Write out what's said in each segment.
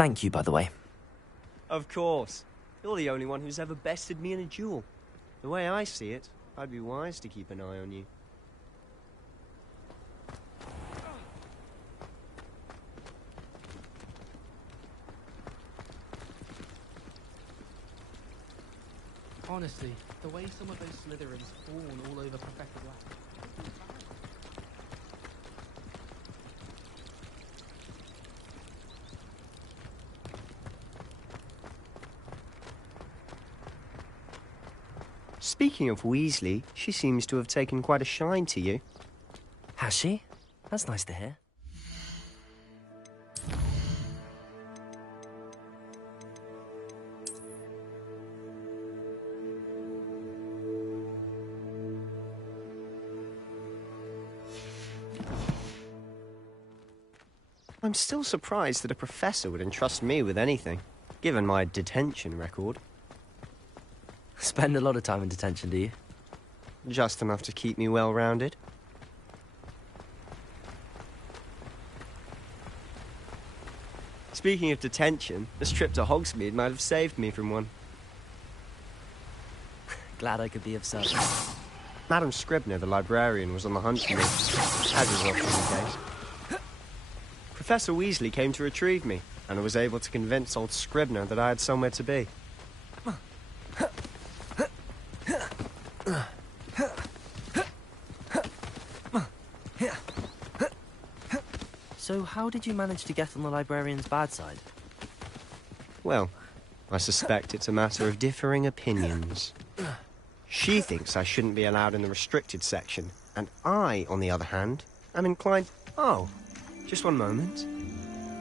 Thank you, by the way. Of course. You're the only one who's ever bested me in a duel. The way I see it, I'd be wise to keep an eye on you. Honestly, the way some of those Slytherins fawn all over Professor Black. Speaking of Weasley, she seems to have taken quite a shine to you. Has she? That's nice to hear. I'm still surprised that a professor would entrust me with anything, given my detention record. Spend a lot of time in detention, do you? Just enough to keep me well-rounded. Speaking of detention, this trip to Hogsmeade might have saved me from one. Glad I could be of service. Madam Scribner, the librarian, was on the hunt for me, as is often the case. Professor Weasley came to retrieve me, and I was able to convince old Scribner that I had somewhere to be. So how did you manage to get on the librarian's bad side? Well, I suspect it's a matter of differing opinions. She thinks I shouldn't be allowed in the restricted section, and I, on the other hand, am inclined... Oh, just one moment.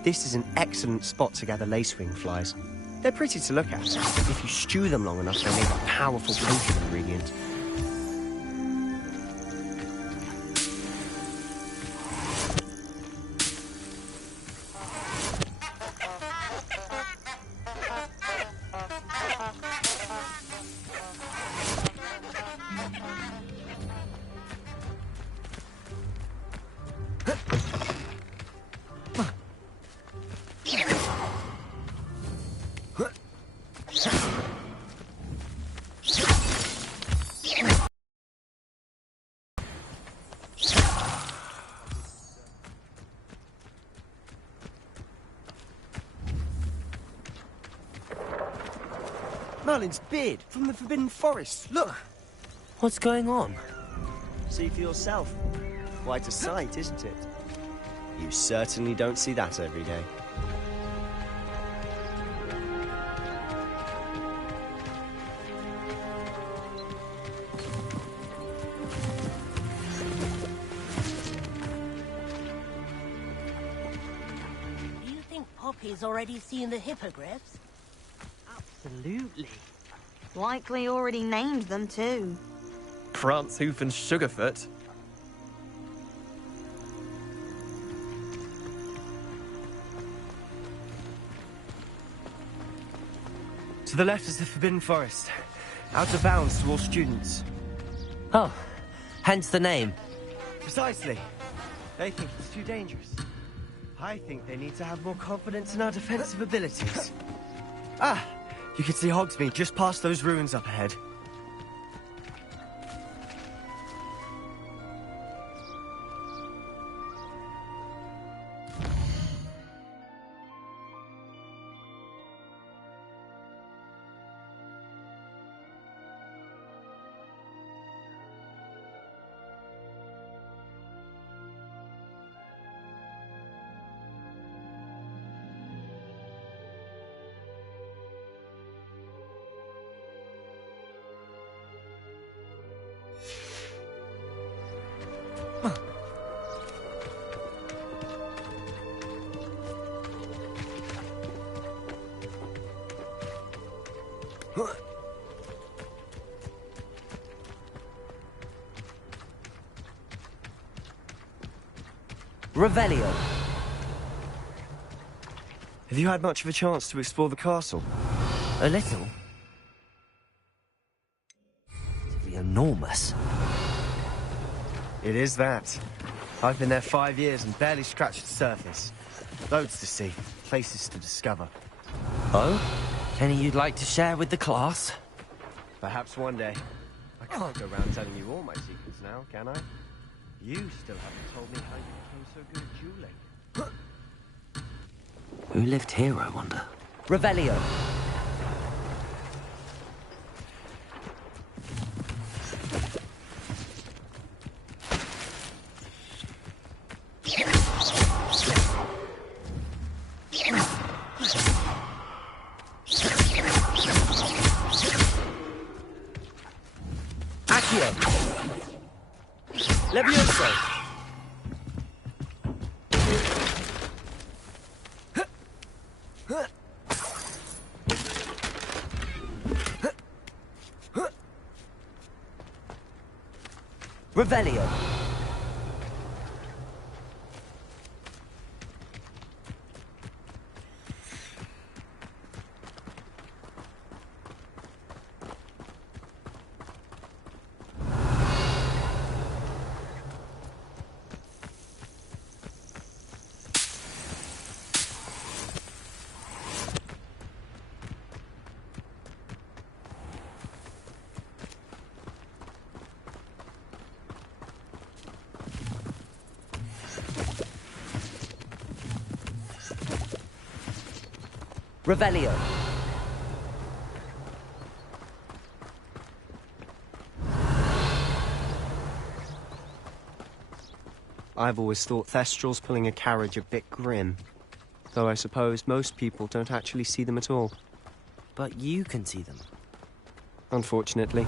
This is an excellent spot to gather lacewing flies. They're pretty to look at. If you stew them long enough, they'll make a powerful potion ingredient. Merlin's beard from the Forbidden Forest. Look! What's going on? See for yourself. Quite a sight, isn't it? You certainly don't see that every day. Do you think Poppy's already seen the hippogriffs? Absolutely. Likely already named them too. Prance, Hoof and Sugarfoot. To the left is the Forbidden Forest. Out of bounds to all students. Oh, hence the name. Precisely. They think it's too dangerous. I think they need to have more confidence in our defensive abilities. Ah! You can see Hogsmeade just past those ruins up ahead. Revelio. Have you had much of a chance to explore the castle? A little. It's enormous. It is that. I've been there 5 years and barely scratched the surface. Loads to see, places to discover. Oh? Any you'd like to share with the class? Perhaps one day. I can't go around telling you all my secrets now, can I? You still haven't told me how you became so good at dueling. Who lived here, I wonder? Revelio. Accio. Levioso. Revelio. Revelio. I've always thought Thestrals pulling a carriage a bit grim. Though I suppose most people don't actually see them at all. But you can see them. Unfortunately.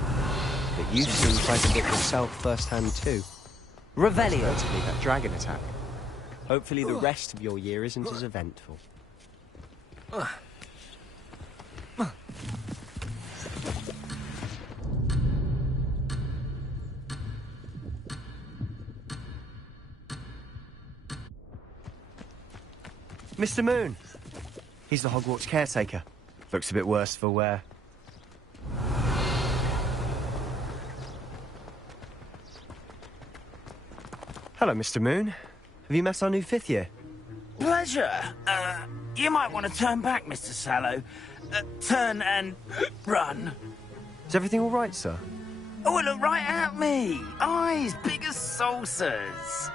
But you've seen quite a bit yourself firsthand too. Revelio. Notably that dragon attack. Hopefully the rest of your year isn't as eventful. Mr. Moon. He's the Hogwarts caretaker. Looks a bit worse for wear. Hello, Mr. Moon. Have you met our new fifth year? Pleasure. You might want to turn back, Mr. Sallow. Turn and run. Is everything all right, sir? Oh, look right at me. Eyes big as saucers.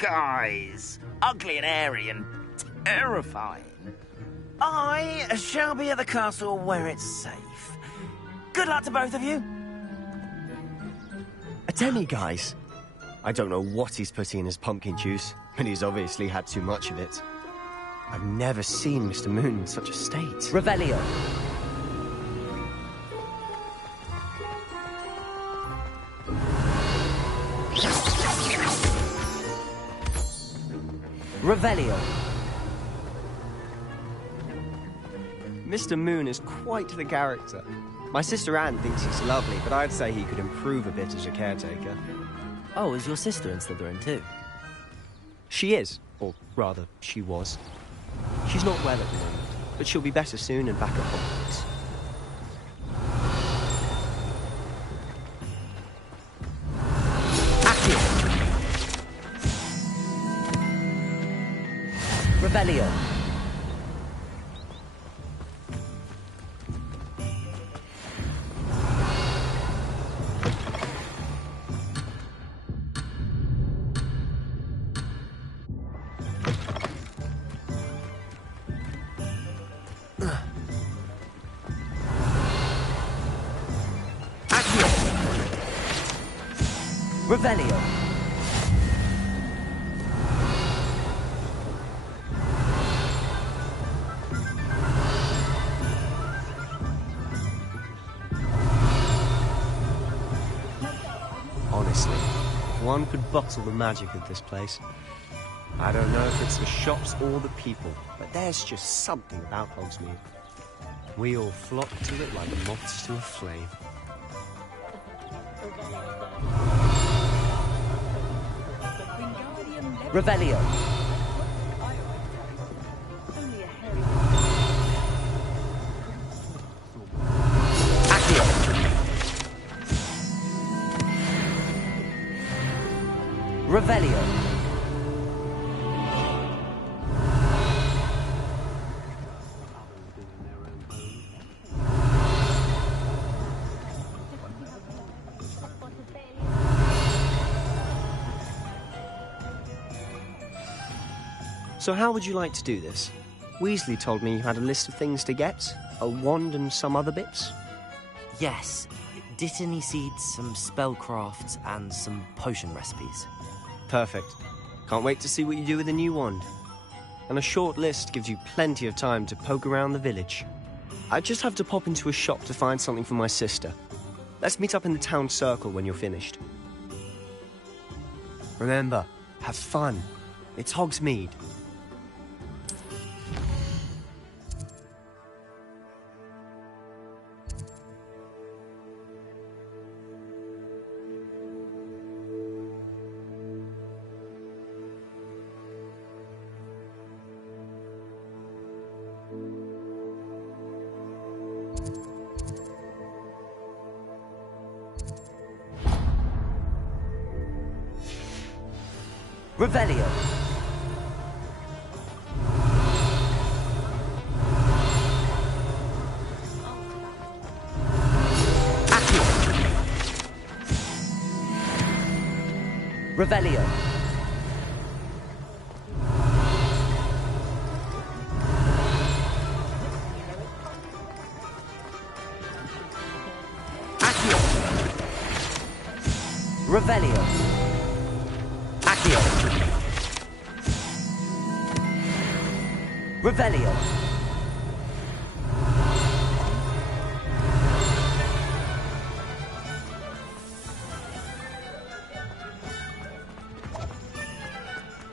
Guys, ugly and airy and terrifying. I shall be at the castle where it's safe. Good luck to both of you. A demi-guise? I don't know what he's putting in his pumpkin juice, but he's obviously had too much of it. I've never seen Mr. Moon in such a state. Revelio. Revelio. Mr. Moon is quite the character. My sister Anne thinks he's lovely, but I'd say he could improve a bit as a caretaker. Oh, is your sister in Slytherin too? She is, or rather, she was. She's not well at the moment, but she'll be better soon and back at Hogwarts. Revelio. Revelio. Honestly, if one could bottle the magic of this place. I don't know if it's the shops or the people, but there's just something about Hogsmeade. We all flock to it like moths to a flame. Revelio. Accio. Revelio. So how would you like to do this? Weasley told me you had a list of things to get. A wand and some other bits. Yes, Dittany seeds, some spellcrafts, and some potion recipes. Perfect. Can't wait to see what you do with the new wand. And a short list gives you plenty of time to poke around the village. I just have to pop into a shop to find something for my sister. Let's meet up in the town circle when you're finished. Remember, have fun. It's Hogsmeade. Revelio. Accio. Revelio. Accio. Revelio. Accio. Revelio.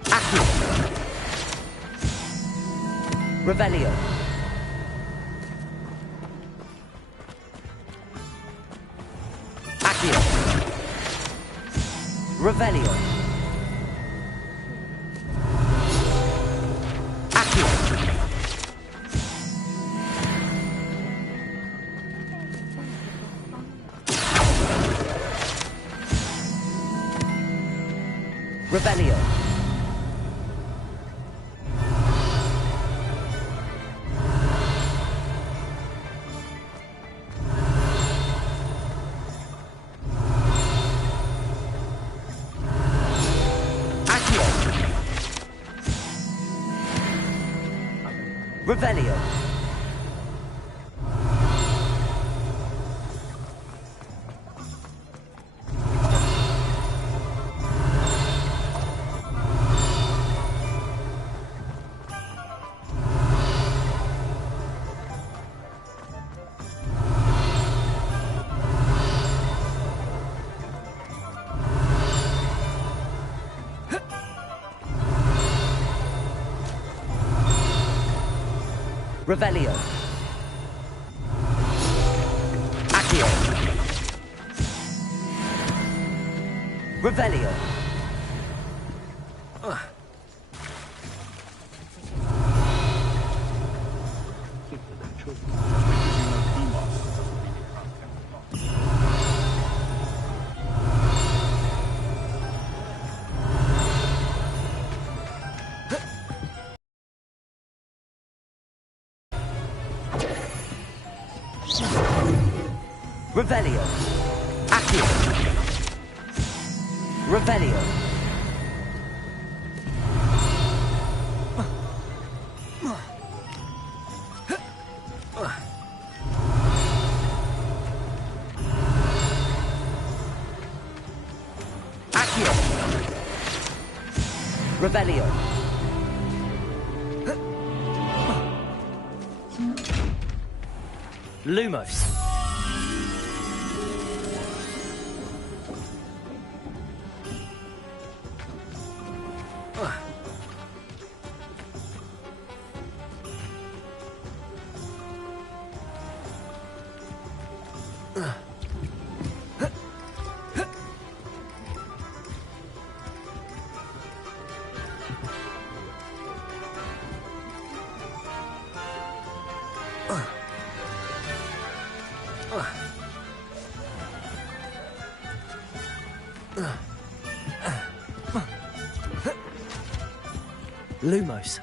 Accio. Revelio. Accio. Revelio. Accio. Revelio. Accio. Revelio. Revelio. Accio. Revelio. Revelio. Accio. Revelio. Accio. Revelio. Lumos. Lumos.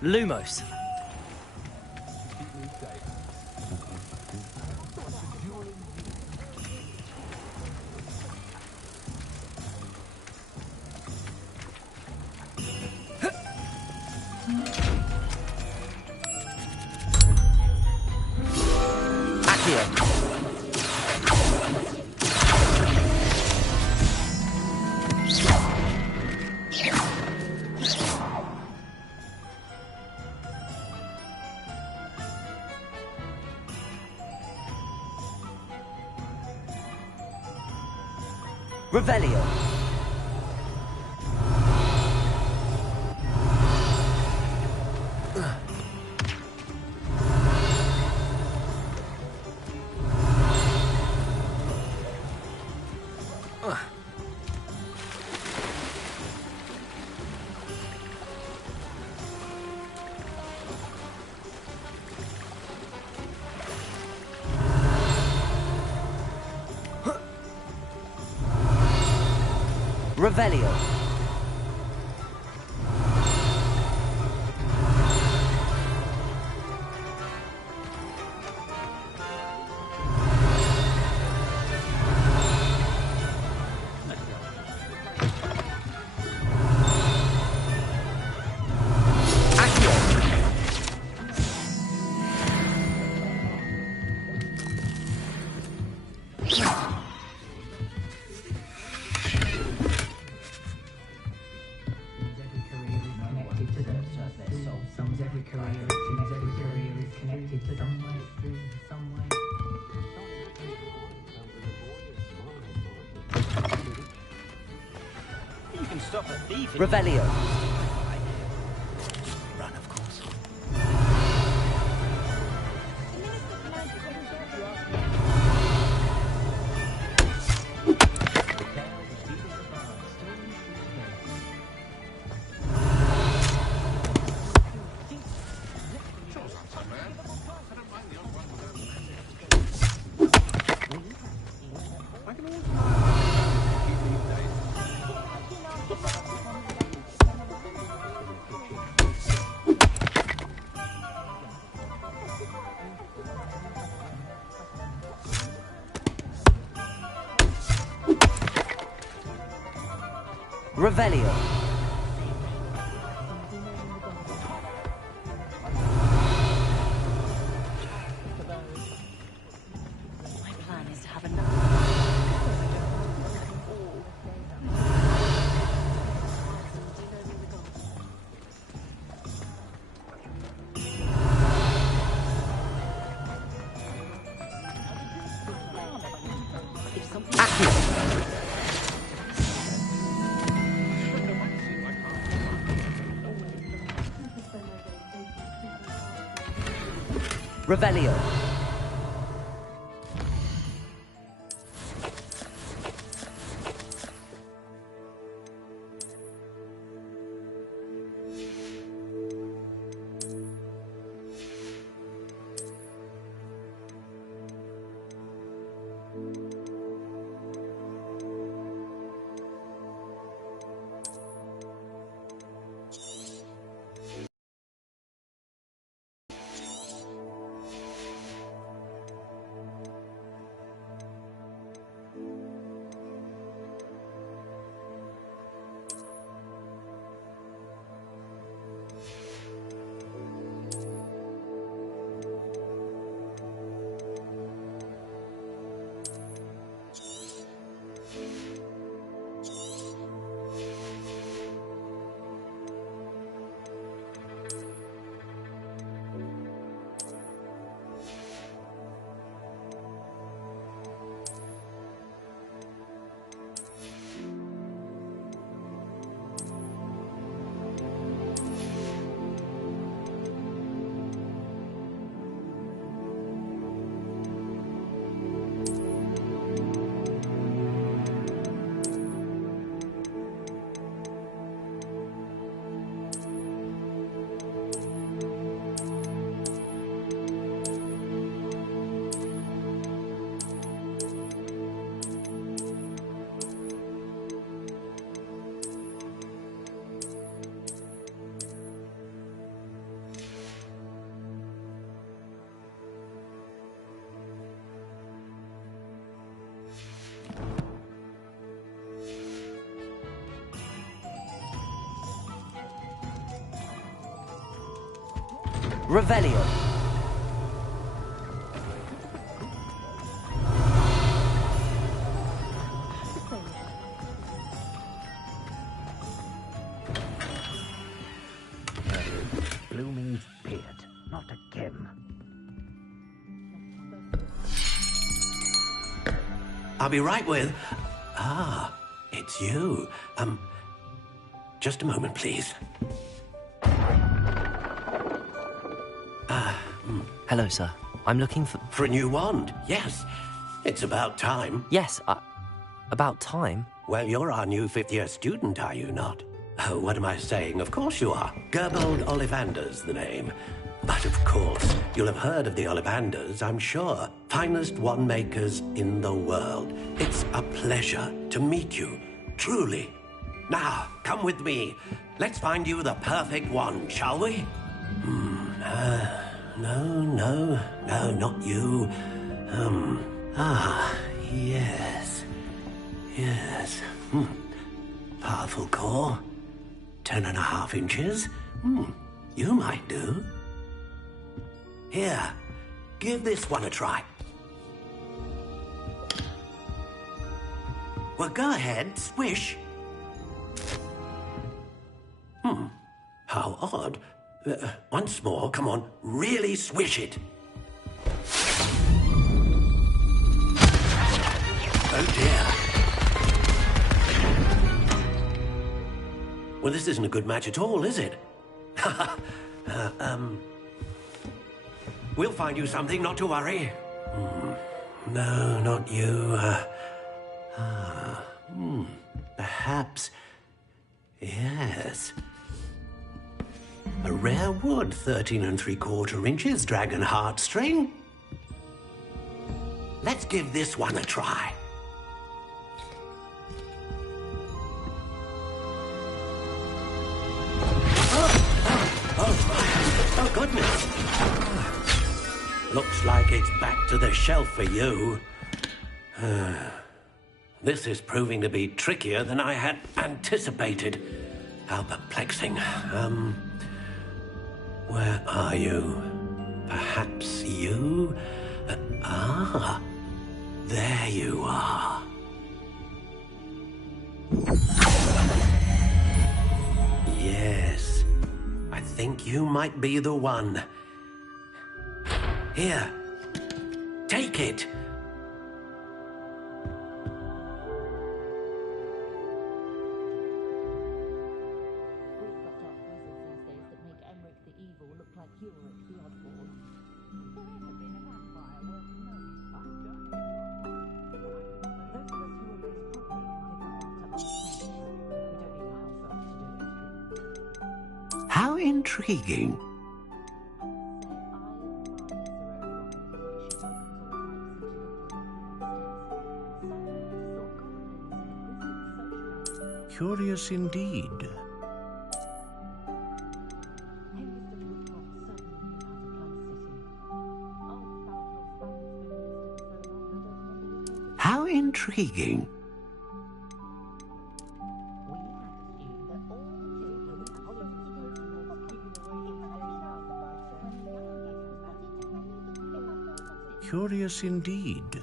Lumos. Accio. Revelio. Revelio. Revelio. Run, of course. Revelio. My plan is to have another. Accio. Revelio. Revelio. Blooming beard. Not again. I'll be right with... Ah, it's you. Just a moment, please. Hello, sir. I'm looking for... For a new wand, yes. It's about time. Yes, about time. Well, you're our new fifth-year student, are you not? Oh, what am I saying? Of course you are. Gerbold Ollivander's the name. But of course, you'll have heard of the Ollivanders, I'm sure. Finest wand makers in the world. It's a pleasure to meet you, truly. Now, come with me. Let's find you the perfect wand, shall we? No, not you. Yes. Powerful core. 10.5 inches. You might do. Here, give this one a try. Well, go ahead, swish. How odd. Once more, come on, really swish it. Oh dear. Well, this isn't a good match at all, is it? We'll find you something, not to worry. No, not you. Perhaps... Yes. A rare wood, 13 3/4 inches, dragon heartstring. Let's give this one a try. Oh, goodness. Looks like it's back to the shelf for you. This is proving to be trickier than I had anticipated. How perplexing. Where are you? Perhaps you? There you are. Yes, I think you might be the one. Here, take it. How intriguing. Curious indeed. How intriguing. Curious indeed.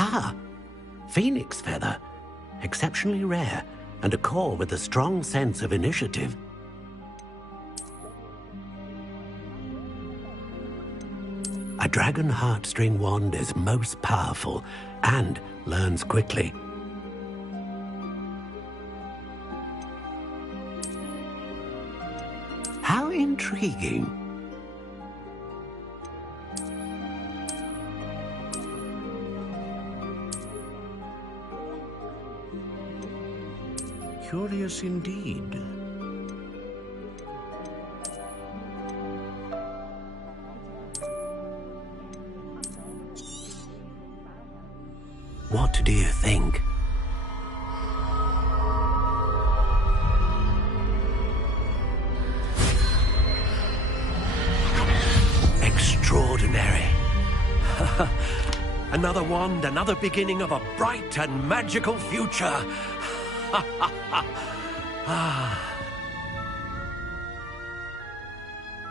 Ah, phoenix feather. Exceptionally rare, and a core with a strong sense of initiative. A dragon heartstring wand is most powerful and learns quickly. How intriguing. Curious indeed. What do you think? Extraordinary. Another wand, another beginning of a bright and magical future.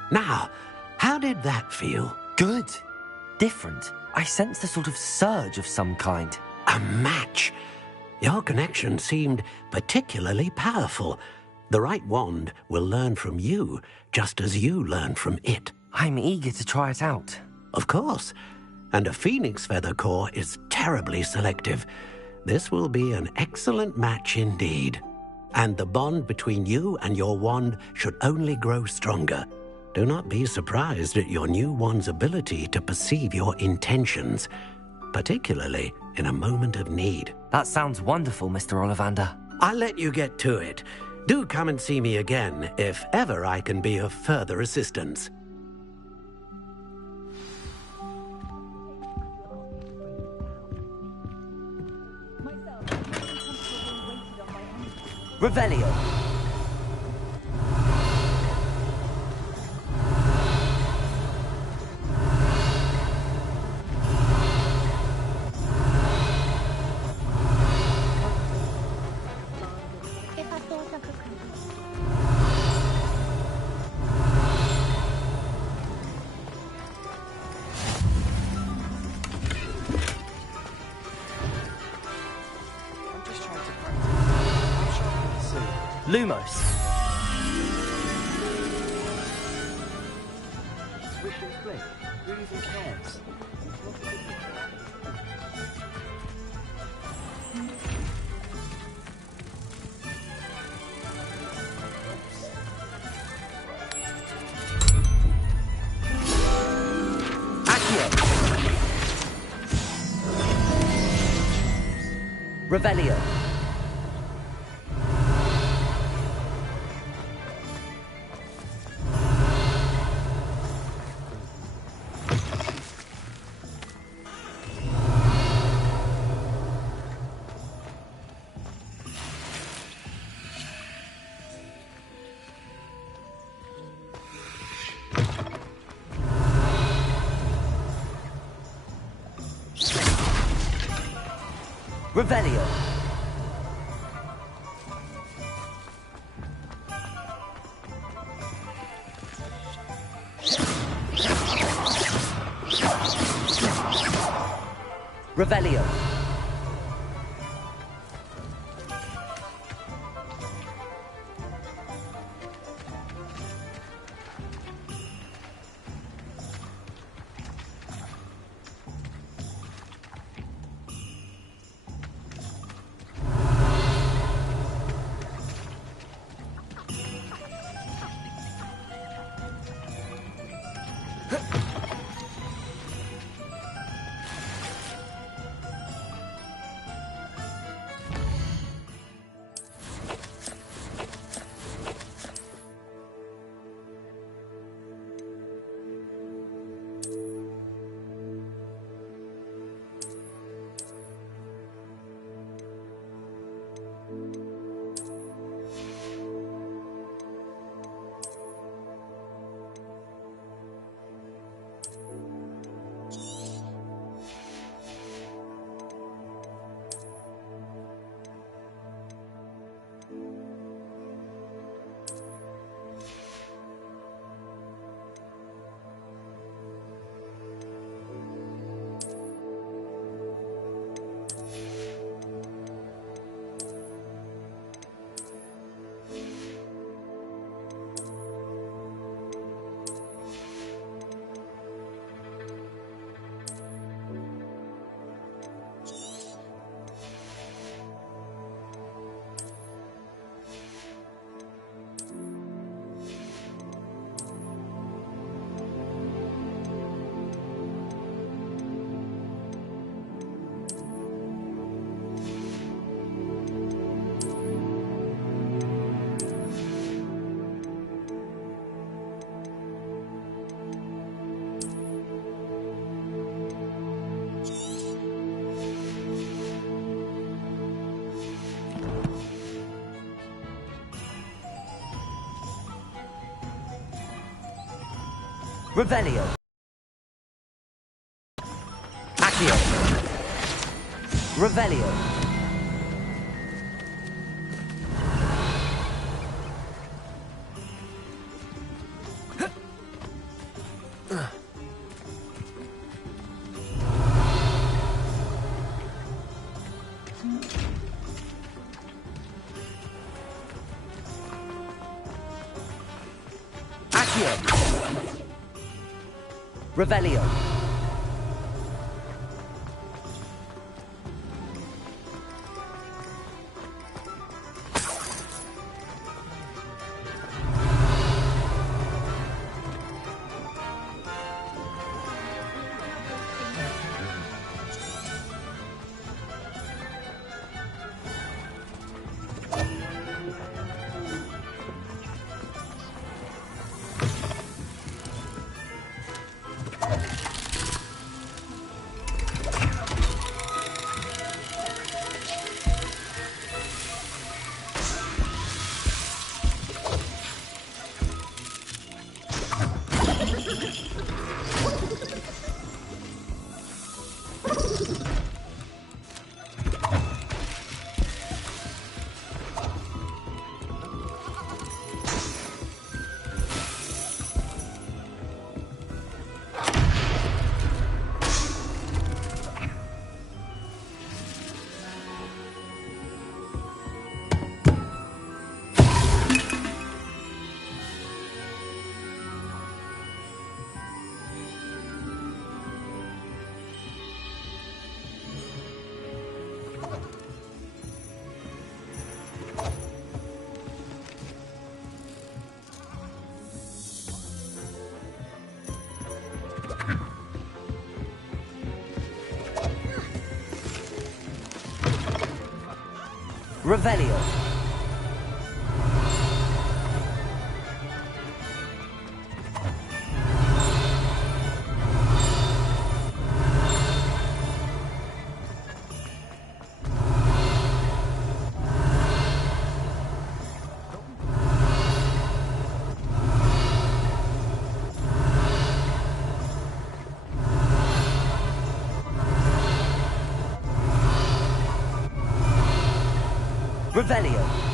Now, how did that feel? Good. Different. I sensed a sort of surge of some kind. A match. Your connection seemed particularly powerful. The right wand will learn from you, just as you learn from it. I'm eager to try it out. Of course. And a phoenix feather core is terribly selective. This will be an excellent match indeed. And the bond between you and your wand should only grow stronger. Do not be surprised at your new wand's ability to perceive your intentions, particularly in a moment of need. That sounds wonderful, Mr. Ollivander. I'll let you get to it. Do come and see me again if ever I can be of further assistance. Revelio. Lumos. Swish and flick. Who even cares? Accio. Revelio. Revelio. Revelio. Revelio. Accio. Revelio. Accio. Revelio. Revelio. Revelio. Revelio.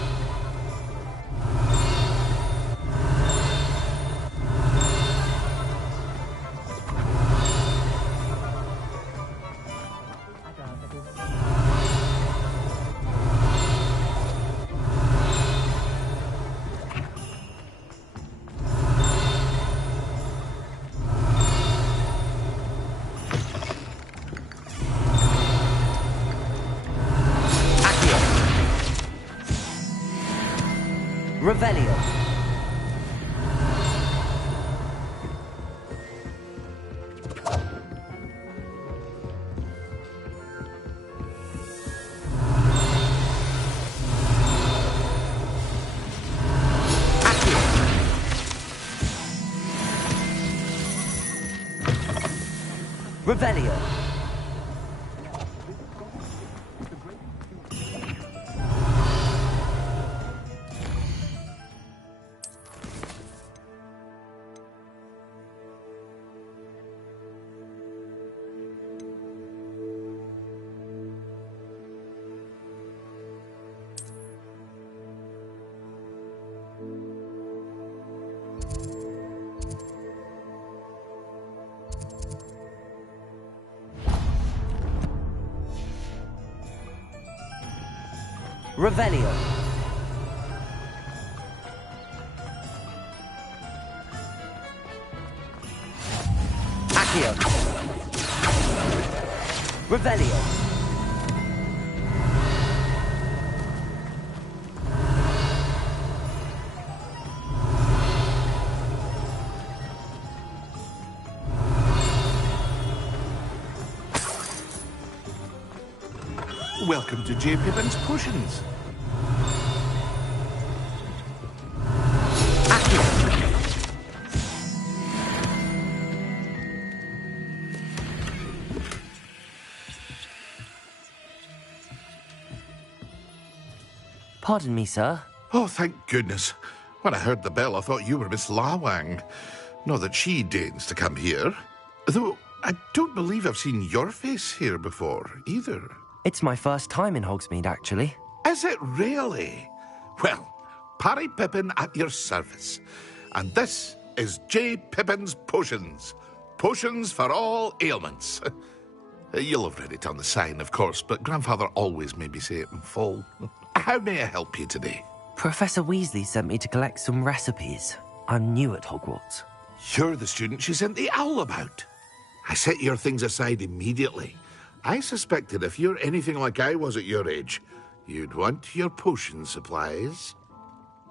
Accio. Revelio. Revelio. Accio. Revelio. Welcome to J. Pippin's Potions. Pardon me, sir. Oh, thank goodness. When I heard the bell, I thought you were Miss Lawang. Not that she deigns to come here. Though I don't believe I've seen your face here before, either. It's my first time in Hogsmeade, actually. Is it really? Well, Parry Pippin at your service. And this is J. Pippin's Potions. Potions for all ailments. You'll have read it on the sign, of course, but Grandfather always made me say it in full. How may I help you today? Professor Weasley sent me to collect some recipes. I'm new at Hogwarts. You're the student she sent the owl about. I set your things aside immediately. I suspected if you're anything like I was at your age, you'd want your potion supplies.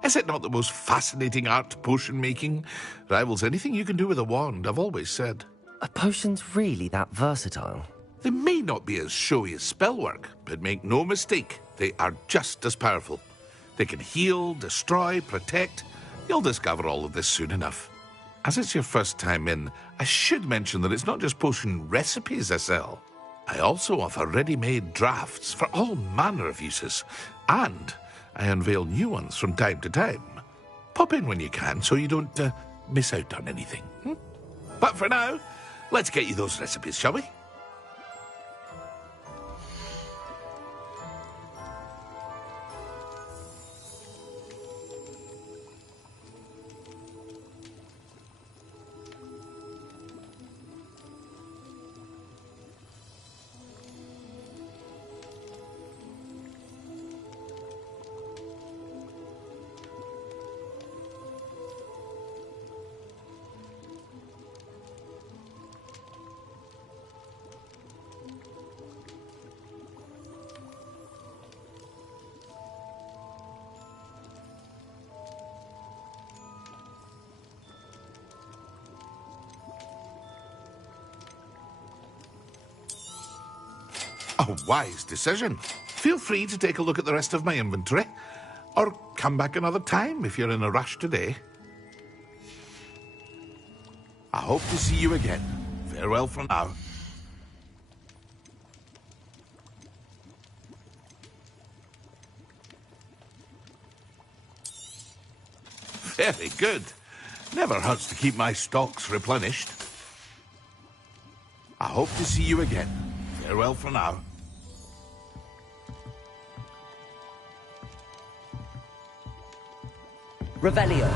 Is it not the most fascinating art, potion making? Rivals anything you can do with a wand, I've always said. Are potions really that versatile? They may not be as showy as spellwork, but make no mistake, they are just as powerful. They can heal, destroy, protect. You'll discover all of this soon enough. As it's your first time in, I should mention that it's not just potion recipes I sell. I also offer ready-made drafts for all manner of uses, and I unveil new ones from time to time. Pop in when you can so you don't miss out on anything. But for now, let's get you those recipes, shall we? A wise decision. Feel free to take a look at the rest of my inventory, or come back another time if you're in a rush today. I hope to see you again. Farewell for now. Very good. Never hurts to keep my stocks replenished. I hope to see you again. Farewell for now. Revelio.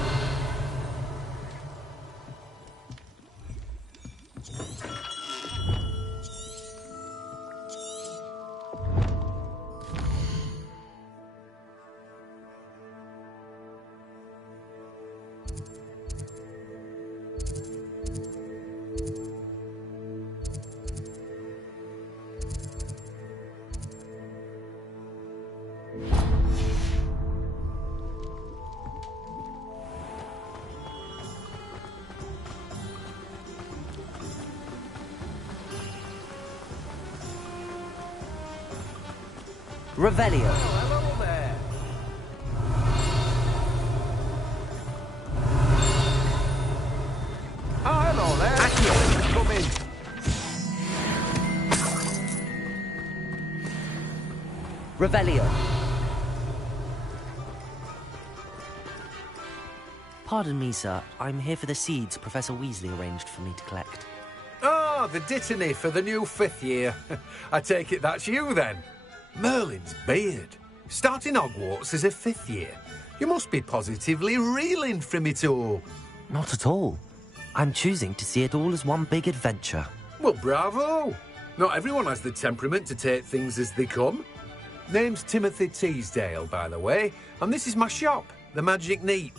Revelio. Hello there. Oh, hello there. Accio, come in. Revelio. Pardon me, sir. I'm here for the seeds Professor Weasley arranged for me to collect. Oh, the dittany for the new 5th year. I take it that's you, then. Merlin's beard. Starting Hogwarts as a 5th year. You must be positively reeling from it all. Not at all. I'm choosing to see it all as one big adventure. Well, bravo. Not everyone has the temperament to take things as they come. Name's Timothy Teasdale, by the way, and this is my shop, the Magic Neep.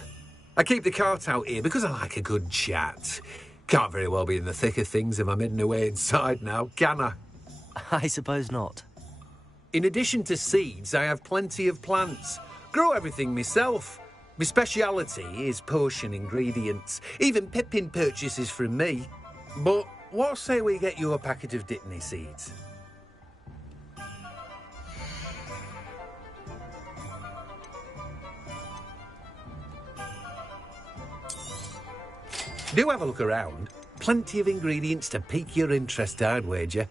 I keep the cart out here because I like a good chat. Can't very well be in the thick of things if I'm hidden away inside now, can I? I suppose not. In addition to seeds, I have plenty of plants. Grow everything myself. My speciality is potion ingredients. Even Pippin purchases from me. But what say we get you a packet of dittany seeds? Do have a look around. Plenty of ingredients to pique your interest, I'd wager.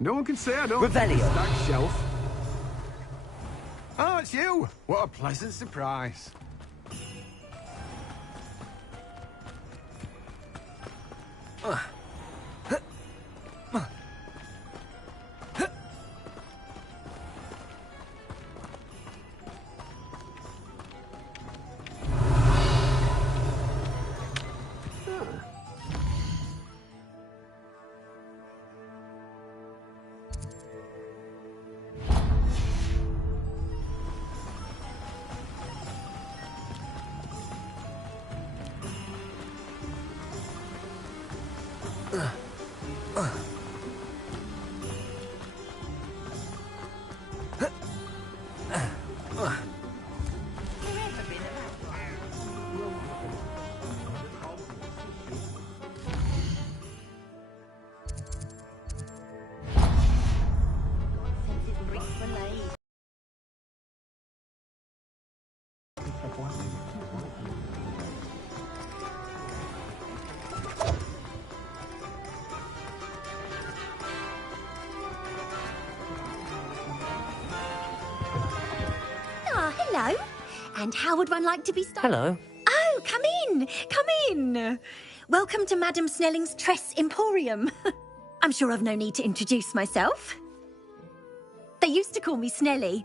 No one can say I don't. Revelio. Stack shelf. Oh, it's you! What a pleasant surprise. Hello. And how would one like to be started? Hello. Oh, come in. Come in. Welcome to Madame Snelling's Tress Emporium. I'm sure I've no need to introduce myself. They used to call me Snelly.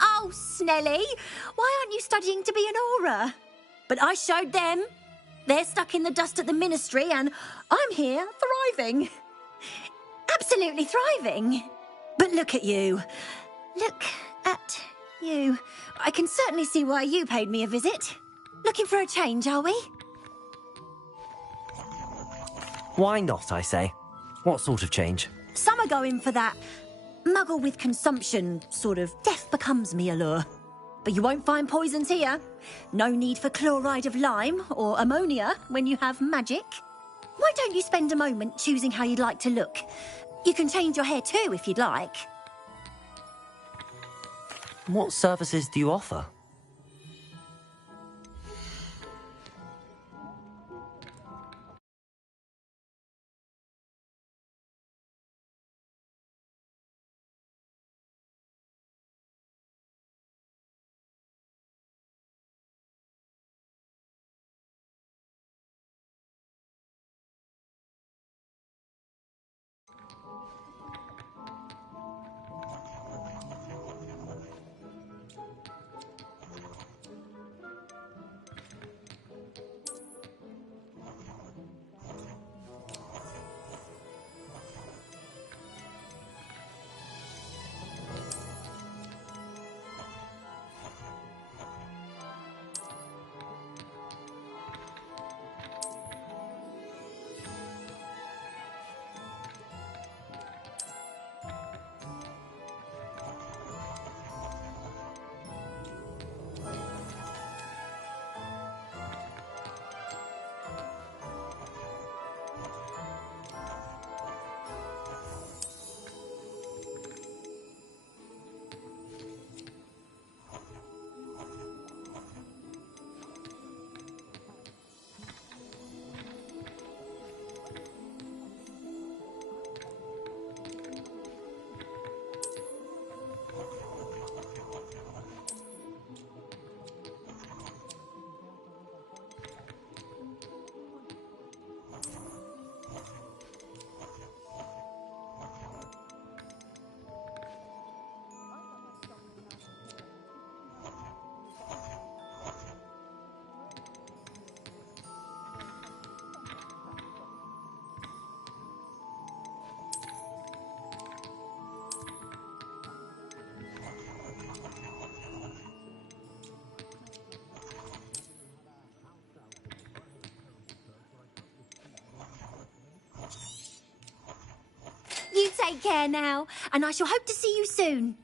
Oh, Snelly, why aren't you studying to be an aura? But I showed them. They're stuck in the dust at the ministry and I'm here thriving. Absolutely thriving. But look at you. Look at you. I can certainly see why you paid me a visit. Looking for a change, are we? Why not, I say? What sort of change? Some are going for that muggle with consumption, sort of death becomes me allure. But you won't find poisons here. No need for chloride of lime or ammonia when you have magic. Why don't you spend a moment choosing how you'd like to look? You can change your hair too if you'd like. What services do you offer? You take care now, and I shall hope to see you soon.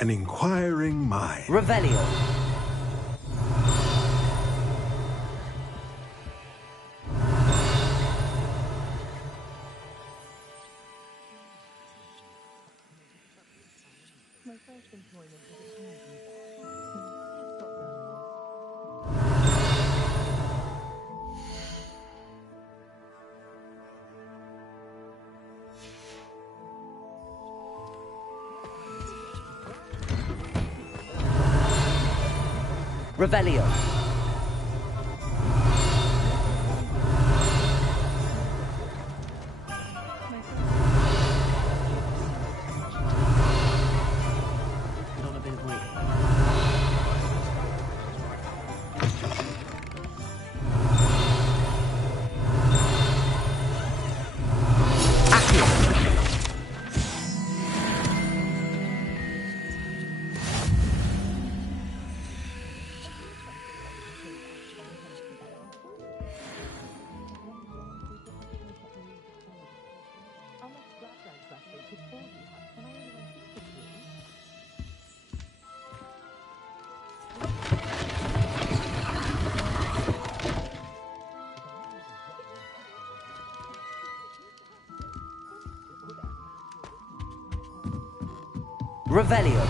an inquiring mind. Revelio. Revelio. Put on a bit of weight. Revelio.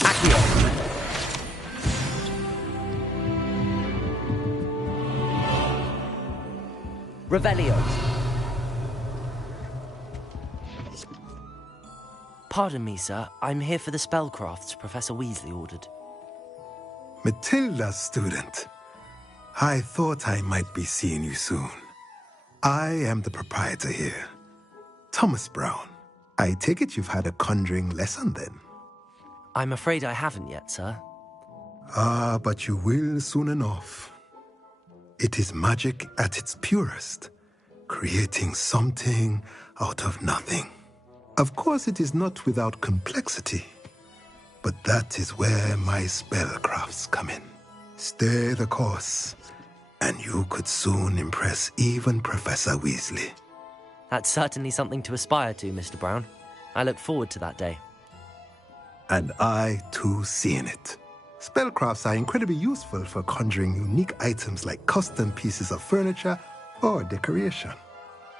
Accio. Revelio. Pardon me, sir. I'm here for the spellcrafts Professor Weasley ordered. Matilda's student. I thought I might be seeing you soon. I am the proprietor here, Thomas Brown. I take it you've had a conjuring lesson then? I'm afraid I haven't yet, sir. Ah, but you will soon enough. It is magic at its purest, creating something out of nothing. Of course, it is not without complexity, but that is where my spellcrafts come in. Stay the course, and you could soon impress even Professor Weasley. That's certainly something to aspire to, Mr. Brown. I look forward to that day. And I, too, see in it. Spellcrafts are incredibly useful for conjuring unique items like custom pieces of furniture or decoration.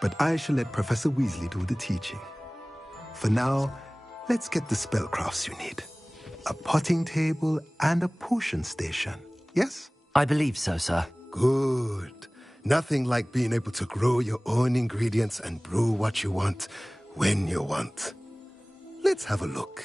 But I shall let Professor Weasley do the teaching. For now, let's get the spellcrafts you need. A potting table and a potion station, yes? I believe so, sir. Good. Nothing like being able to grow your own ingredients and brew what you want when you want. Let's have a look.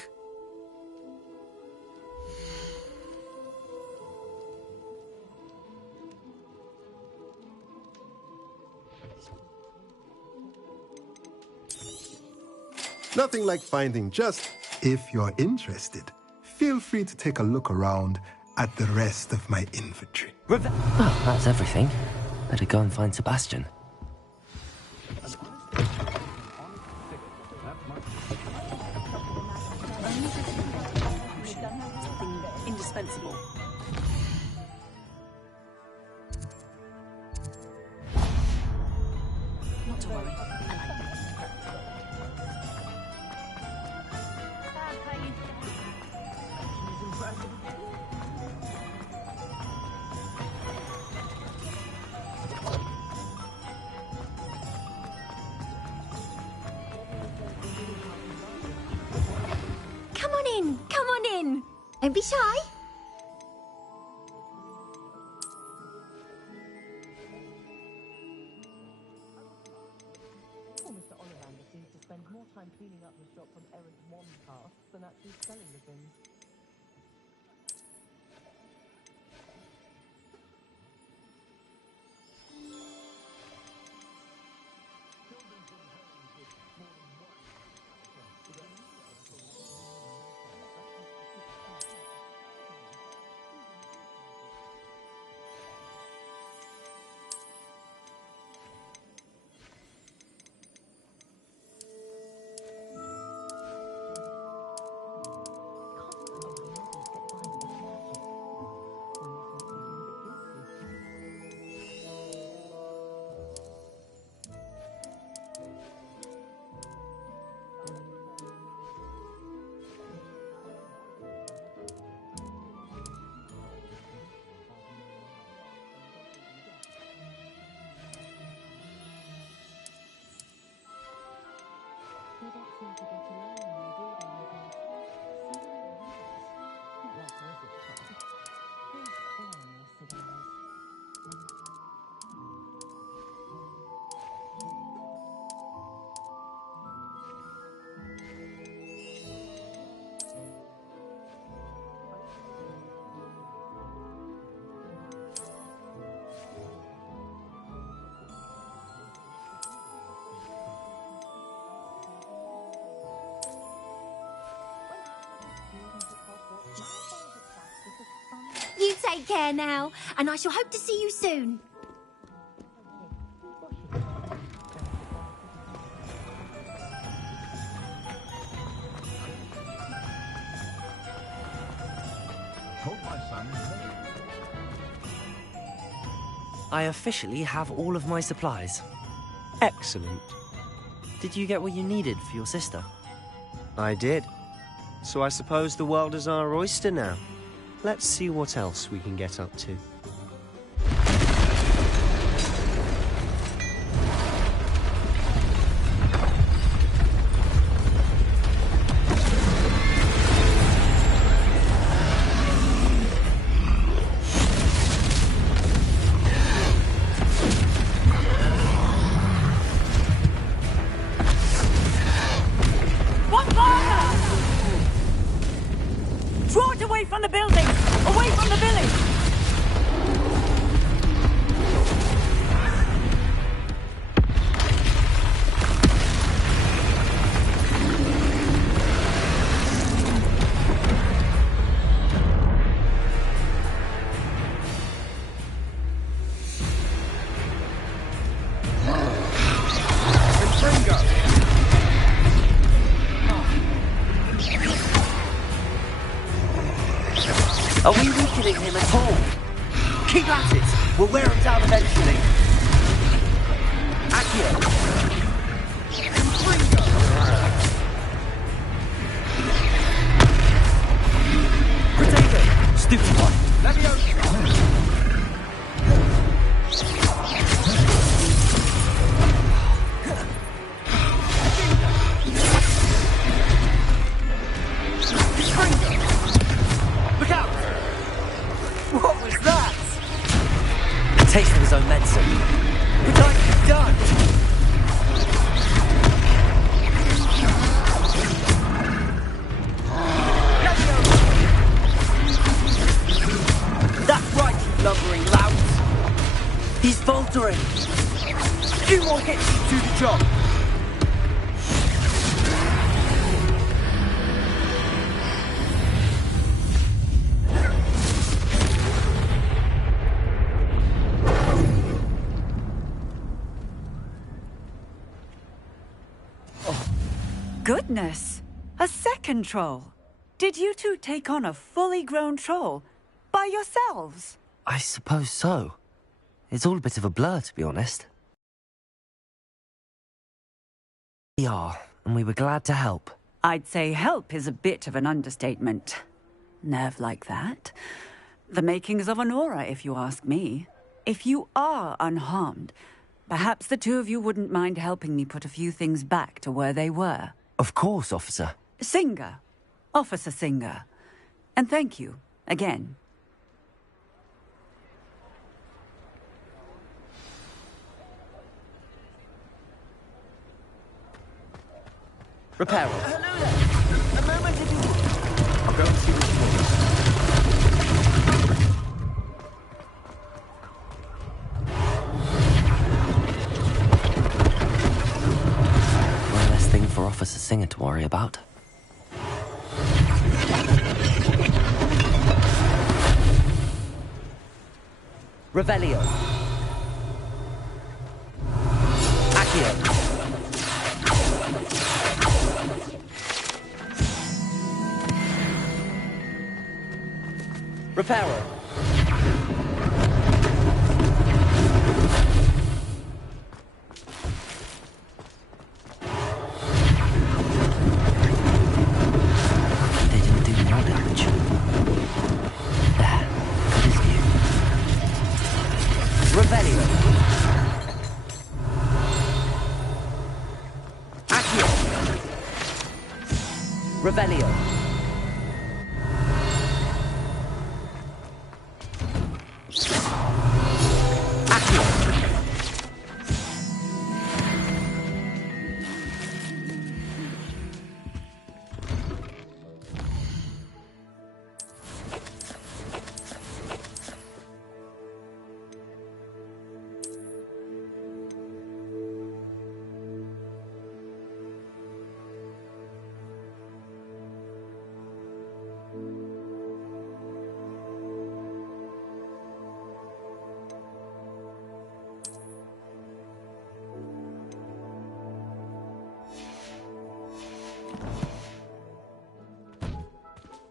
Nothing like finding just, if you're interested, feel free to take a look around at the rest of my inventory. Oh, that's everything. Better go and find Sebastian. Something indispensable. Not to worry. Come on in. Come on in. Don't be shy. Poor Mr. Ollivander seems to spend more time cleaning up his shop from errant wand tasks than actually selling the things. care now, and I shall hope to see you soon. I officially have all of my supplies. Excellent. Did you get what you needed for your sister? I did. So I suppose the world is our oyster now. Let's see what else we can get up to. Draw it away from the building! Away from the village! Are we weakening him at all? Keep at it! We'll wear him down eventually. Accio! Potato! Stupid one! Let me open! Look out! What was that? A taste of his own medicine. Which I have done. That's right, you lumbering louts. He's faltering. Few more hits to do the job. Goodness! A second troll. Did you two take on a fully grown troll by yourselves? I suppose so. It's all a bit of a blur, to be honest. We are, and we were glad to help. I'd say help is a bit of an understatement. Nerve like that. The makings of an aura, if you ask me. If you are unharmed, perhaps the two of you wouldn't mind helping me put a few things back to where they were. Of course, officer. Singer. Officer Singer. And thank you, again. Reparo. Hello there. A moment if you would. I'll go and see what's One less thing for Officer Singer to worry about. Revelio. Accio. Reparo. They didn't do more damage. There, good as new. Revelio. Accio. Revelio.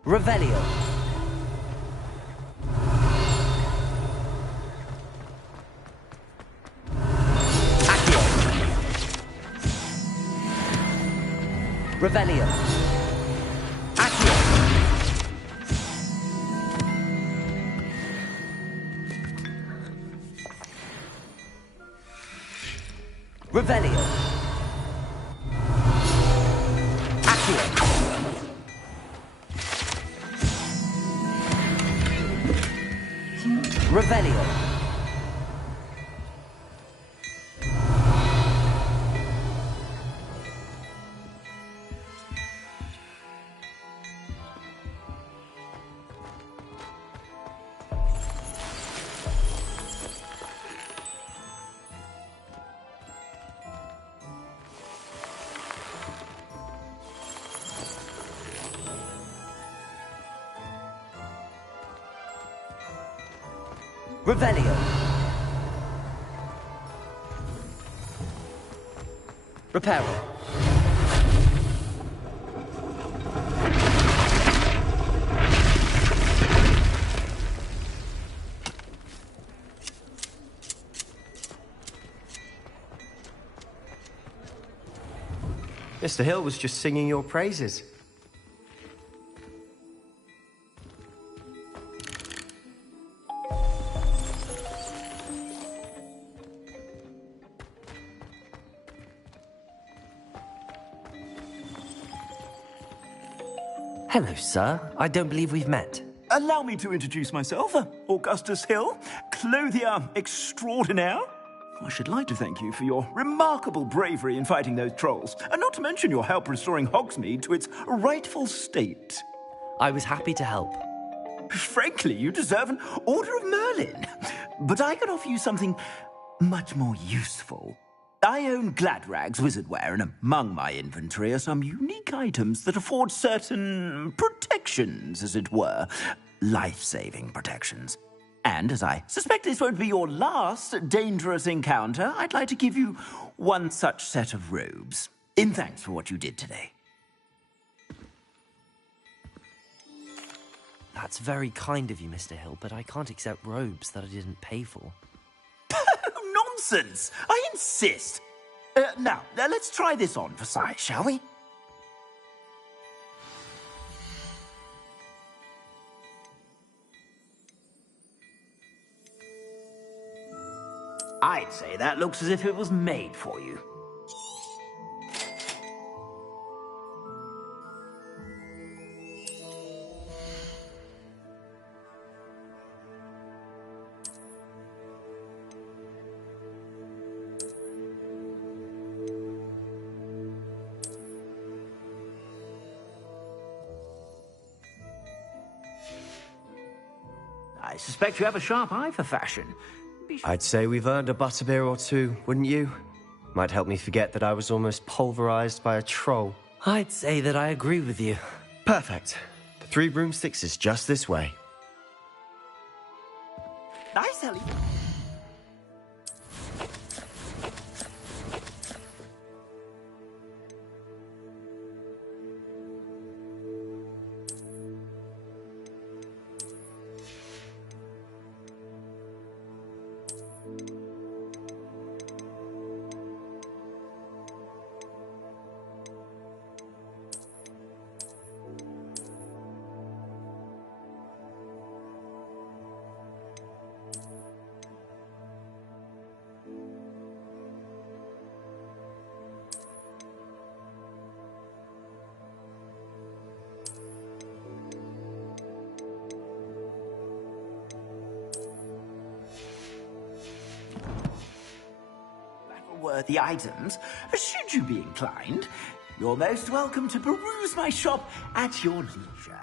Revelio. Accio. Revelio. Accio. Revelio. Accio. Revelio. Revelio. Reparo. Mr. Hill was just singing your praises. Hello, sir. I don't believe we've met. Allow me to introduce myself, Augustus Hill, clothier extraordinaire. I should like to thank you for your remarkable bravery in fighting those trolls, and not to mention your help restoring Hogsmeade to its rightful state. I was happy to help. Frankly, you deserve an Order of Merlin. But I can offer you something much more useful. I own Gladrag's wizardware, and among my inventory are some unique items that afford certain protections, as it were. Life-saving protections. And as I suspect this won't be your last dangerous encounter, I'd like to give you one such set of robes, in thanks for what you did today. That's very kind of you, Mr. Hill, but I can't accept robes that I didn't pay for. Nonsense! I insist! Now, let's try this on for size, shall we? I'd say that looks as if it was made for you. I suspect you have a sharp eye for fashion. I'd say we've earned a butterbeer or two, wouldn't you? Might help me forget that I was almost pulverized by a troll. I'd say that I agree with you. Perfect. The 3 broomsticks is just this way. Nice, Ellie. Worthy items, should you be inclined, you're most welcome to peruse my shop at your leisure.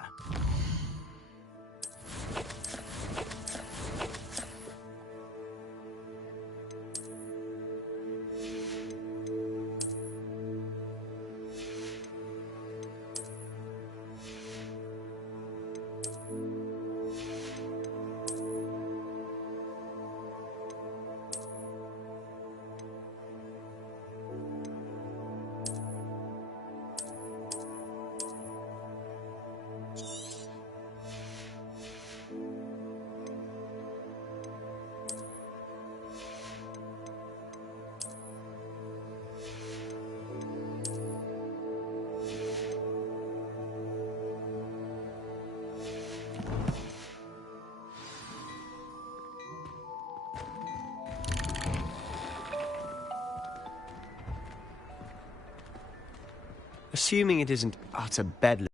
Assuming it isn't utter bedlam.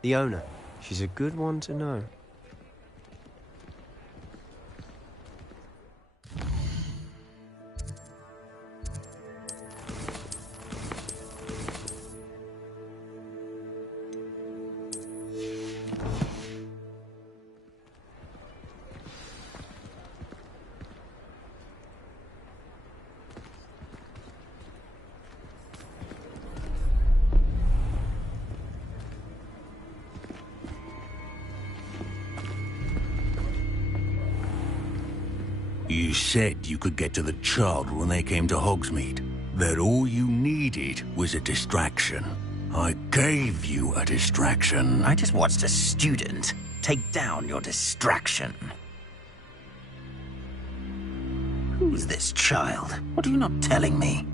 The owner. She's a good one to know. You said you could get to the child when they came to Hogsmeade. That all you needed was a distraction. I gave you a distraction. I just watched a student take down your distraction. Who's this child? What are you not telling me?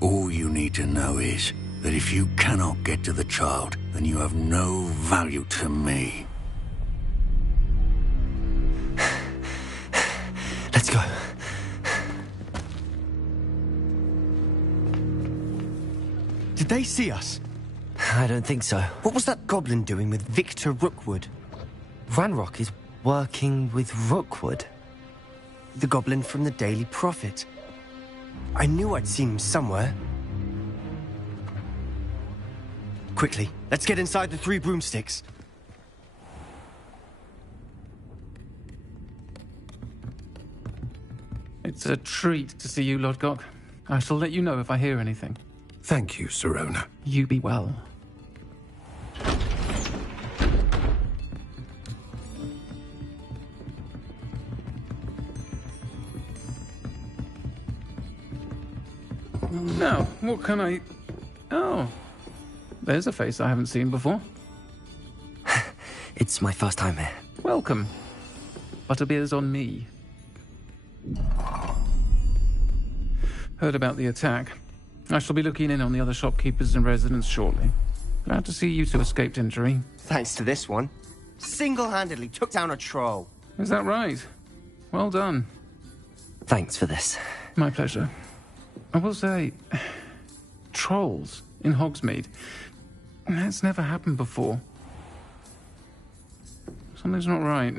All you need to know is that if you cannot get to the child, then you have no value to me. Let's go. Did they see us? I don't think so. What was that goblin doing with Victor Rookwood? Ranrock is working with Rookwood. The goblin from the Daily Prophet. I knew I'd seen him somewhere. Quickly, let's get inside the 3 broomsticks. It's a treat to see you, Lodgok. I shall let you know if I hear anything. Thank you, Sirona. You be well. Now, what can I... Oh, there's a face I haven't seen before. It's my first time here. Welcome. Butterbeer's on me. Heard about the attack. I shall be looking in on the other shopkeepers and residents shortly. Glad to see you two escaped injury. Thanks to this one. Single-handedly took down a troll. Is that right? Well done. Thanks for this. My pleasure. I will say, trolls in Hogsmeade. That's never happened before. Something's not right.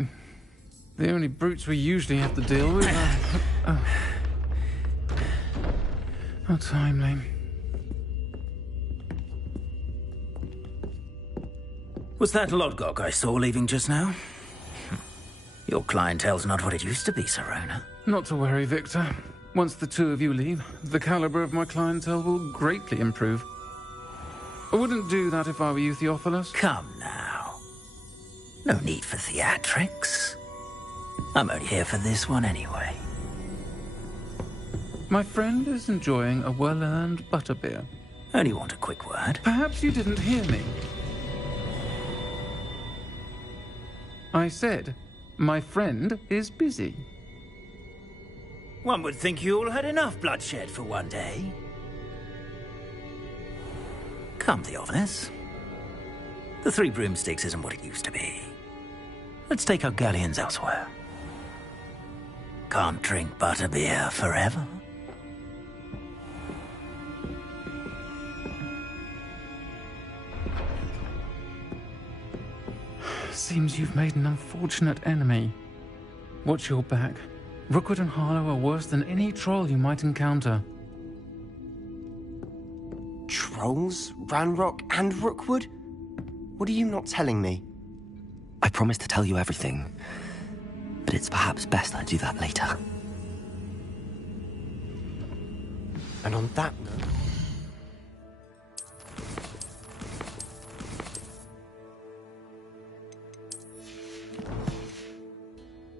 The only brutes we usually have to deal with are... How timely. Was that Lodgok I saw leaving just now? Your clientele's not what it used to be, Sirona. Not to worry, Victor. Once the 2 of you leave, the caliber of my clientele will greatly improve. I wouldn't do that if I were you, Theophilus. Come now. No need for theatrics. I'm only here for this one anyway. My friend is enjoying a well-earned butterbeer. Only want a quick word. Perhaps you didn't hear me. I said, my friend is busy. One would think you all had enough bloodshed for one day. Come, Theophilus. The 3 broomsticks isn't what it used to be. Let's take our galleons elsewhere. Can't drink butterbeer forever. Seems you've made an unfortunate enemy. Watch your back. Rookwood and Harlow are worse than any troll you might encounter. Trolls? Ranrock and Rookwood? What are you not telling me? I promise to tell you everything, but it's perhaps best I do that later. And on that note...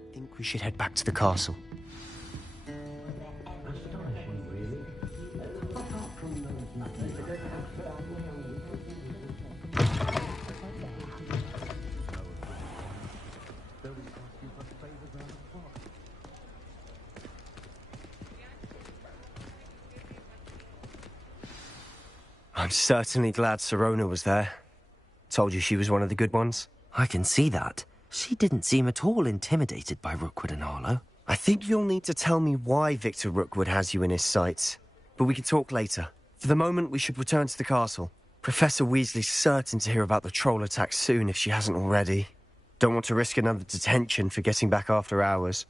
I think we should head back to the castle. I'm certainly glad Sirona was there. Told you she was one of the good ones. I can see that. She didn't seem at all intimidated by Rookwood and Harlow. I think you'll need to tell me why Victor Rookwood has you in his sights but we can talk later. For the moment, we should return to the castle. Professor Weasley's certain to hear about the troll attack soon if she hasn't already. Don't want to risk another detention for getting back after hours.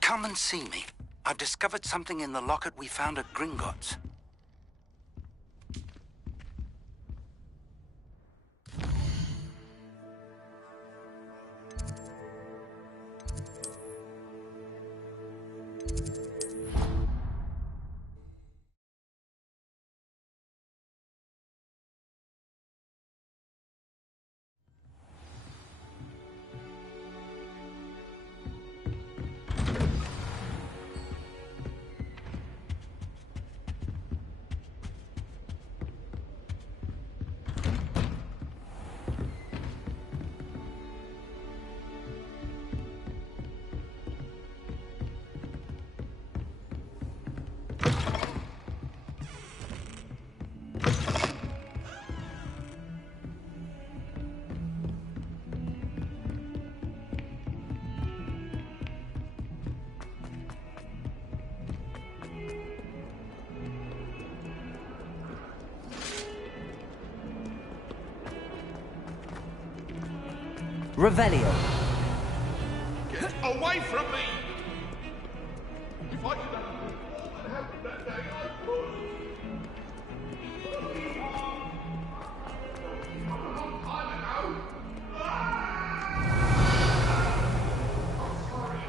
Come and see me. I've discovered something in the locket we found at Gringotts. Revelio. Get away from me! If I could have all the help that day, I would. A long time ago. I'm sorry.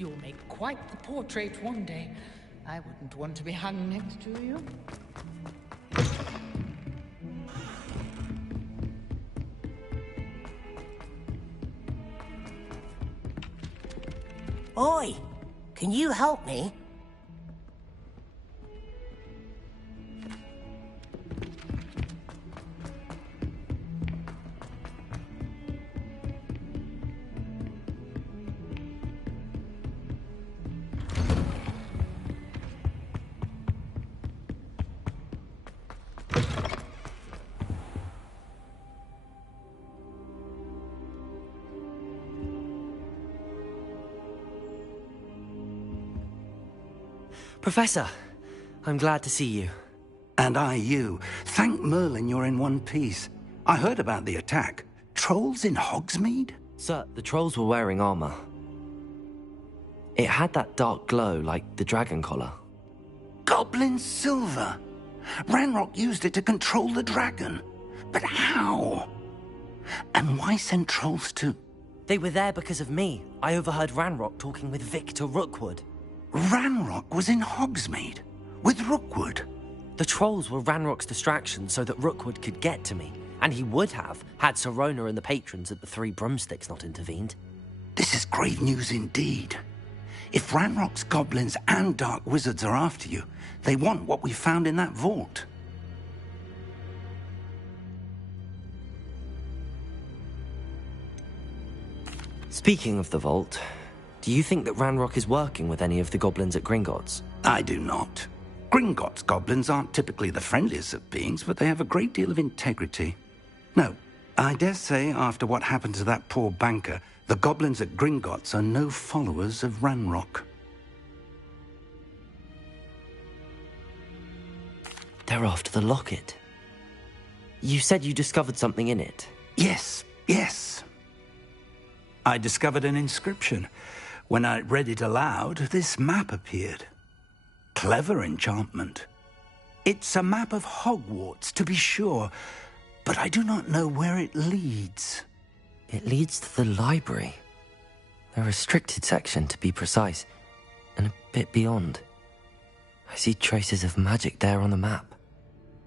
You'll make quite the portrait one day. I wouldn't want to be hung next to you. Oi! Can you help me? Professor, I'm glad to see you. And I you. Thank Merlin you're in one piece. I heard about the attack. Trolls in Hogsmeade? Sir, the trolls were wearing armor. It had that dark glow like the dragon collar. Goblin silver! Ranrock used it to control the dragon. But how? And why send trolls to... They were there because of me. I overheard Ranrock talking with Victor Rookwood. Ranrock was in Hogsmeade? With Rookwood? The trolls were Ranrock's distraction so that Rookwood could get to me. And he would have, had Sirona and the patrons at the Three Broomsticks not intervened. This is grave news indeed. If Ranrock's goblins and dark wizards are after you, they want what we found in that vault. Speaking of the vault, do you think that Ranrock is working with any of the goblins at Gringotts? I do not. Gringotts goblins aren't typically the friendliest of beings, but they have a great deal of integrity. No, I dare say after what happened to that poor banker, the goblins at Gringotts are no followers of Ranrock. They're after the locket. You said you discovered something in it. Yes. I discovered an inscription. When I read it aloud, this map appeared. Clever enchantment. It's a map of Hogwarts, to be sure, but I do not know where it leads. It leads to the library. The restricted section, to be precise, and a bit beyond. I see traces of magic there on the map.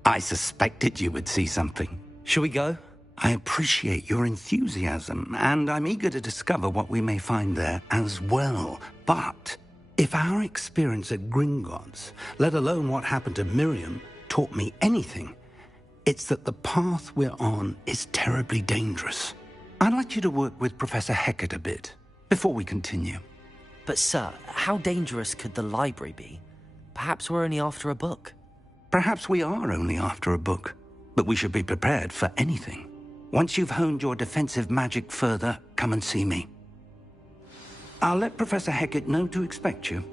I suspected you would see something. Shall we go? I appreciate your enthusiasm, and I'm eager to discover what we may find there as well. But if our experience at Gringotts, let alone what happened to Miriam, taught me anything, it's that the path we're on is terribly dangerous. I'd like you to work with Professor Hecat a bit before we continue. But sir, how dangerous could the library be? Perhaps we're only after a book. Perhaps we are only after a book, but we should be prepared for anything. Once you've honed your defensive magic further, come and see me. I'll let Professor Hecat know to expect you.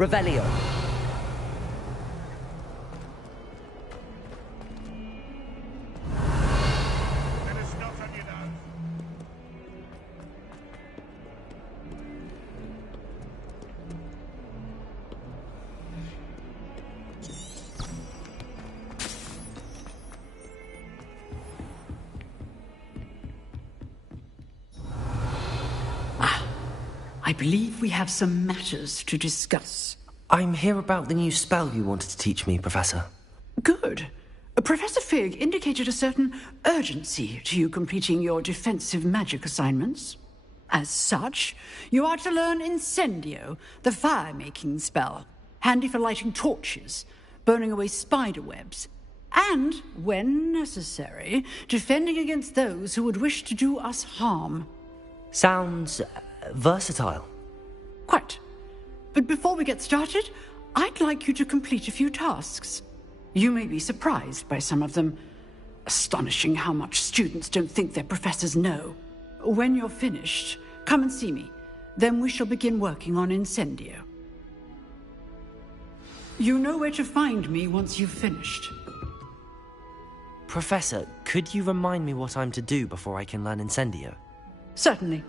Revelio. I believe we have some matters to discuss. I'm here about the new spell you wanted to teach me, Professor. Good. Professor Fig indicated a certain urgency to you completing your defensive magic assignments. As such, you are to learn Incendio, the fire-making spell, handy for lighting torches, burning away spider webs, and, when necessary, defending against those who would wish to do us harm. Sounds versatile. Quite. But before we get started, I'd like you to complete a few tasks. You may be surprised by some of them. Astonishing how much students don't think their professors know. When you're finished, come and see me. Then we shall begin working on Incendio. You know where to find me once you've finished. Professor, could you remind me what I'm to do before I can learn Incendio? Certainly.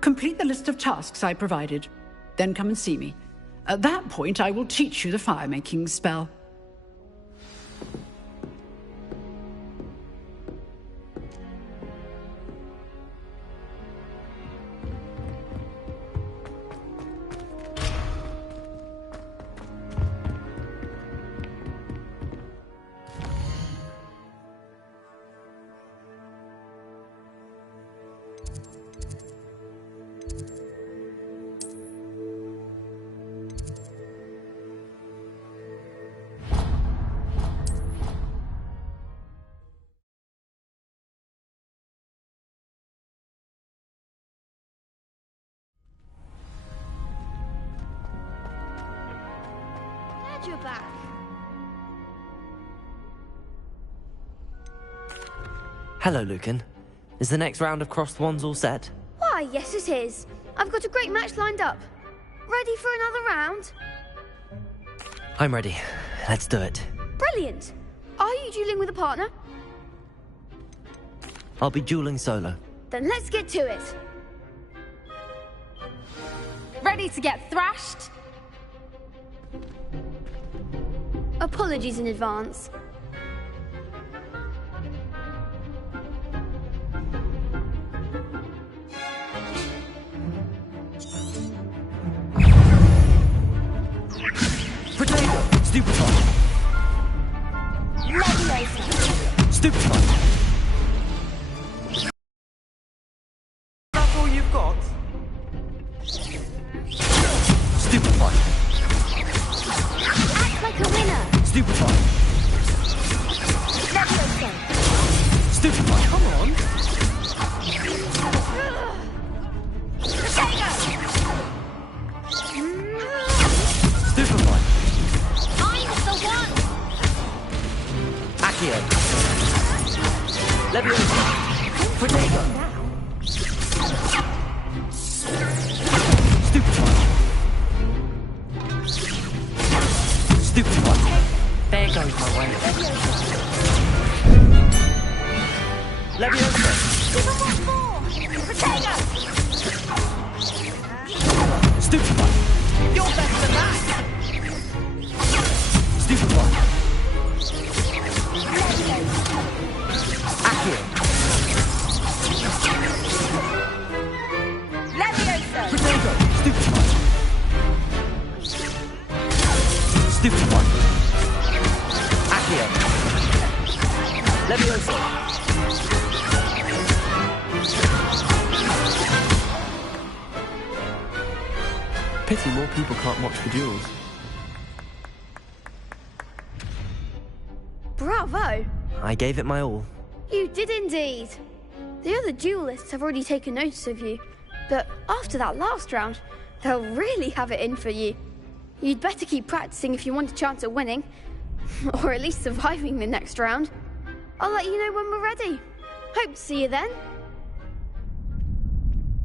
Complete the list of tasks I provided. Then come and see me. At that point, I will teach you the fire-making spell. You're back. Hello, Lucan. Is the next round of Crossed Wands all set? Why, yes it is. I've got a great match lined up. Ready for another round? I'm ready. Let's do it. Brilliant. Are you dueling with a partner? I'll be dueling solo. Then let's get to it. Ready to get thrashed? Apologies in advance. Potato! Stupefy! Stupefy! That's all you've got? Stupefy! Act like a winner. Stupefy! Stupefy, come on! Stupefy! I'm the one! Accio! Leviosa! Potato! Stupefy! Stupefy! There goes my way. Leviosa! Potato! Stupefy! You're better than that! Stupefy! Accio! Leviosa! Potato! Stupefy! Stupefy! Accio! Leviosa! Pity more people can't watch the duels. Bravo! I gave it my all. You did indeed. The other duelists have already taken notice of you, but after that last round, they'll really have it in for you. You'd better keep practicing if you want a chance at winning, or at least surviving the next round. I'll let you know when we're ready. Hope to see you then.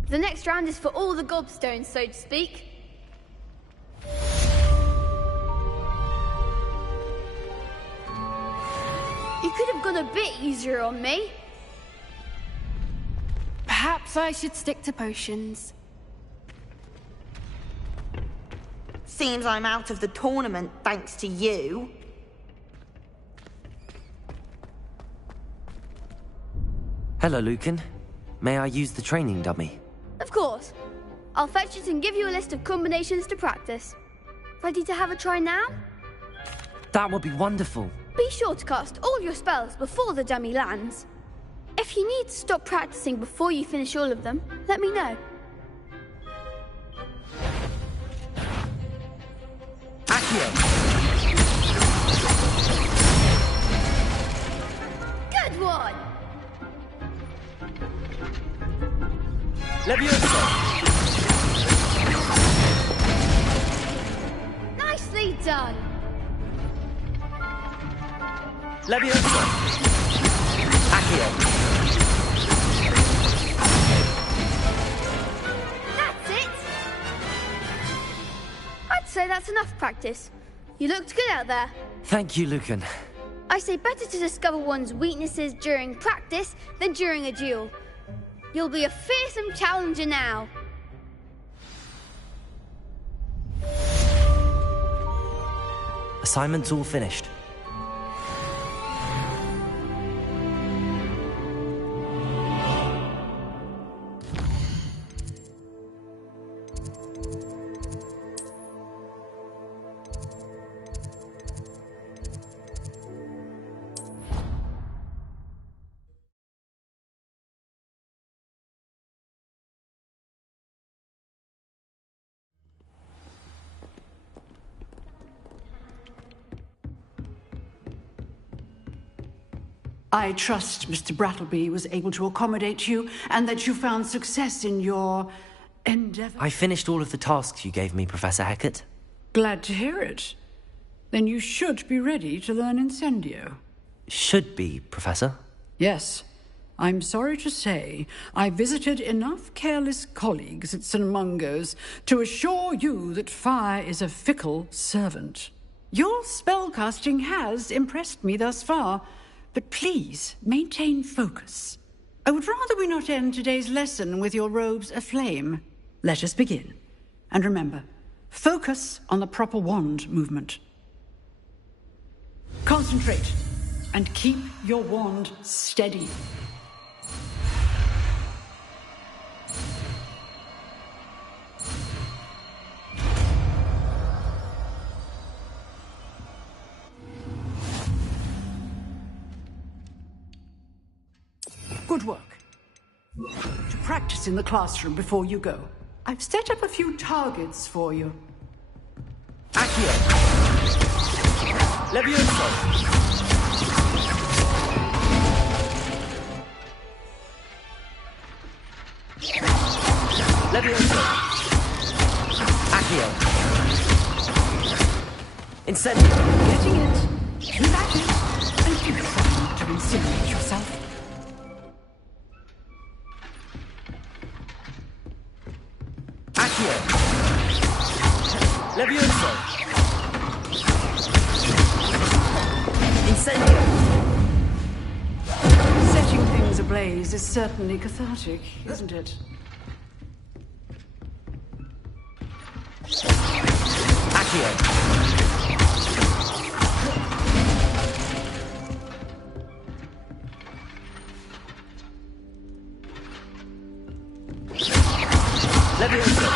The next round is for all the gobstones, so to speak. You could have gone a bit easier on me. Perhaps I should stick to potions. Seems I'm out of the tournament thanks to you. Hello, Lucan. May I use the training dummy? Of course. I'll fetch it and give you a list of combinations to practice. Ready to have a try now? That would be wonderful. Be sure to cast all your spells before the dummy lands. If you need to stop practicing before you finish all of them, let me know. Accio! Good one! Levioso! Nicely done! Levioso! Accio! That's it! I'd say that's enough practice. You looked good out there. Thank you, Lucan. I say better to discover one's weaknesses during practice than during a duel. You'll be a fearsome challenger now. Assignment's all finished. I trust Mr. Brattleby was able to accommodate you and that you found success in your endeavor. I finished all of the tasks you gave me, Professor Hecat. Glad to hear it. Then you should be ready to learn Incendio. Should be, Professor. Yes. I'm sorry to say I visited enough careless colleagues at St. Mungo's to assure you that fire is a fickle servant. Your spellcasting has impressed me thus far, but please maintain focus. I would rather we not end today's lesson with your robes aflame. Let us begin. And remember, focus on the proper wand movement. Concentrate and keep your wand steady. Good work. To practice in the classroom before you go, I've set up a few targets for you. Accio! Levioso! Levioso! Accio! Incendio! Getting it. Keep at it. And keep trying to incinerate yourself. Accio! Levioso! Incendio! Setting things ablaze is certainly cathartic, isn't it? Accio! Levioso!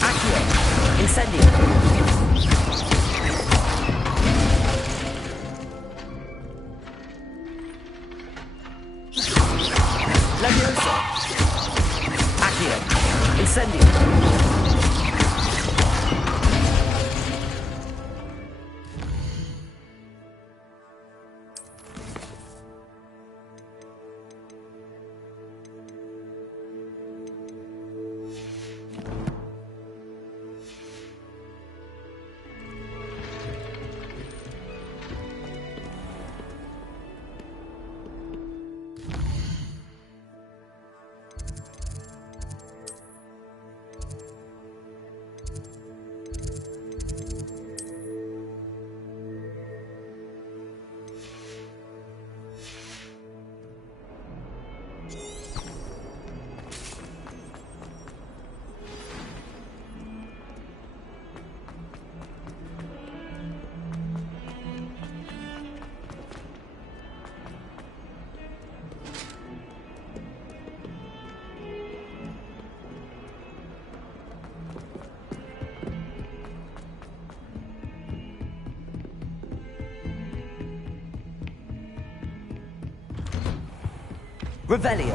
Accio! Incendio! Levioso! Revelio.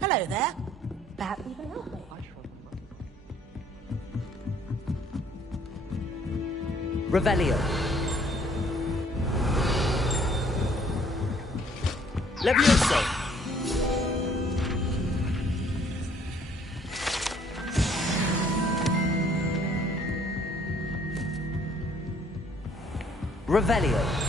Hello there. Perhaps you can help me. Revelio. Levioso. Revelio.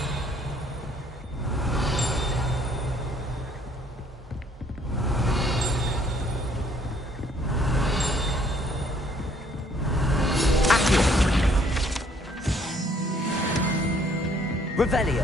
Revelio.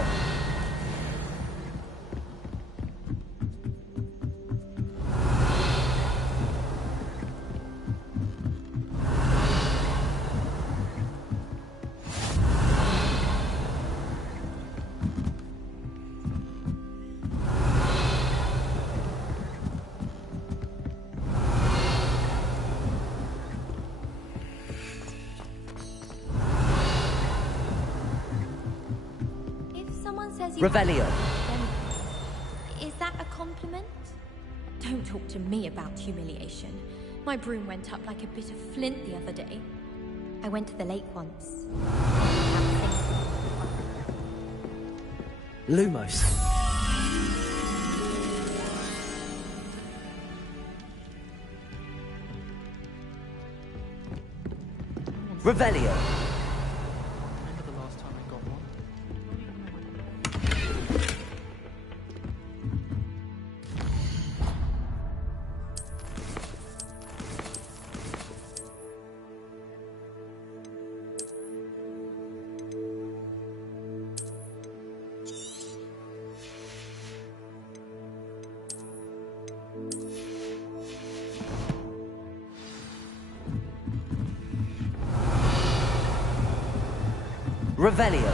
Revelio. Is that a compliment? Don't talk to me about humiliation. My broom went up like a bit of flint the other day. I went to the lake once. Lumos. Revelio. Revelio.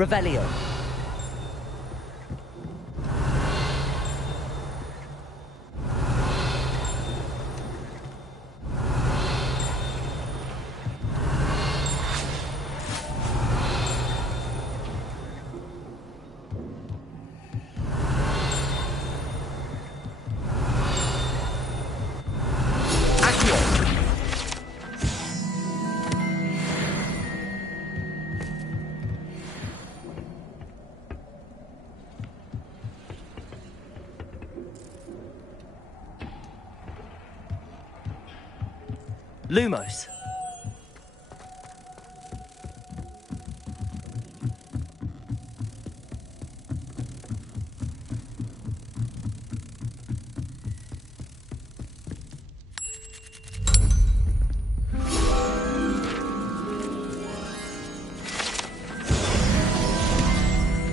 Revelio. Lumos.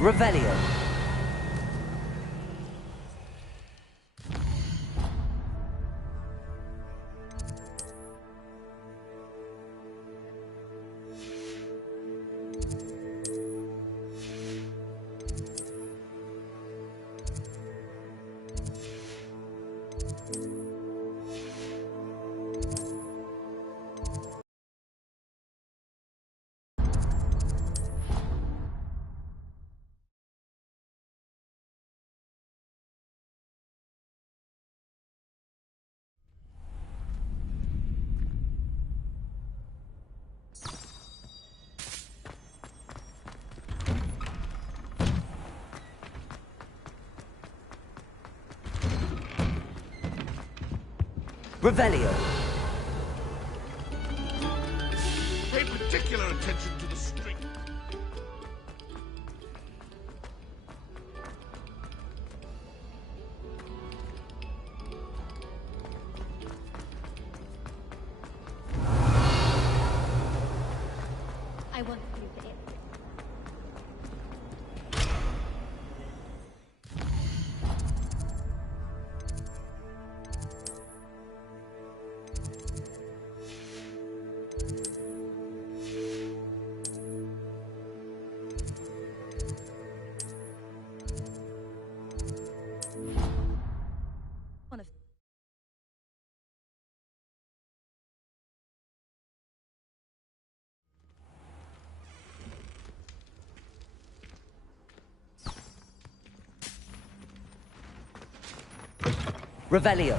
Revelio. Revelio. Pay particular attention to the string. I want to prove it. One of Revelio.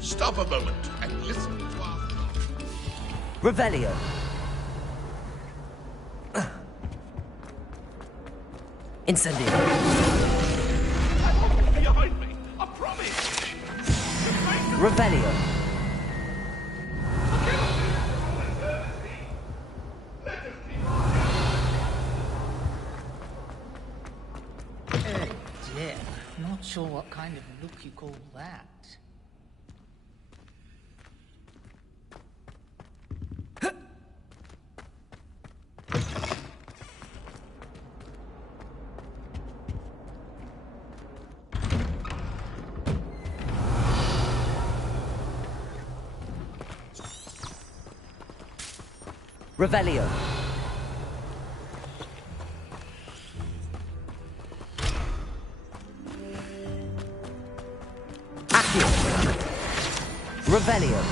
Stop a moment and listen to our thought. Revelio. Incendio. Behind me, I promise. Revelio. Dear, not sure what kind of look you call that. Revelio. Accio. Revelio.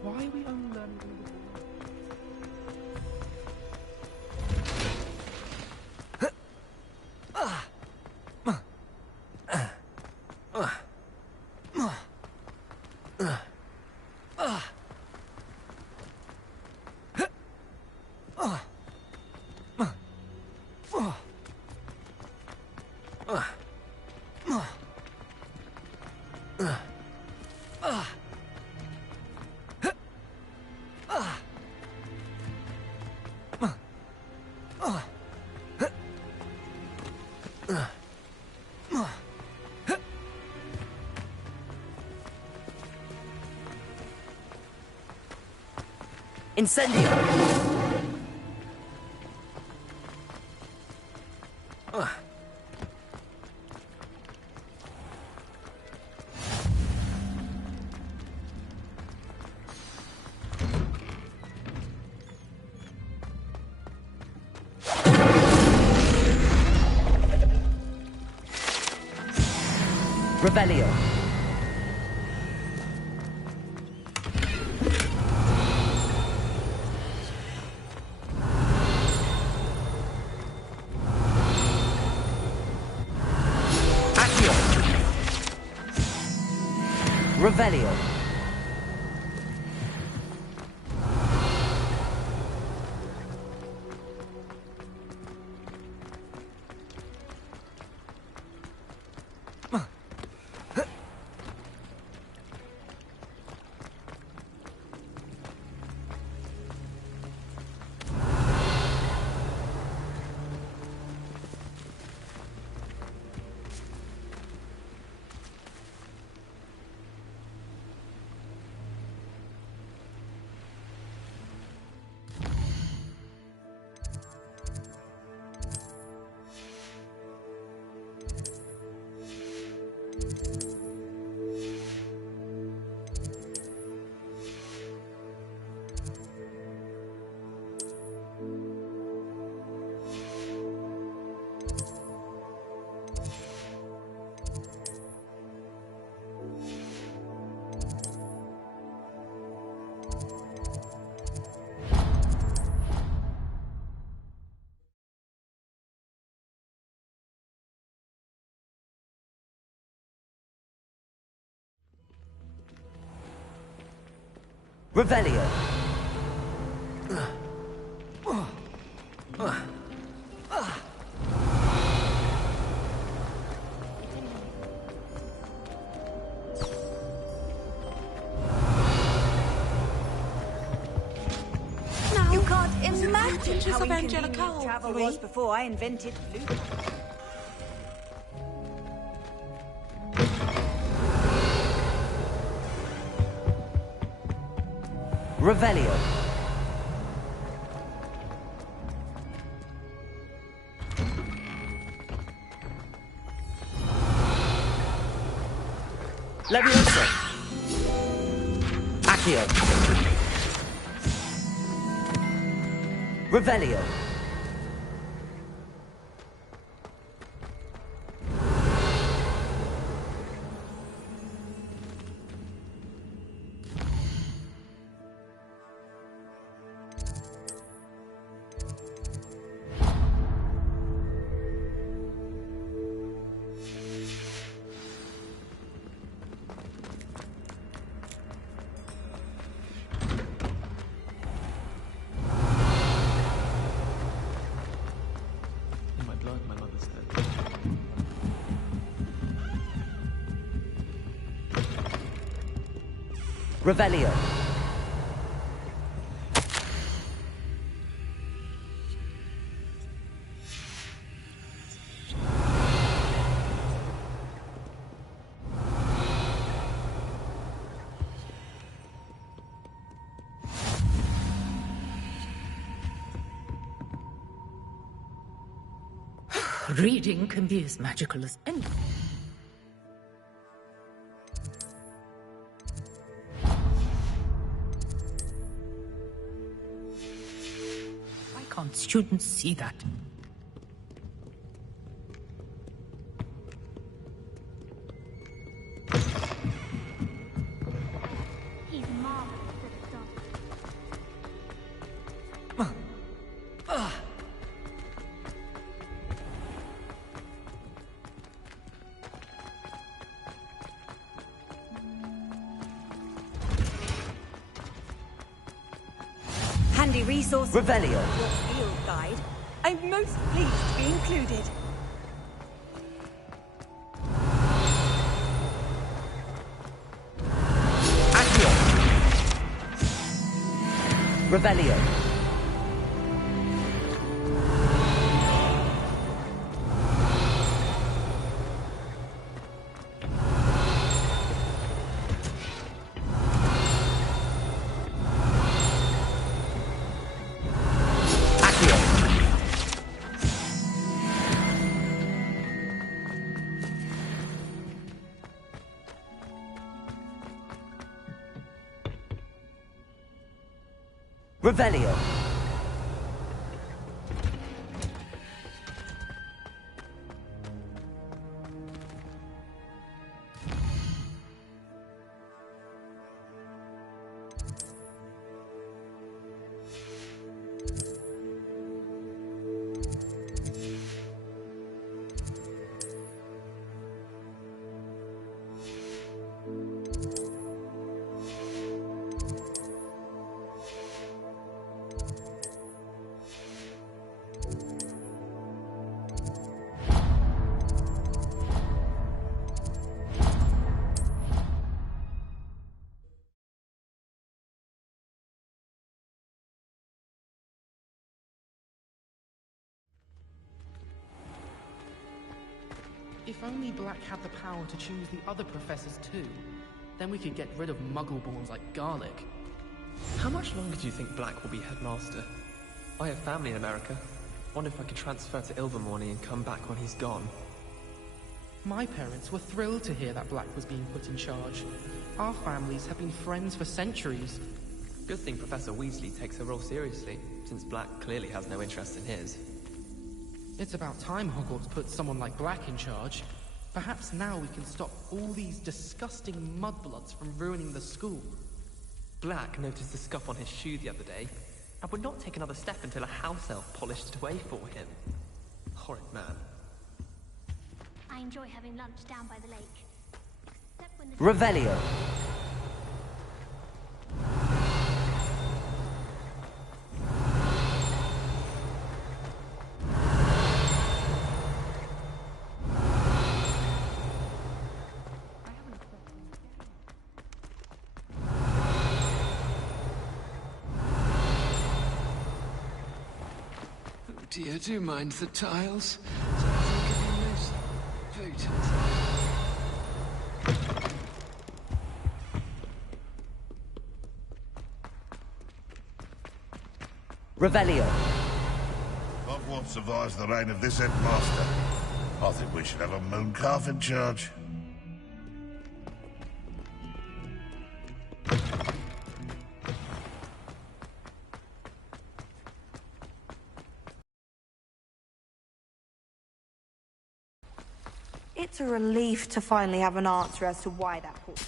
Why are we on Incendio. Revelio. Accio. Revelio. Revelio. You can't imagine how of inconvenient Angelica travel Hall, was before I invented blue. Revelio. Levioso. Accio. Revelio. In my blood, my mother's dead. Revelio. Reading can be as magical as anything. Why can't students see that? He's marvelous at the dog. Handy resource. Revelio. Your field guide. I'm most pleased to be included. Accio. Revelio. Revelio. If only Black had the power to choose the other professors too, then we could get rid of Muggleborns like garlic. How much longer do you think Black will be headmaster? I have family in America. Wonder if I could transfer to Ilvermorny and come back when he's gone. My parents were thrilled to hear that Black was being put in charge. Our families have been friends for centuries. Good thing Professor Weasley takes her role seriously, since Black clearly has no interest in his. It's about time Hogwarts put someone like Black in charge. Perhaps now we can stop all these disgusting mudbloods from ruining the school. Black noticed the scuff on his shoe the other day, and would not take another step until a house elf polished it away for him. Horrid man. I enjoy having lunch down by the lake. Except when the Revelio. Dear, do you mind the tiles? Most potent. Revelio. Hogwarts survives the reign of this headmaster. I think we should have a mooncalf in charge. It's a relief to finally have an answer as to why that horse...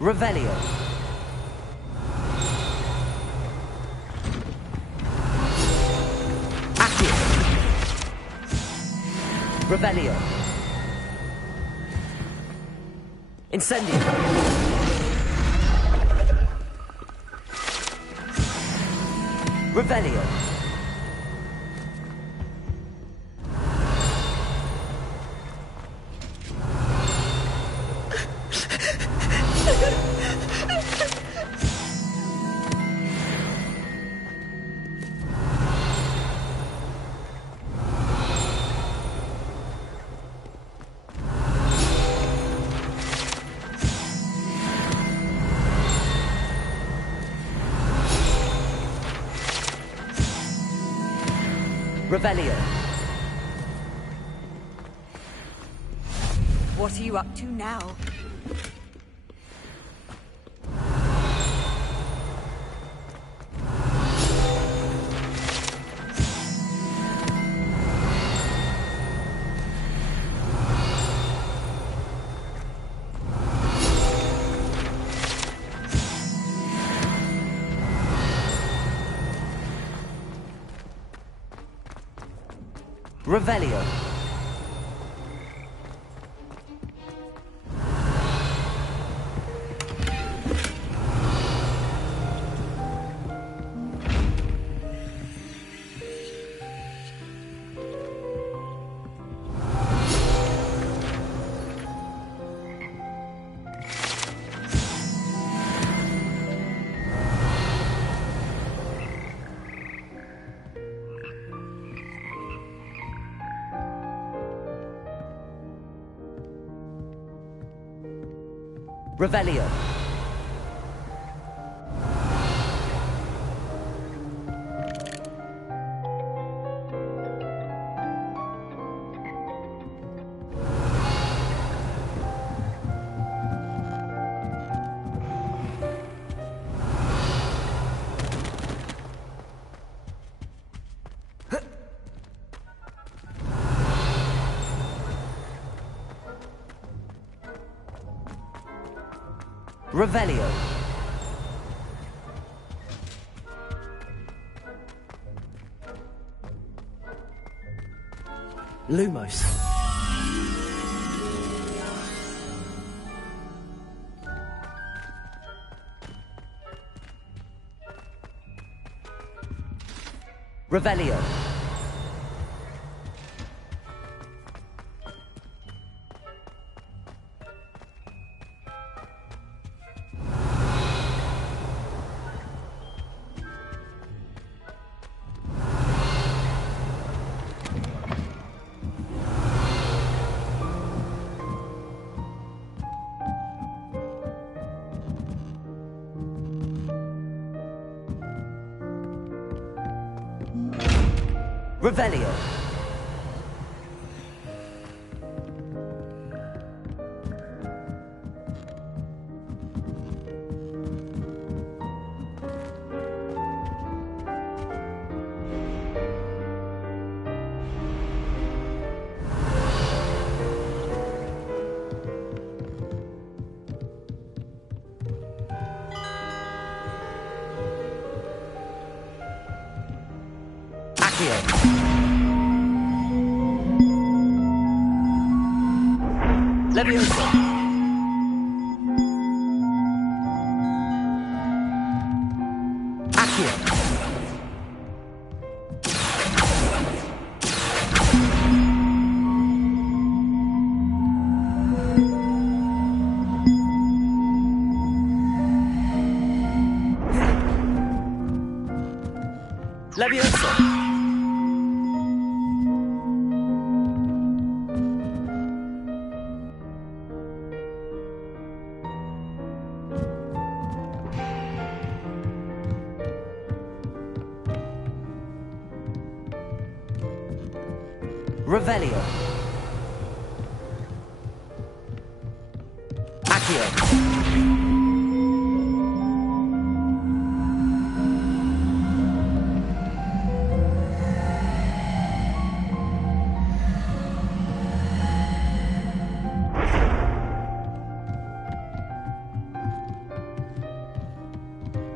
Revelio. Accio. Revelio. Incendio. Revelio. Revelio. What are you up to now? Revelio. Revelio. Revelio. Lumos. Revelio. Revelio. Leviosa. Accio. Leviosa. Revelio. Accio.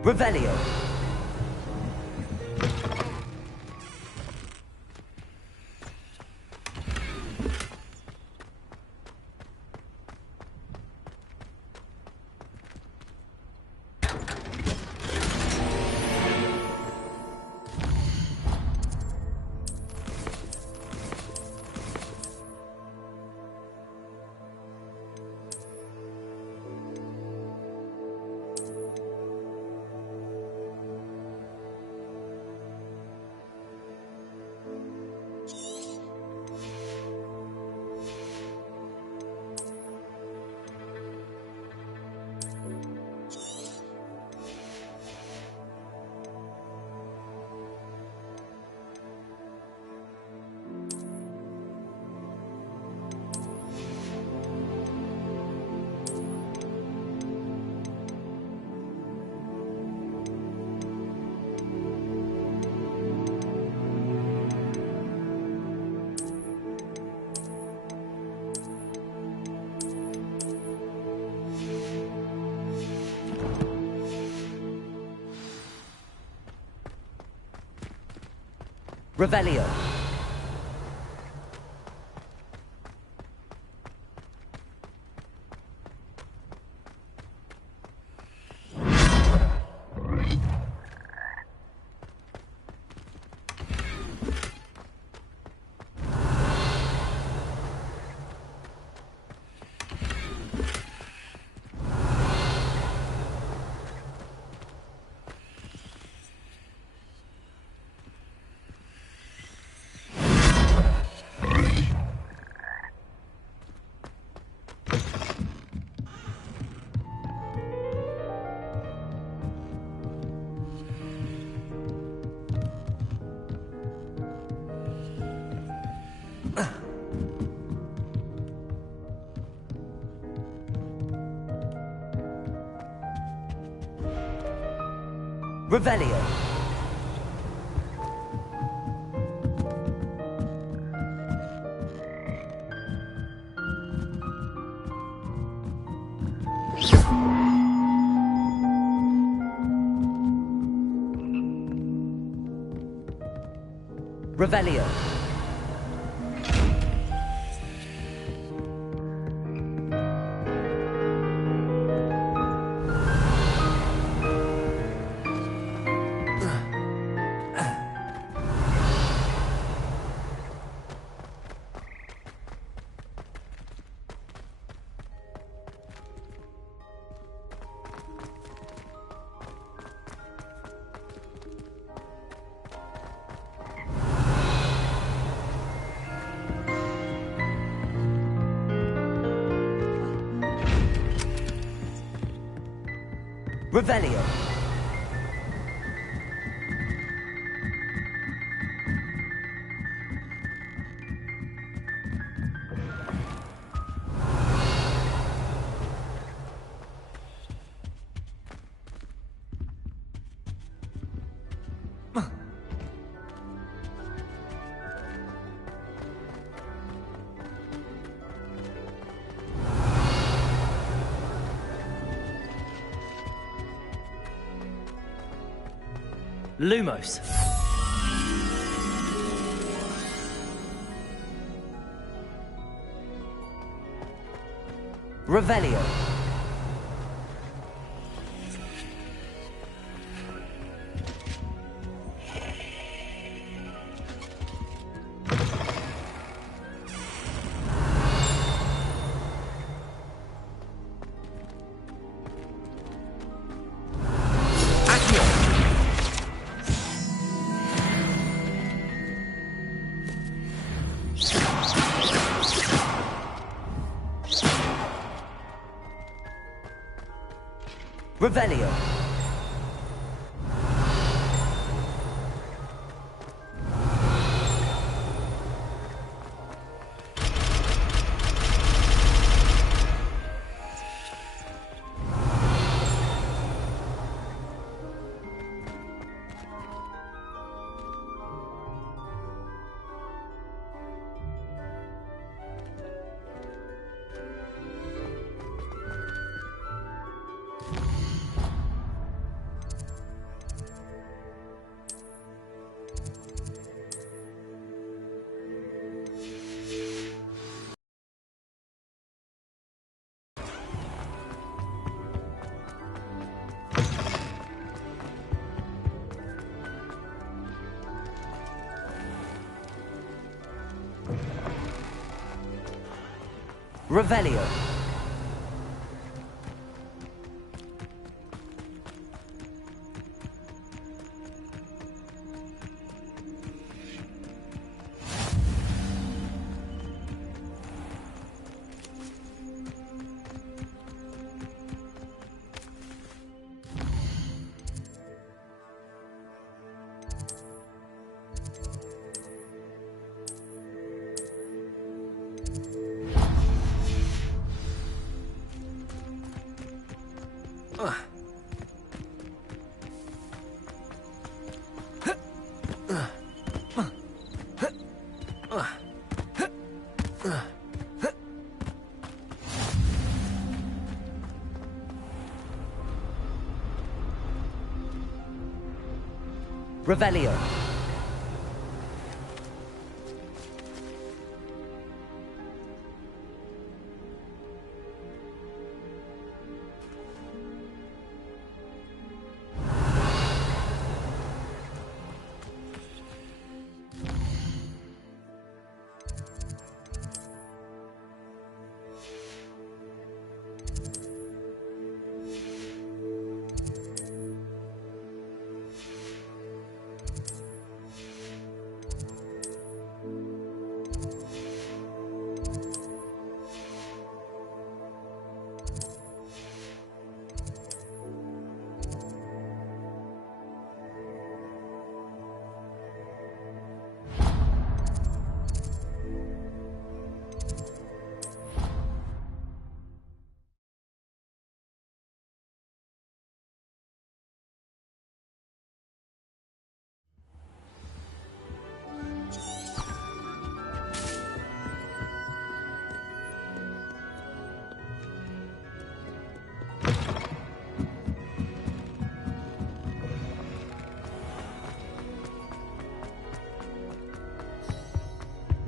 Revelio. Revelio. Revelio. Revelio. Revelio. Lumos. Revelio. Revelio. Revelio. Revelio.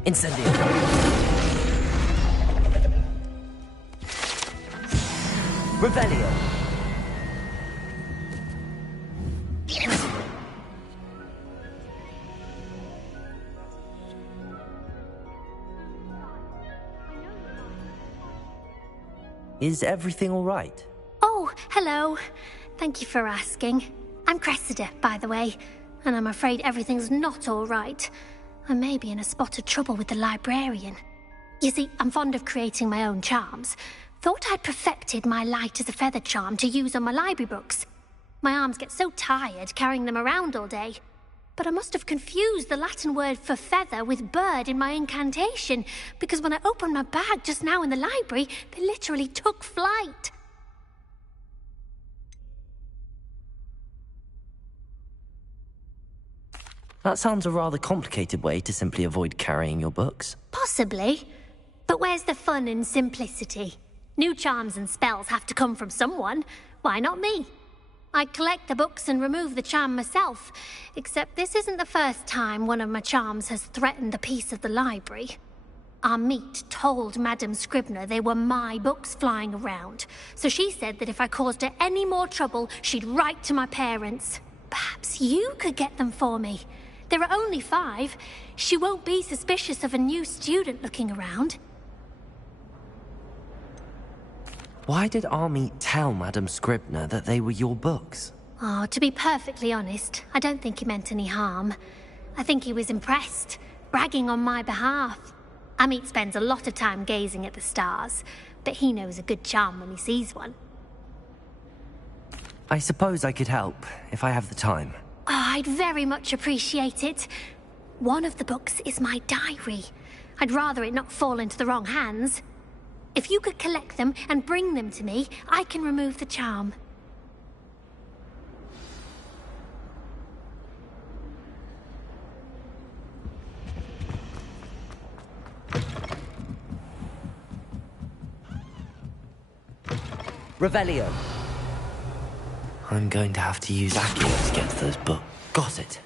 Incendio. Revelio. Is everything all right? Oh, hello. Thank you for asking. I'm Cressida, by the way, and I'm afraid everything's not all right. I may be in a spot of trouble with the librarian. You see, I'm fond of creating my own charms. Thought I'd perfected my light as a feather charm to use on my library books. My arms get so tired carrying them around all day. But I must have confused the Latin word for feather with bird in my incantation, because when I opened my bag just now in the library, they literally took flight. That sounds a rather complicated way to simply avoid carrying your books. Possibly. But where's the fun in simplicity? New charms and spells have to come from someone. Why not me? I collect the books and remove the charm myself, except this isn't the first time one of my charms has threatened a piece of the library. Our meet told Madame Scribner they were my books flying around, so she said that if I caused her any more trouble, she'd write to my parents. Perhaps you could get them for me. There are only 5. She won't be suspicious of a new student looking around. Why did Army tell Madame Scribner that they were your books? Oh, to be perfectly honest, I don't think he meant any harm. I think he was impressed, bragging on my behalf. Amit spends a lot of time gazing at the stars, but he knows a good charm when he sees one. I suppose I could help, if I have the time. Oh, I'd very much appreciate it. One of the books is my diary. I'd rather it not fall into the wrong hands. If you could collect them and bring them to me, I can remove the charm. Revelio. I'm going to have to use Accio to get to those books. Got it.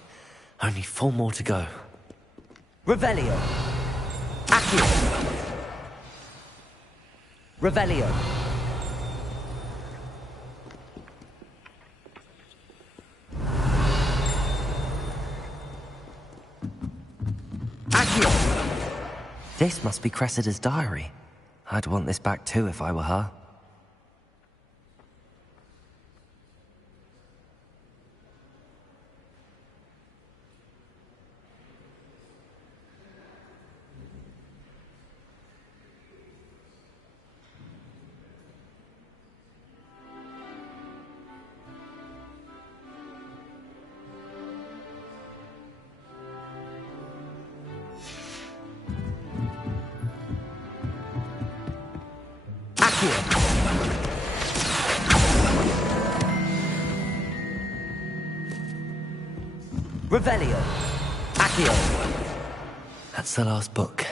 Only 4 more to go. Revelio. Accio. Revelio. Accio. This must be Cressida's diary. I'd want this back too if I were her. Revelio. Accio. That's the last book.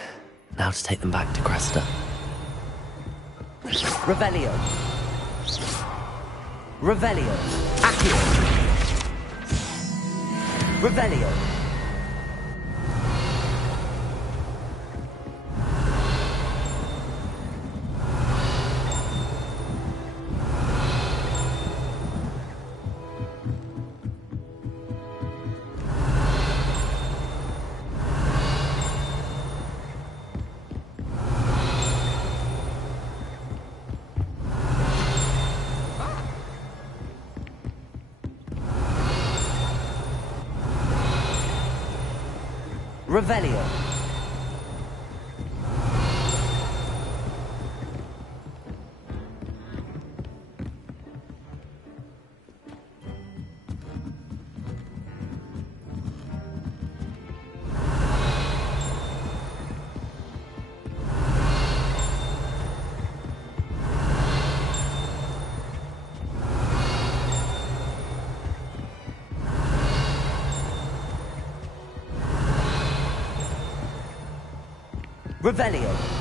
Now to take them back to Cressida. Revelio. Revelio. Accio. Revelio. Revelio. Revelio.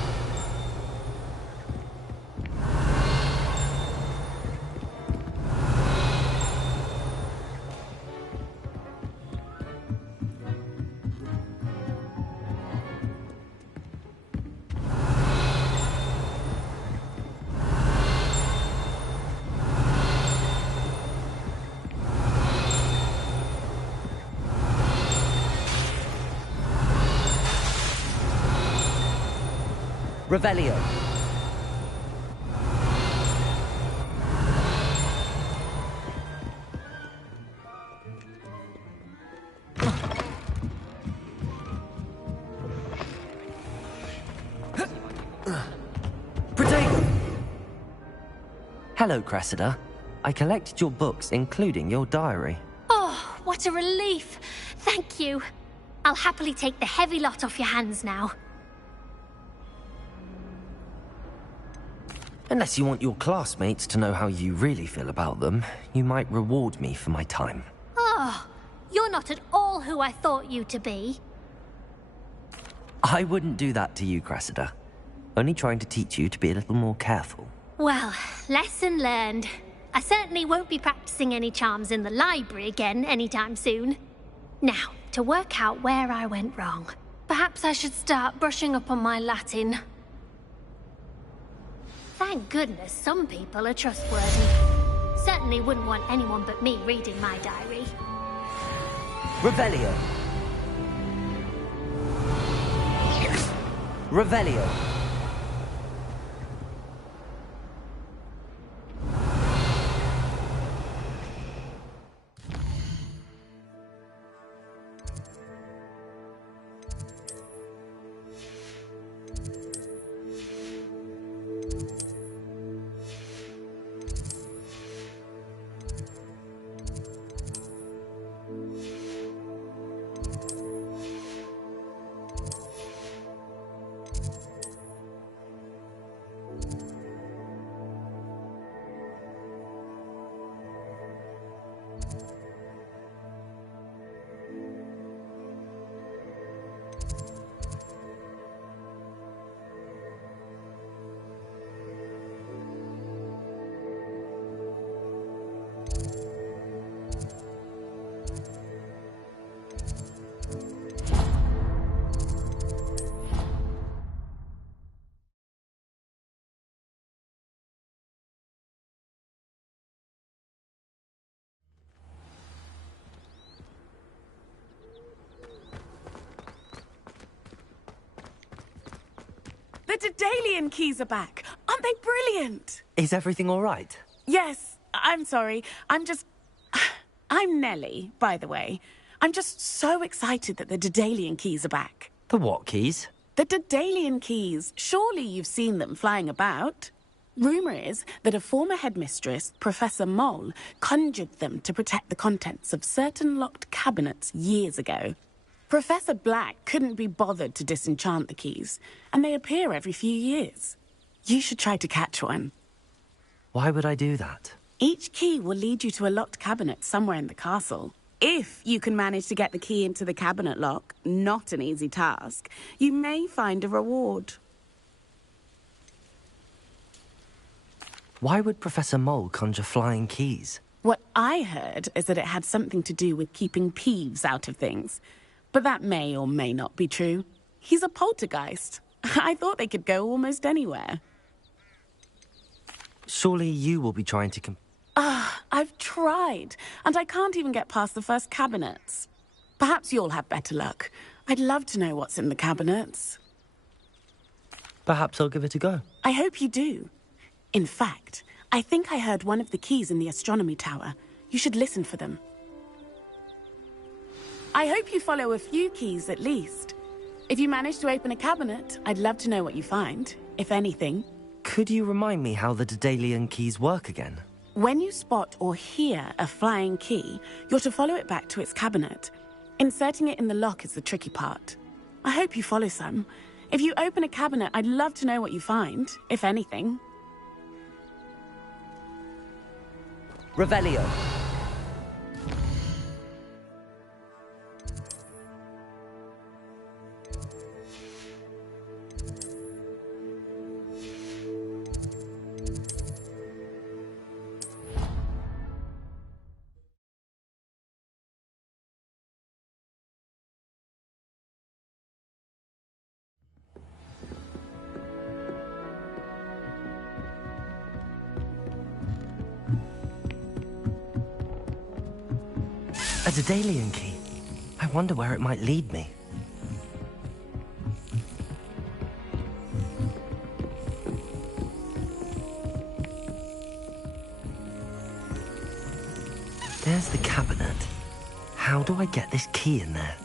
Revelio. Hello, Cressida. I collected your books, including your diary. Oh, what a relief. Thank you. I'll happily take the heavy lot off your hands now. Unless you want your classmates to know how you really feel about them, you might reward me for my time. Oh, you're not at all who I thought you to be. I wouldn't do that to you, Cressida. Only trying to teach you to be a little more careful. Well, lesson learned. I certainly won't be practicing any charms in the library again anytime soon. Now, to work out where I went wrong. Perhaps I should start brushing up on my Latin. Thank goodness some people are trustworthy. Certainly wouldn't want anyone but me reading my diary. Revelio. Revelio. The Daedalian keys are back. Aren't they brilliant? Is everything all right? Yes, I'm sorry. I'm Nellie, by the way. I'm just so excited that the Daedalian keys are back. The what keys? The Daedalian keys. Surely you've seen them flying about. Rumour is that a former headmistress, Professor Mole, conjured them to protect the contents of certain locked cabinets years ago. Professor Black couldn't be bothered to disenchant the keys, and they appear every few years. You should try to catch one. Why would I do that? Each key will lead you to a locked cabinet somewhere in the castle. If you can manage to get the key into the cabinet lock, not an easy task, you may find a reward. Why would Professor Mole conjure flying keys? What I heard is that it had something to do with keeping Peeves out of things. But that may or may not be true. He's a poltergeist. I thought they could go almost anywhere. Surely you will be trying to I've tried, and I can't even get past the first cabinets. Perhaps you'll have better luck. I'd love to know what's in the cabinets. Perhaps I'll give it a go. I hope you do. In fact, I think I heard one of the keys in the astronomy tower. You should listen for them. I hope you follow a few keys at least. If you manage to open a cabinet, I'd love to know what you find, if anything. Could you remind me how the Daedalian keys work again? When you spot or hear a flying key, you're to follow it back to its cabinet. Inserting it in the lock is the tricky part. I hope you follow some. If you open a cabinet, I'd love to know what you find, if anything. Revelio. A Daedalian key. I wonder where it might lead me. There's the cabinet. How do I get this key in there?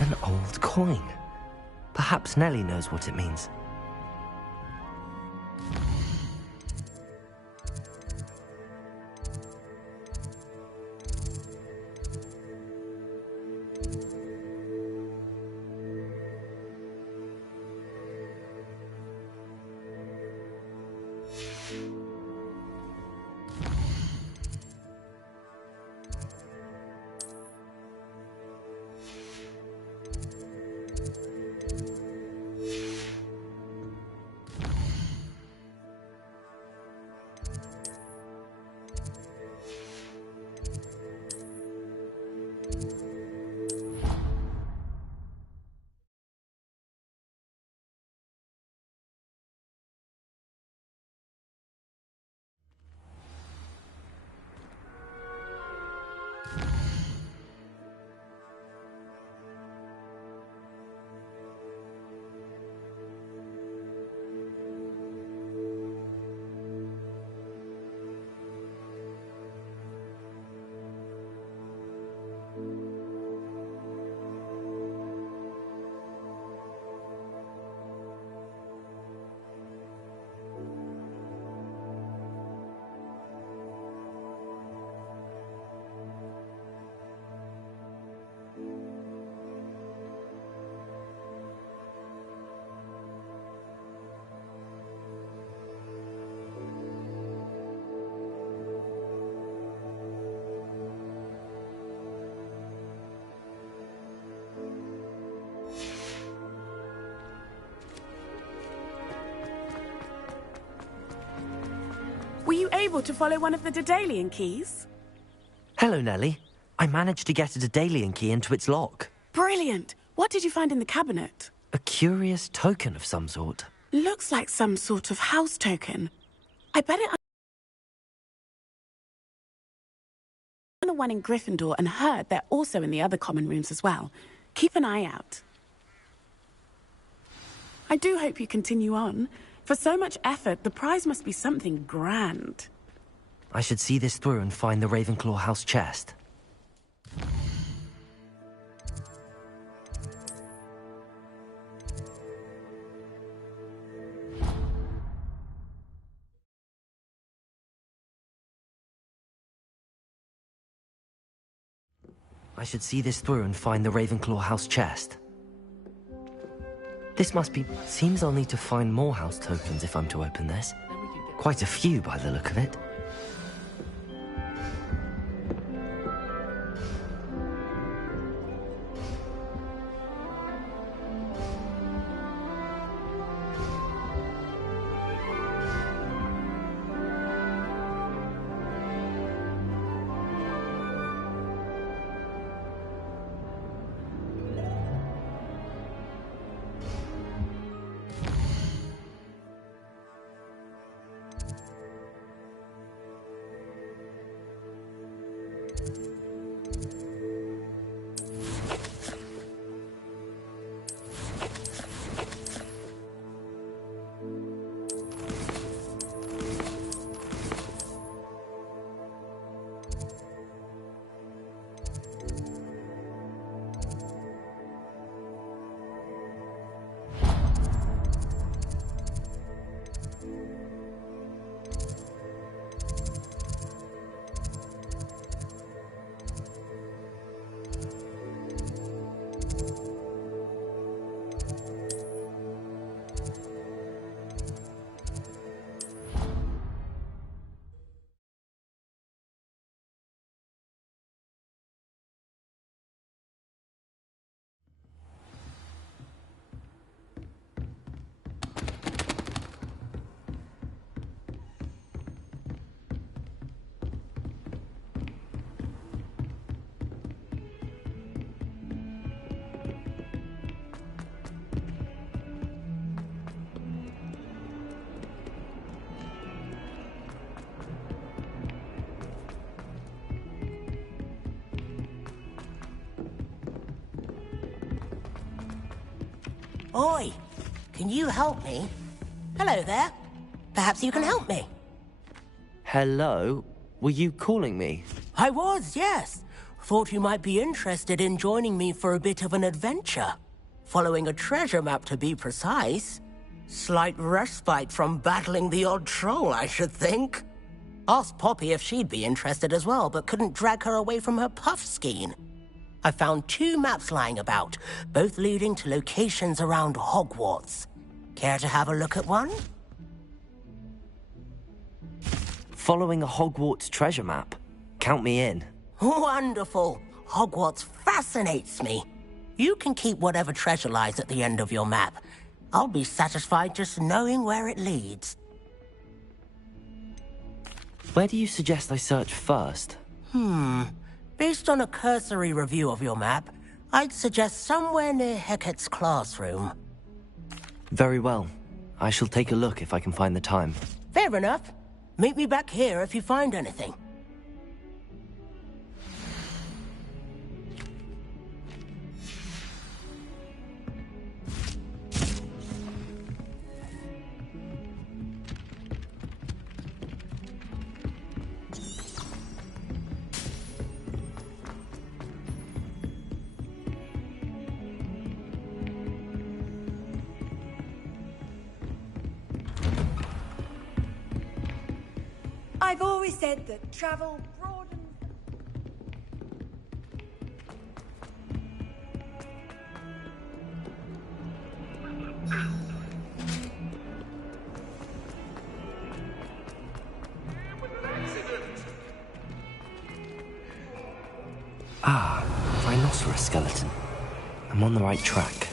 An old coin. Perhaps Nellie knows what it means. Were you able to follow one of the Daedalian keys? Hello, Nellie. I managed to get a Daedalian key into its lock. Brilliant! What did you find in the cabinet? A curious token of some sort. Looks like some sort of house token. I bet it... the one in Gryffindor and heard they're also in the other common rooms as well. Keep an eye out. I do hope you continue on. For so much effort, the prize must be something grand. I should see this through and find the Ravenclaw house chest. I should see this through and find the Ravenclaw house chest. This must be... Seems I'll need to find more house tokens if I'm to open this. Quite a few by the look of it. Oi! Can you help me? Hello there. Perhaps you can help me. Hello? Were you calling me? I was, yes. Thought you might be interested in joining me for a bit of an adventure. Following a treasure map, to be precise. Slight respite from battling the odd troll, I should think. Asked Poppy if she'd be interested as well, but couldn't drag her away from her puff skein. I found 2 maps lying about, both leading to locations around Hogwarts. Care to have a look at one? Following a Hogwarts treasure map? Count me in. Wonderful. Hogwarts fascinates me. You can keep whatever treasure lies at the end of your map. I'll be satisfied just knowing where it leads. Where do you suggest I search first? Based on a cursory review of your map, I'd suggest somewhere near Hecat's classroom. Very well. I shall take a look if I can find the time. Fair enough. Meet me back here if you find anything. I've always said that travel broadens... Ah, rhinoceros skeleton. I'm on the right track.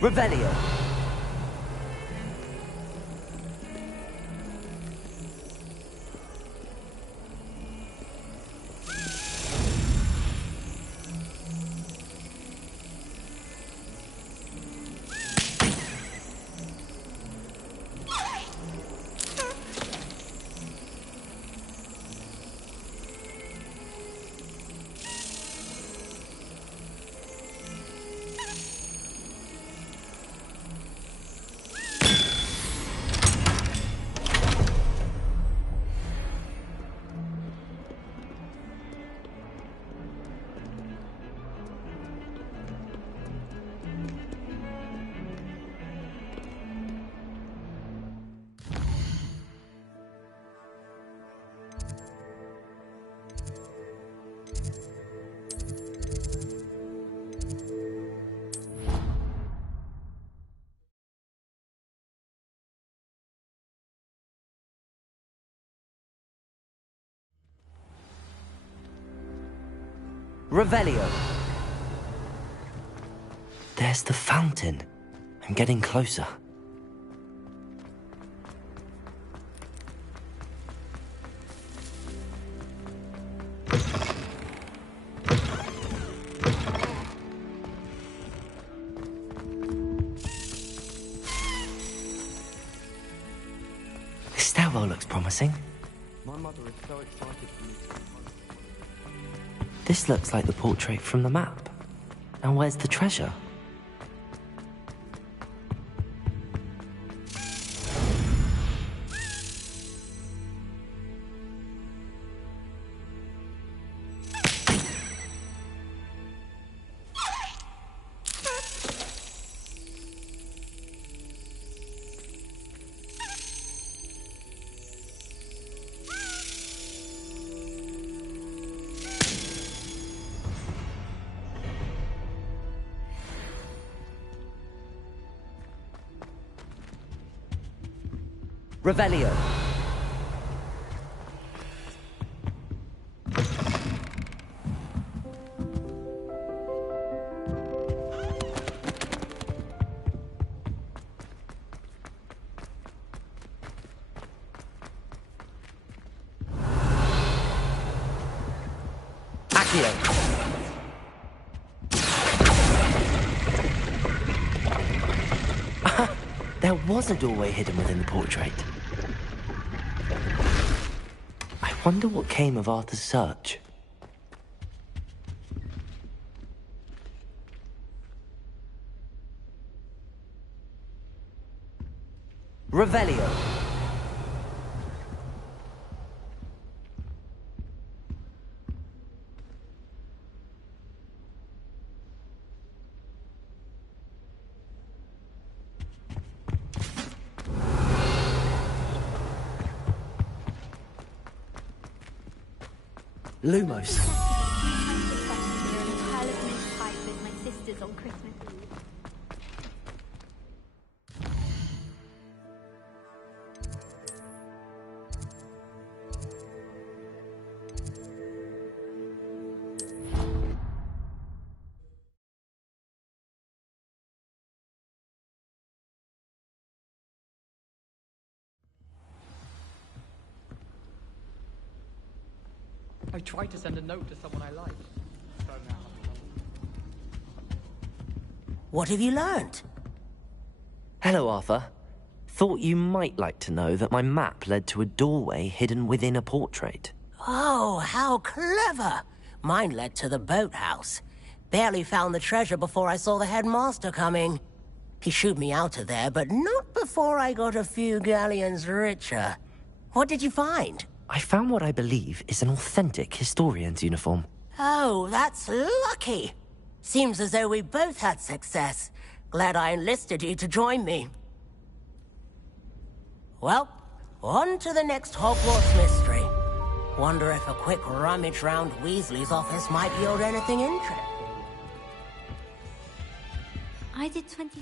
Revelio. Revelio. There's the fountain. I'm getting closer. This stairwell looks promising. My mother is so excited for me to... This looks like the portrait from the map. And where's the treasure? Revelio. There was a doorway hidden within the portrait. I Wonder what came of Arthur's search. Revelio. Lumos. On Christmas Eve. I tried to send a note to someone I like. So now. What have you learned? Hello, Arthur. Thought you might like to know that my map led to a doorway hidden within a portrait. Oh, how clever! Mine led to the boathouse. Barely found the treasure before I saw the headmaster coming. He shooed me out of there, but not before I got a few galleons richer. What did you find? I found what I believe is an authentic historian's uniform. Oh, that's lucky. Seems as though we both had success. Glad I enlisted you to join me. Well, on to the next Hogwarts mystery. Wonder if a quick rummage round Weasley's office might yield anything interesting. I did 20.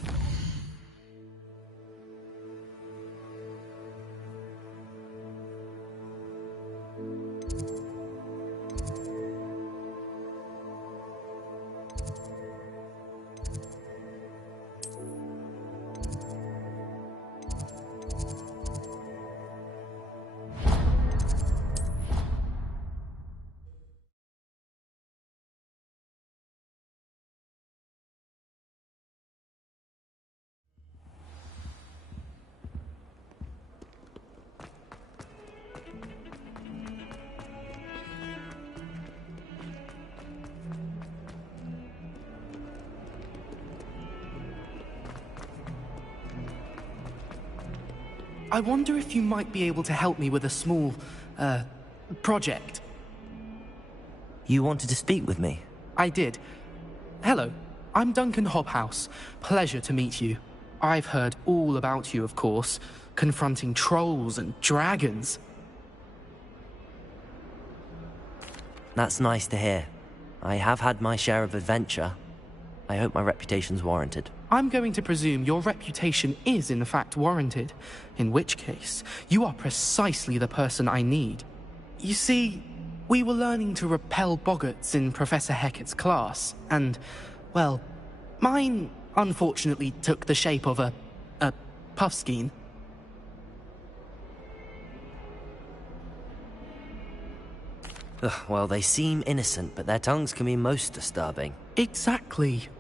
I wonder if you might be able to help me with a small, project. You wanted to speak with me? I did. Hello, I'm Duncan Hobhouse. Pleasure to meet you. I've heard all about you, of course, confronting trolls and dragons. That's nice to hear. I have had my share of adventure. I hope my reputation's warranted. I'm going to presume your reputation is in fact warranted, in which case, you are precisely the person I need. You see, we were learning to repel boggarts in Professor Hecat's class, and, well, mine unfortunately took the shape of a puffskein. Well, they seem innocent, but their tongues can be most disturbing. Exactly.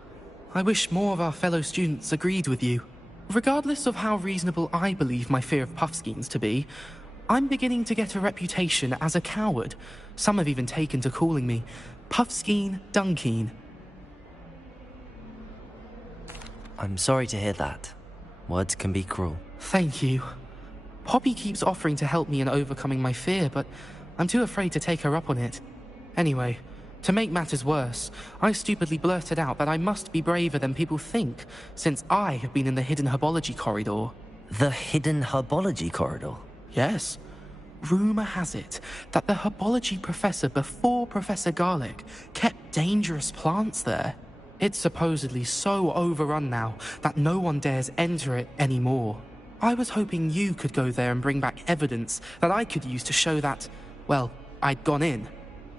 I wish more of our fellow students agreed with you. Regardless of how reasonable I believe my fear of puffskeins to be, I'm beginning to get a reputation as a coward. Some have even taken to calling me Puffskeen Dunkeen. I'm sorry to hear that. Words can be cruel. Thank you. Poppy keeps offering to help me in overcoming my fear, but I'm too afraid to take her up on it. Anyway, to make matters worse, I stupidly blurted out that I must be braver than people think, since I have been in the hidden herbology corridor. The hidden herbology corridor? Yes. Rumour has it that the herbology professor before Professor Garlick kept dangerous plants there. It's supposedly so overrun now that no one dares enter it anymore. I was hoping you could go there and bring back evidence that I could use to show that, well, I'd gone in.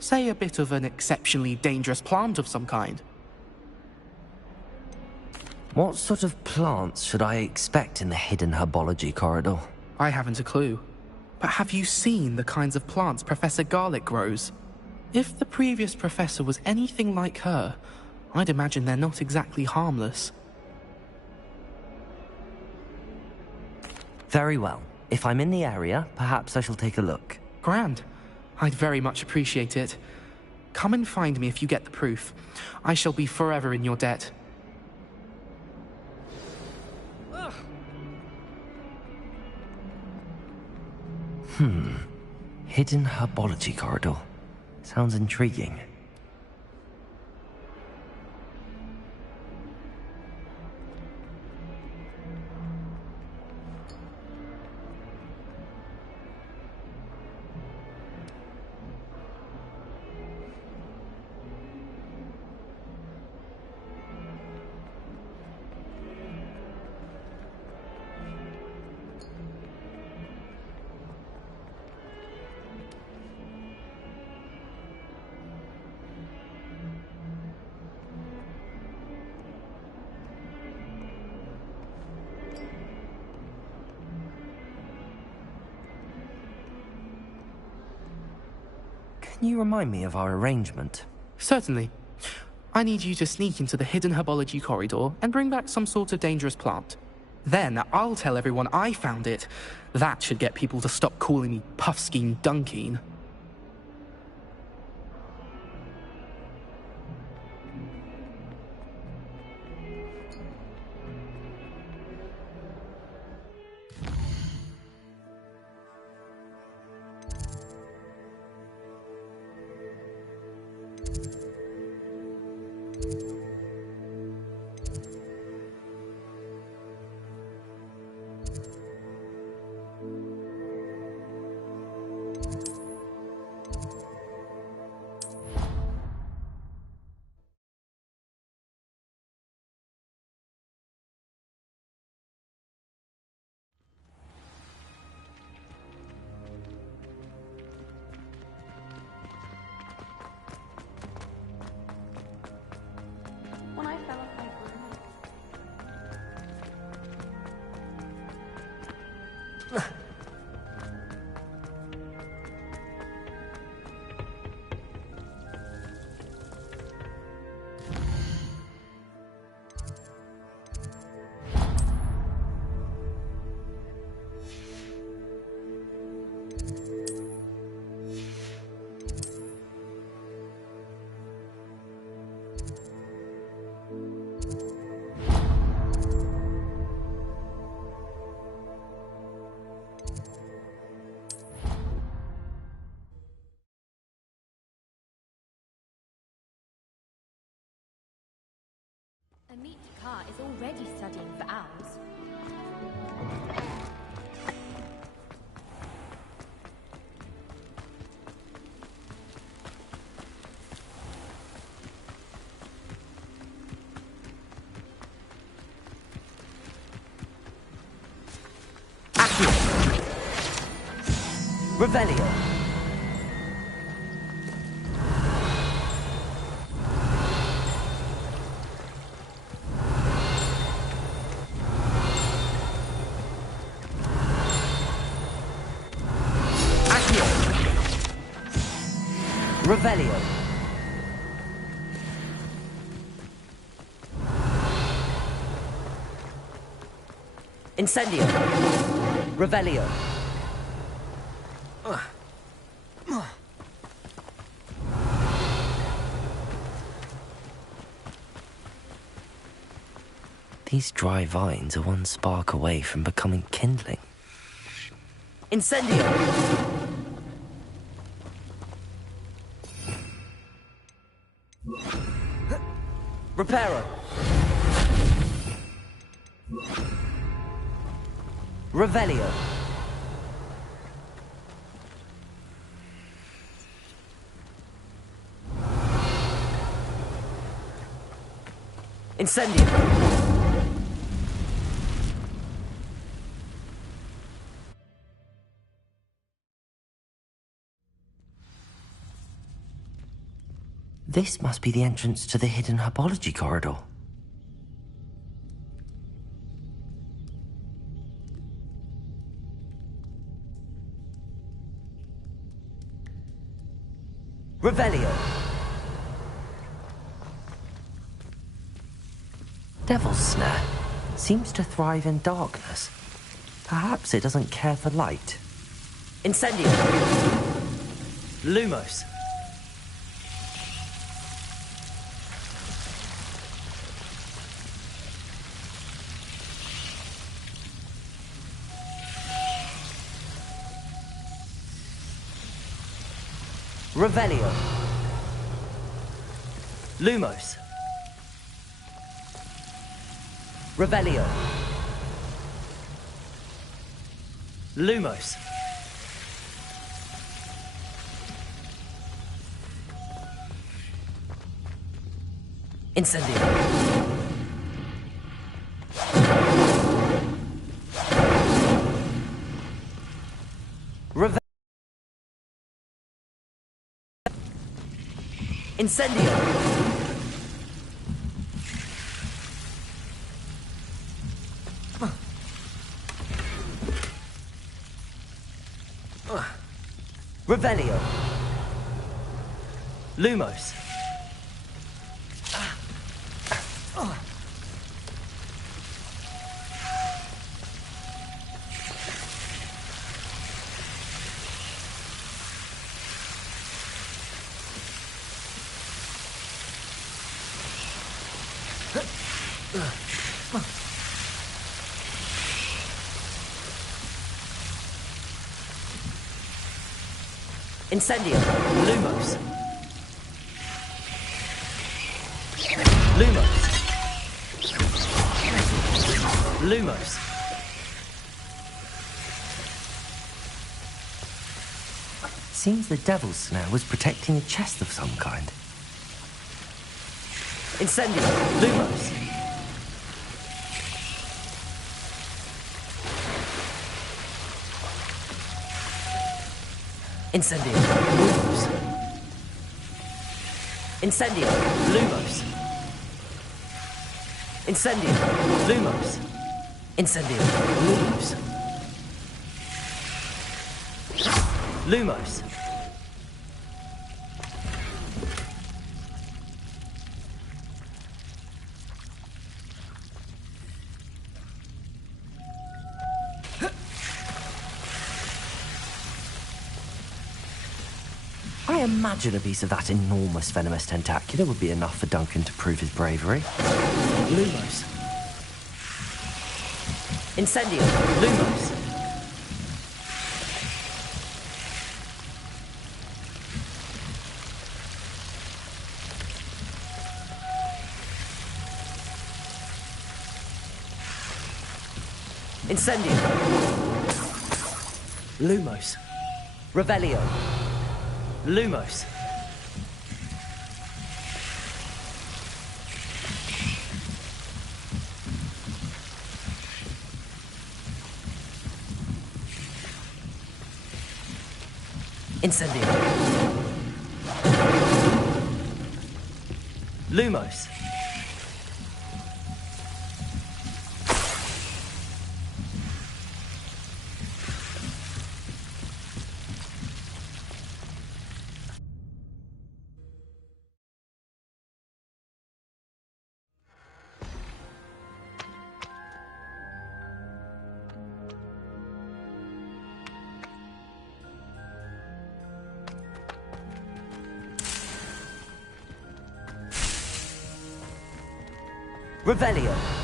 Say a bit of an exceptionally dangerous plant of some kind. What sort of plants should I expect in the hidden herbology corridor? I haven't a clue. But have you seen the kinds of plants Professor Garlick grows? If the previous professor was anything like her, I'd imagine they're not exactly harmless. Very well. If I'm in the area, perhaps I shall take a look. Grand. I'd very much appreciate it. Come and find me if you get the proof. I shall be forever in your debt. Hidden herbology corridor. Sounds intriguing. Can you remind me of our arrangement? Certainly. I need you to sneak into the hidden herbology corridor and bring back some sort of dangerous plant. Then I'll tell everyone I found it. That should get people to stop calling me Puffskein Dunkeen. When I fell off my broom. A meat car is already studying for owls. Revelio. Revelio. Incendio. Revelio. These dry vines are one spark away from becoming kindling. Incendio. Reparo. Revelio. Incendio. This must be the entrance to the hidden herbology corridor. Revelio. Devil's Snare seems to thrive in darkness. Perhaps it doesn't care for light. Incendio. Lumos. Revelio. Lumos. Revelio. Lumos. Incendio. Incendio. Revelio. Lumos. Incendio. Lumos. Lumos. Lumos. Seems the devil's snare was protecting a chest of some kind. Incendio. Lumos. Incendio. Lumos. Incendio. Lumos. Incendio. Lumos. Incendio. Lumos. Lumos. I imagine a piece of that enormous venomous tentacula would be enough for Duncan to prove his bravery. Lumos. Incendio. Lumos. Incendio. Lumos. Revelio. Lumos. Incendio. Lumos. Revelio.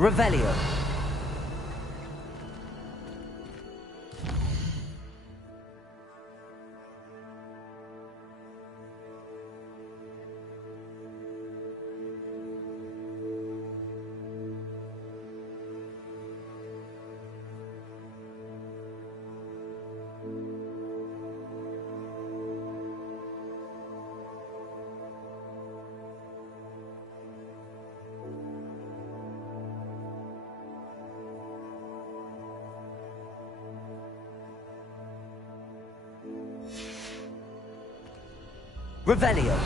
Revelio. Revelio.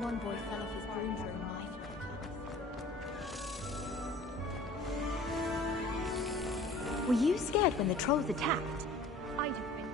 One boy fell off his broom during my class. Were you scared when the trolls attacked? I'd have been.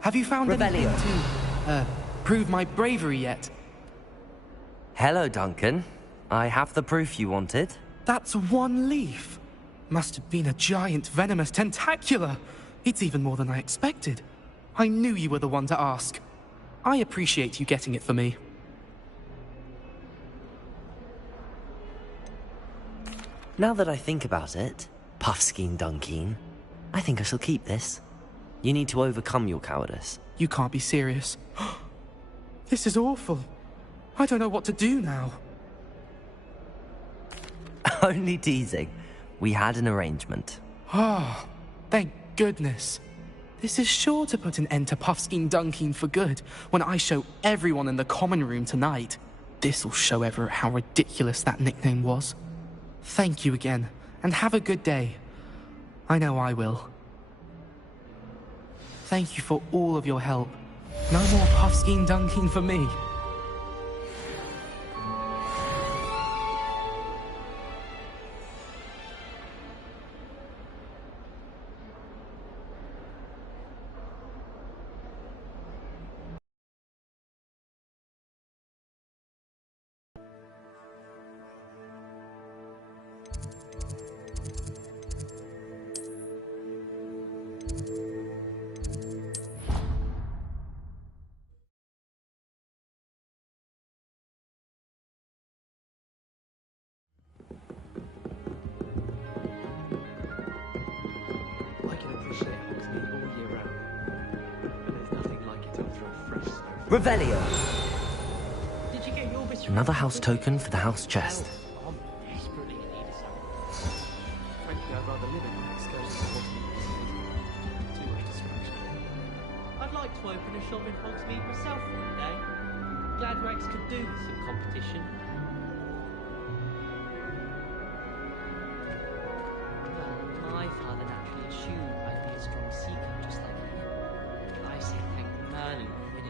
Have you found anything to, prove my bravery yet? Hello, Duncan. I have the proof you wanted. That's one leaf. Must have been a giant venomous tentacula. It's even more than I expected. I knew you were the one to ask. I appreciate you getting it for me. Now that I think about it, Puffskein Dunkeen, I think I shall keep this. You need to overcome your cowardice. You can't be serious. This is awful. I don't know what to do now. Only teasing. We had an arrangement. Ah, thank goodness. This is sure to put an end to Puffskein Dunkeen for good when I show everyone in the common room tonight. This'll show Everett how ridiculous that nickname was. Thank you again, and have a good day. I know I will. Thank you for all of your help. No more Puffskein Dunkeen for me. Revelio. Did you get your bit? Another house token for the house chest. I'm desperately in need of something. Frankly, I'd rather live in an excursion than Hogsmeade. Too much distraction. I'd like to open a shop in Hogsmeade myself one day. Glad Rex could do with some competition. Well, my father naturally assumed I'd be a strong seeker just like him. I say thank Merlin for winning.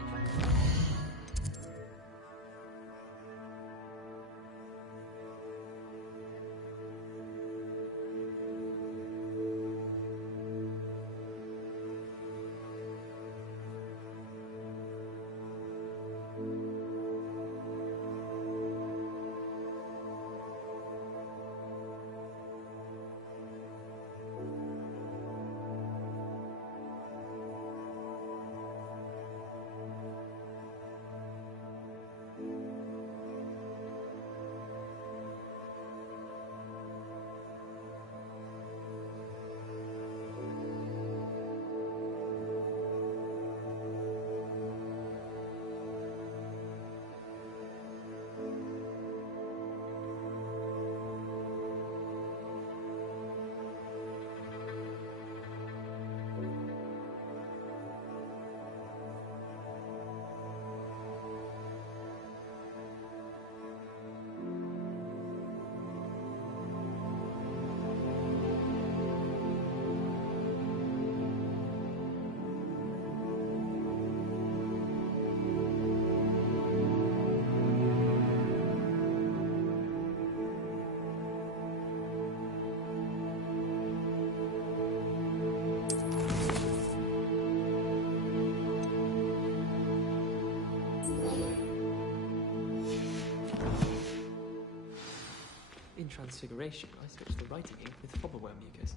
Transfiguration, I switched the writing ink with Fobberworm mucus.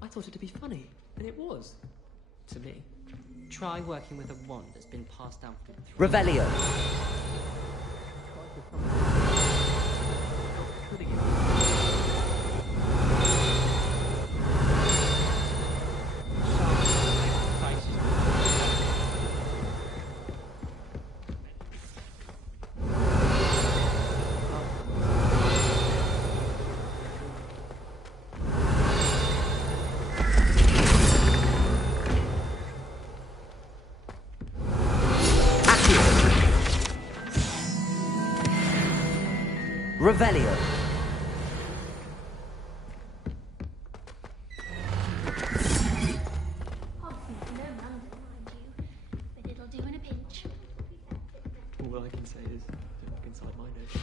I thought it to be funny, and it was. To me. Try working with a wand that's been passed down from... Revelio. Revelio. But it'll do in a pinch. All I can say is, don't look inside my notes.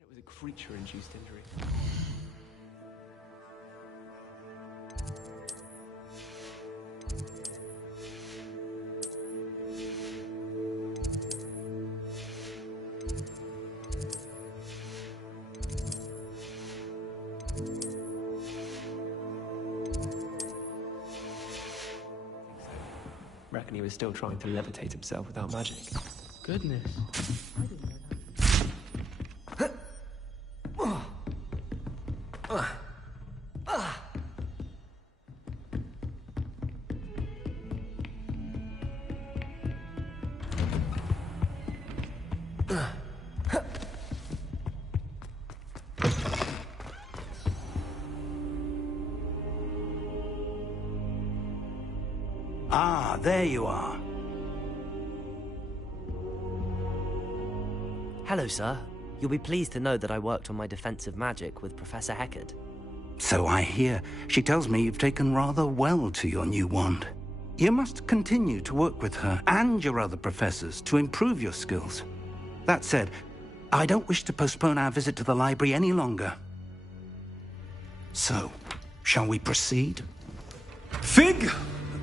It was a creature-induced injury. Reckon he was still trying to levitate himself without magic. Goodness. Ah, there you are. Hello, sir. You'll be pleased to know that I worked on my defensive magic with Professor Heckard. So I hear. She tells me you've taken rather well to your new wand. You must continue to work with her and your other professors to improve your skills. That said, I don't wish to postpone our visit to the library any longer. So, shall we proceed? Fig!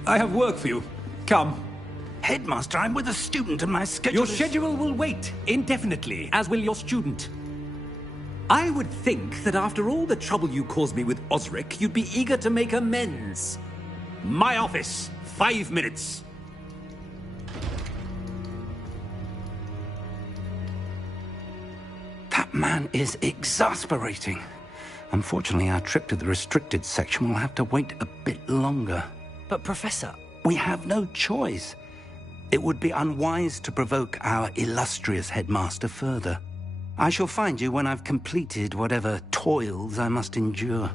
I have work for you. Come. Headmaster, I'm with a student and my schedule Your schedule will wait indefinitely, as will your student. I would think that after all the trouble you caused me with Osric, you'd be eager to make amends. My office. 5 minutes. That man is exasperating. Unfortunately, our trip to the restricted section will have to wait a bit longer. But, Professor... We have no choice. It would be unwise to provoke our illustrious headmaster further. I shall find you when I've completed whatever toils I must endure.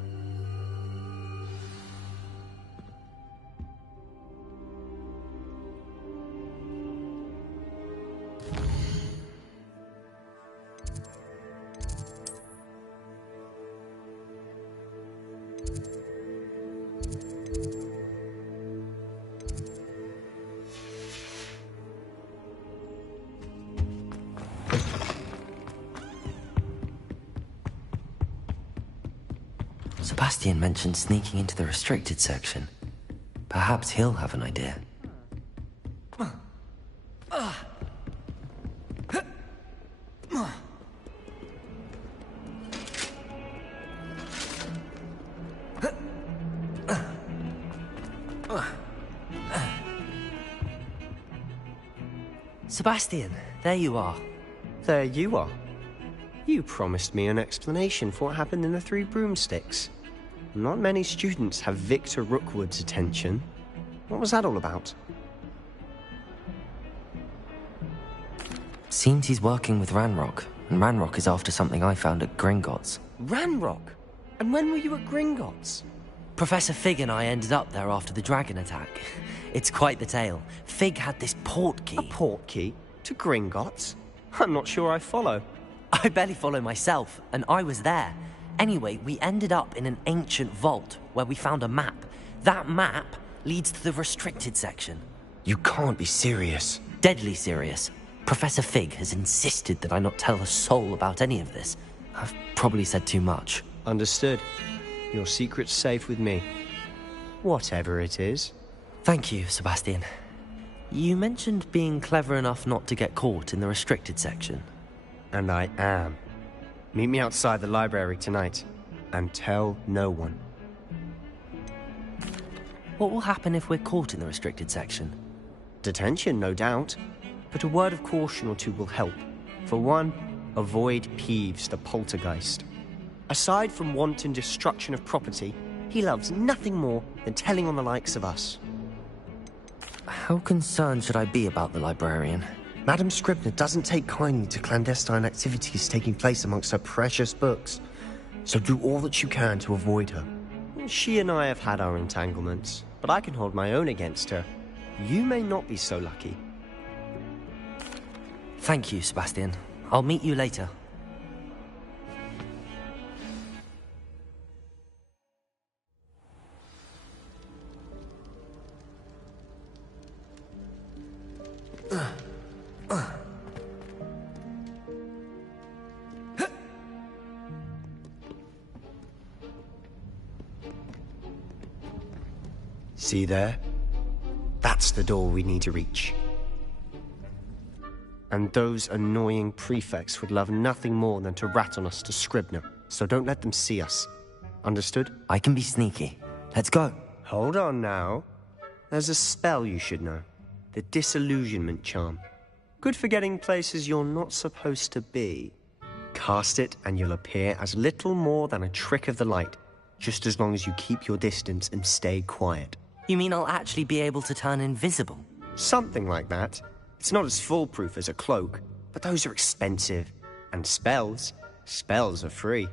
Sebastian mentioned sneaking into the restricted section. Perhaps he'll have an idea. Sebastian, there you are. There you are. You promised me an explanation for what happened in the Three Broomsticks. Not many students have Victor Rookwood's attention. What was that all about? Seems he's working with Ranrock, and Ranrock is after something I found at Gringotts. Ranrock? And when were you at Gringotts? Professor Fig and I ended up there after the dragon attack. It's quite the tale. Fig had this port key. A port key? To Gringotts? I'm not sure I follow. I barely follow myself, and I was there. Anyway, we ended up in an ancient vault where we found a map. That map leads to the restricted section. You can't be serious. Deadly serious. Professor Fig has insisted that I not tell a soul about any of this. I've probably said too much. Understood. Your secret's safe with me. Whatever it is. Thank you, Sebastian. You mentioned being clever enough not to get caught in the restricted section. And I am. Meet me outside the library tonight, and tell no one. What will happen if we're caught in the restricted section? Detention, no doubt. But a word of caution or two will help. For one, avoid Peeves the poltergeist. Aside from wanton destruction of property, he loves nothing more than telling on the likes of us. How concerned should I be about the librarian? Madam Scribner doesn't take kindly to clandestine activities taking place amongst her precious books, so do all that you can to avoid her. She and I have had our entanglements, but I can hold my own against her. You may not be so lucky. Thank you, Sebastian. I'll meet you later. See there? That's the door we need to reach. And those annoying prefects would love nothing more than to rat on us to Scribner, so don't let them see us. Understood? I can be sneaky. Let's go. Hold on now. There's a spell you should know. The Disillusionment Charm. Good for getting places you're not supposed to be. Cast it and you'll appear as little more than a trick of the light, just as long as you keep your distance and stay quiet. You mean I'll actually be able to turn invisible? Something like that. It's not as foolproof as a cloak, but those are expensive. And spells are free.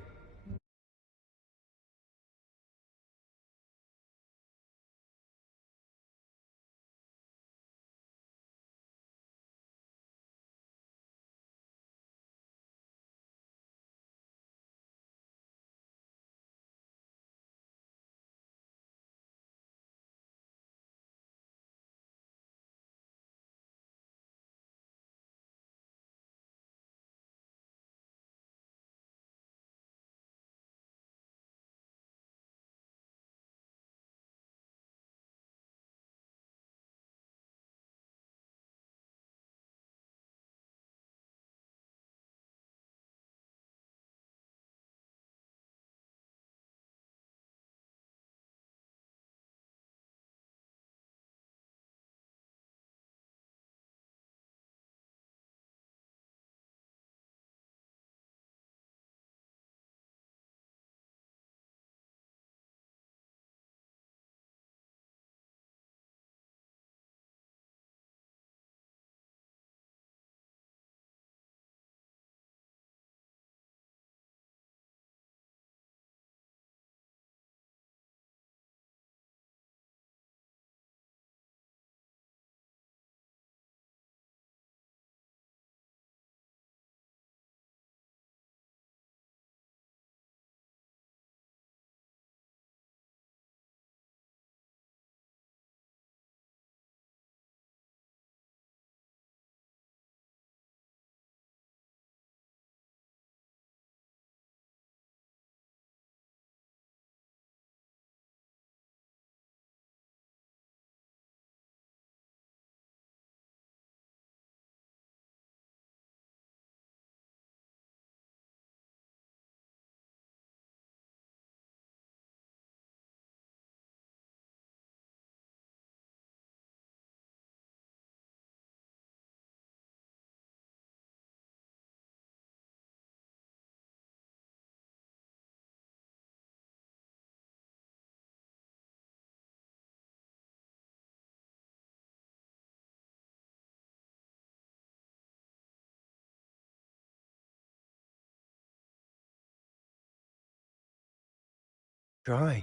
Try.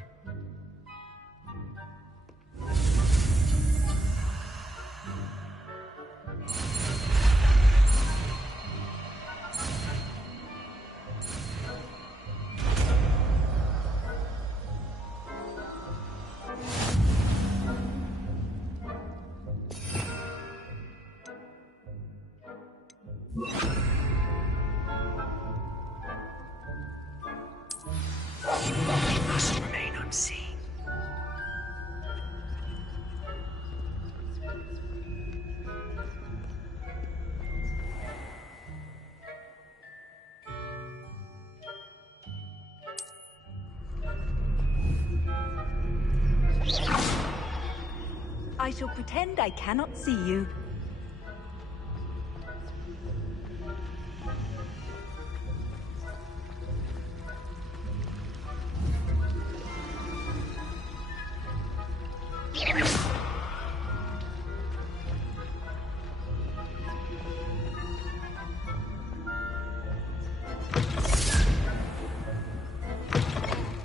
I shall pretend I cannot see you.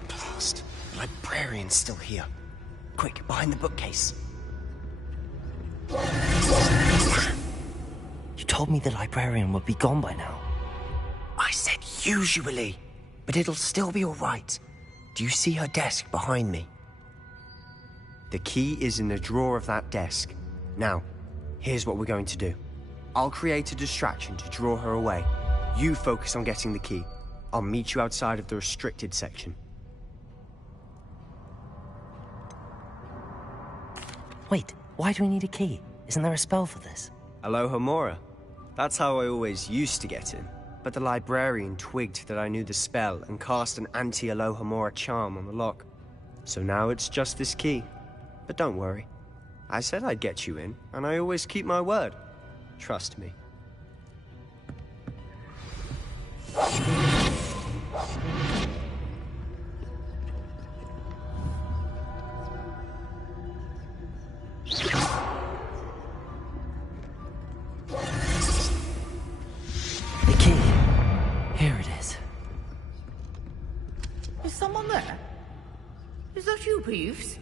Blast. The librarian's still here. Quick, behind the bookcase. You told me the librarian would be gone by now. I said usually, but it'll still be all right. Do you see her desk behind me? The key is in the drawer of that desk. Now, here's what we're going to do. I'll create a distraction to draw her away. You focus on getting the key. I'll meet you outside of the restricted section. Wait, why do we need a key? Isn't there a spell for this? Alohomora. That's how I always used to get in. But the librarian twigged that I knew the spell and cast an anti-Alohomora charm on the lock. So now it's just this key. But don't worry. I said I'd get you in, and I always keep my word. Trust me. The key. Here it is. Is someone there? Is that you, Peeves?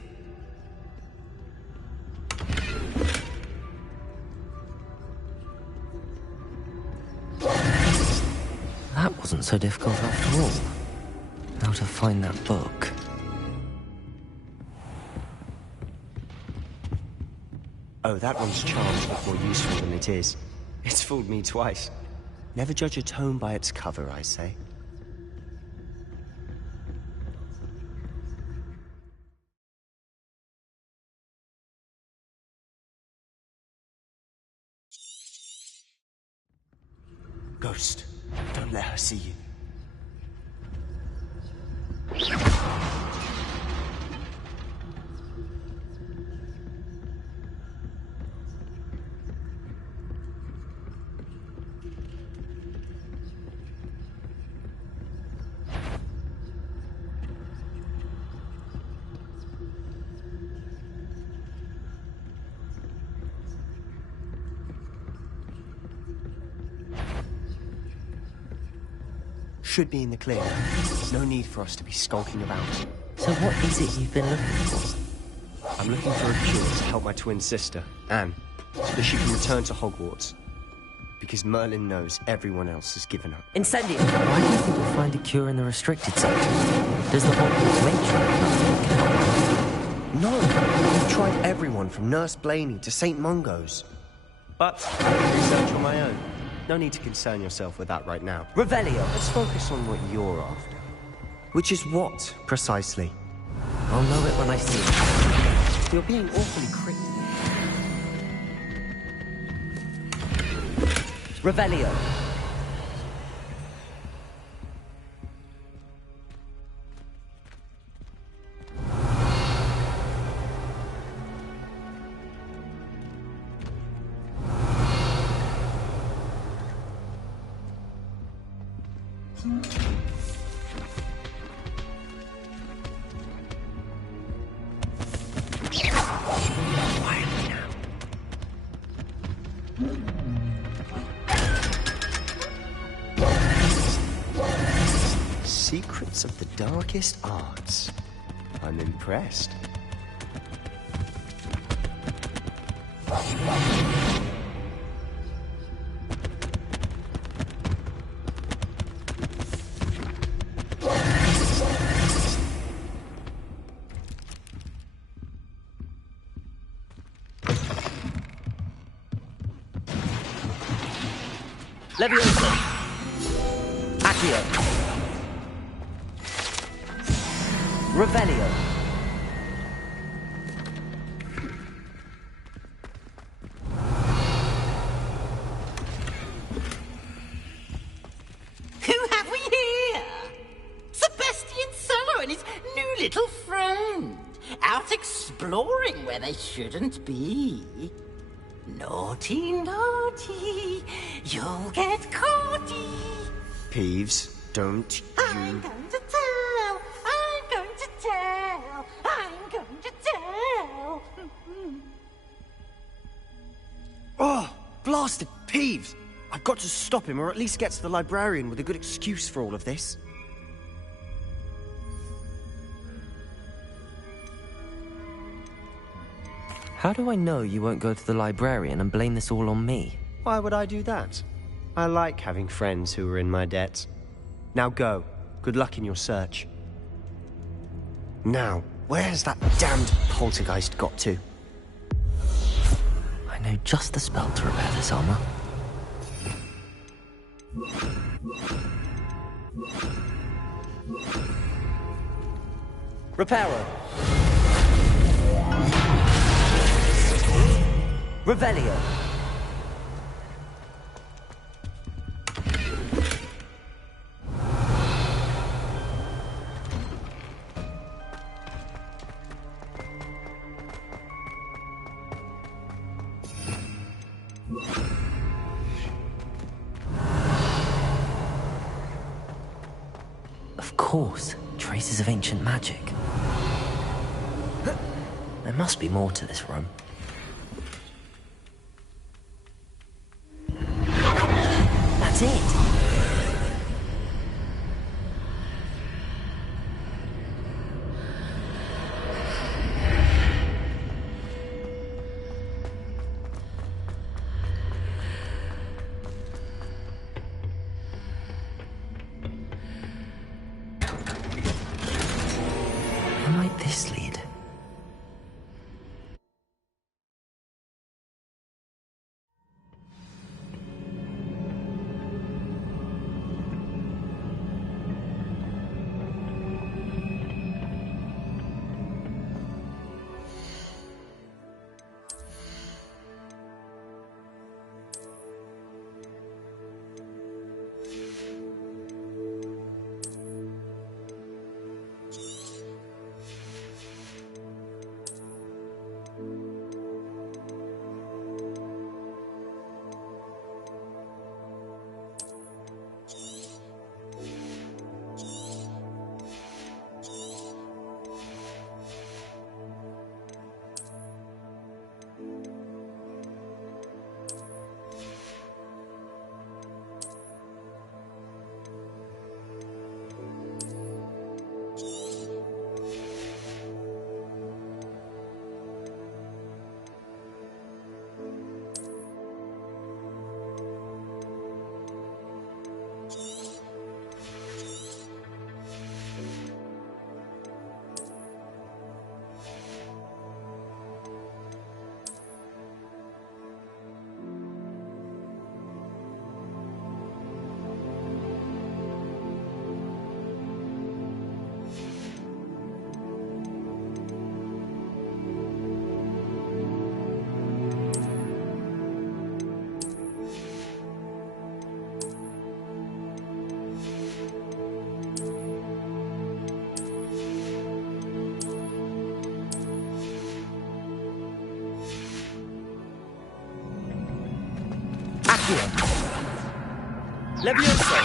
That wasn't so difficult after all. How to find that book. Oh, that one's charmed look more useful than it is. It's fooled me twice. Never judge a tome by its cover, I say. Ghost, don't let her see you. Should be in the clear. No need for us to be skulking about. So what is it you've been looking for? I'm looking for a cure to help my twin sister, Anne, so that she can return to Hogwarts. Because Merlin knows everyone else has given up. Incendio! Why do you think we'll find a cure in the restricted section? Does the Hogwarts matron have nothing can help? No! I've tried everyone from Nurse Blaney to St. Mungo's. But research on my own. No need to concern yourself with that right now. Revelio! Let's focus on what you're after. Which is what, precisely? I'll know it when I see it. You're being awfully cryptic. Revelio! Secrets of the darkest arts. I'm impressed. Leviosa! Accio! Revelio! Who have we here? Sebastian Cellar and his new little friend. Out out exploring where they shouldn't be. Naughty, naughty, you'll get caughty. Peeves, don't I'm going to tell, I'm going to tell, I'm going to tell. Oh, blasted Peeves! I've got to stop him, or at least get to the librarian with a good excuse for all of this. How do I know you won't go to the librarian and blame this all on me? Why would I do that? I like having friends who are in my debt. Now go. Good luck in your search. Now, where's that damned poltergeist got to? I know just the spell to repair this armor. Reparo. Revelio. Of course, traces of ancient magic. There must be more to this room. That's it! Where might this lead? Levioso!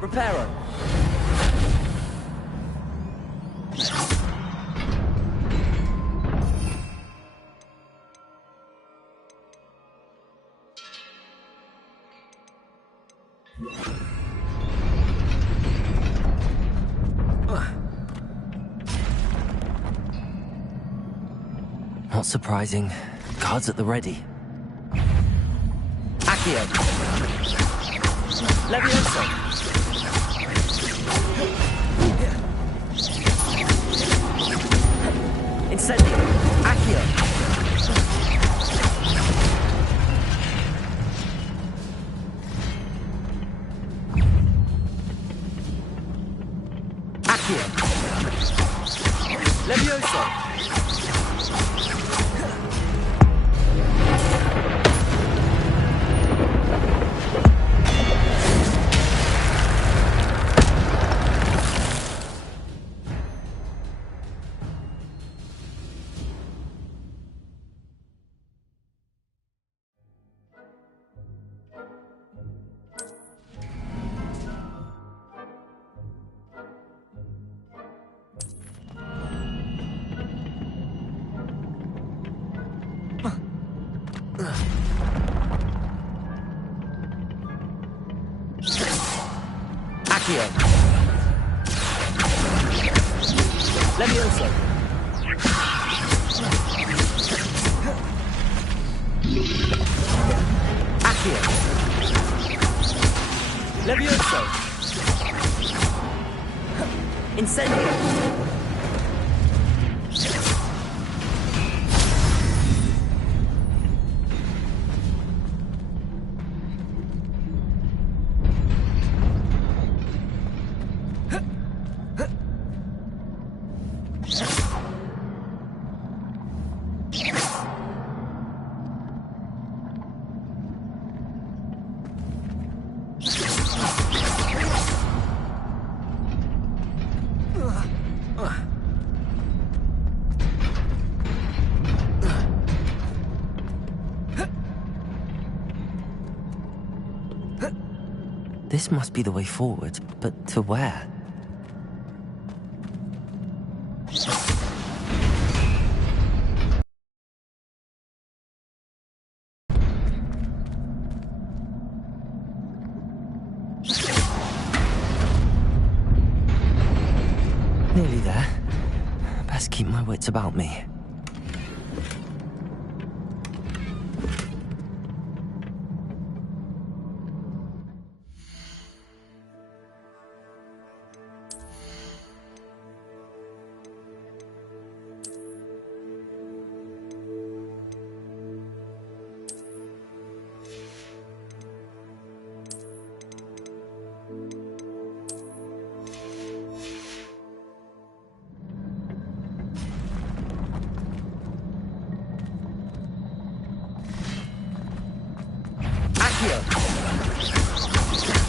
Reparo! Not surprising. Guards at the ready. Accio! Levioso! Incendio! Accio! Accio! Levioso! Accio. Levioso. Accio. Levioso. Incendio. This must be the way forward, but to where? Nearly there. Best keep my wits about me.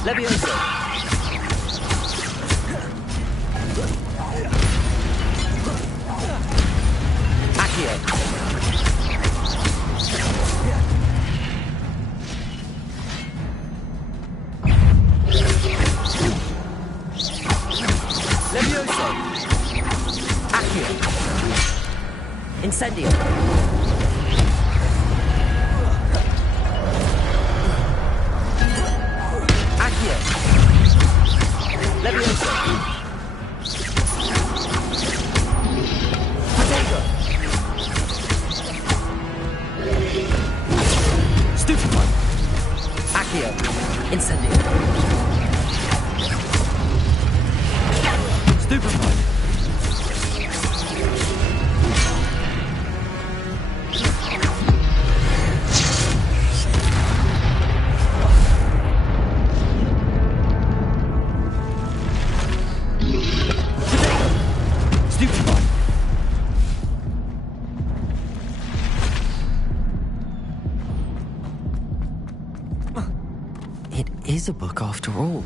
Levioso. Accio. Levioso. Accio. Incendio. Levioso. Potato. Stupefy. Accio. Incendio. Stupefy. It is a book after all.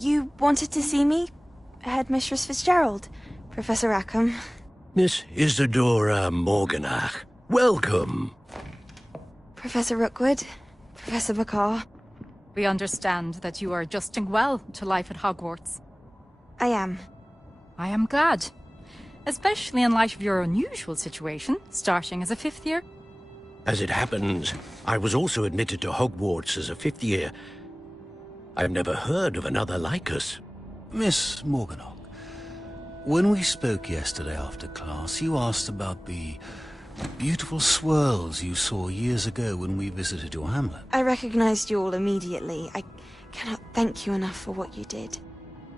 You wanted to see me? Headmistress Fitzgerald, Professor Rackham. Miss Isadora Morganach, welcome. Professor Rookwood, Professor Bakar. We understand that you are adjusting well to life at Hogwarts. I am. I am glad. Especially in light of your unusual situation, starting as a 5th year. As it happens, I was also admitted to Hogwarts as a 5th year. I've never heard of another like us. Miss Morganach, when we spoke yesterday after class, you asked about the beautiful swirls you saw years ago when we visited your hamlet. I recognized you all immediately. I cannot thank you enough for what you did.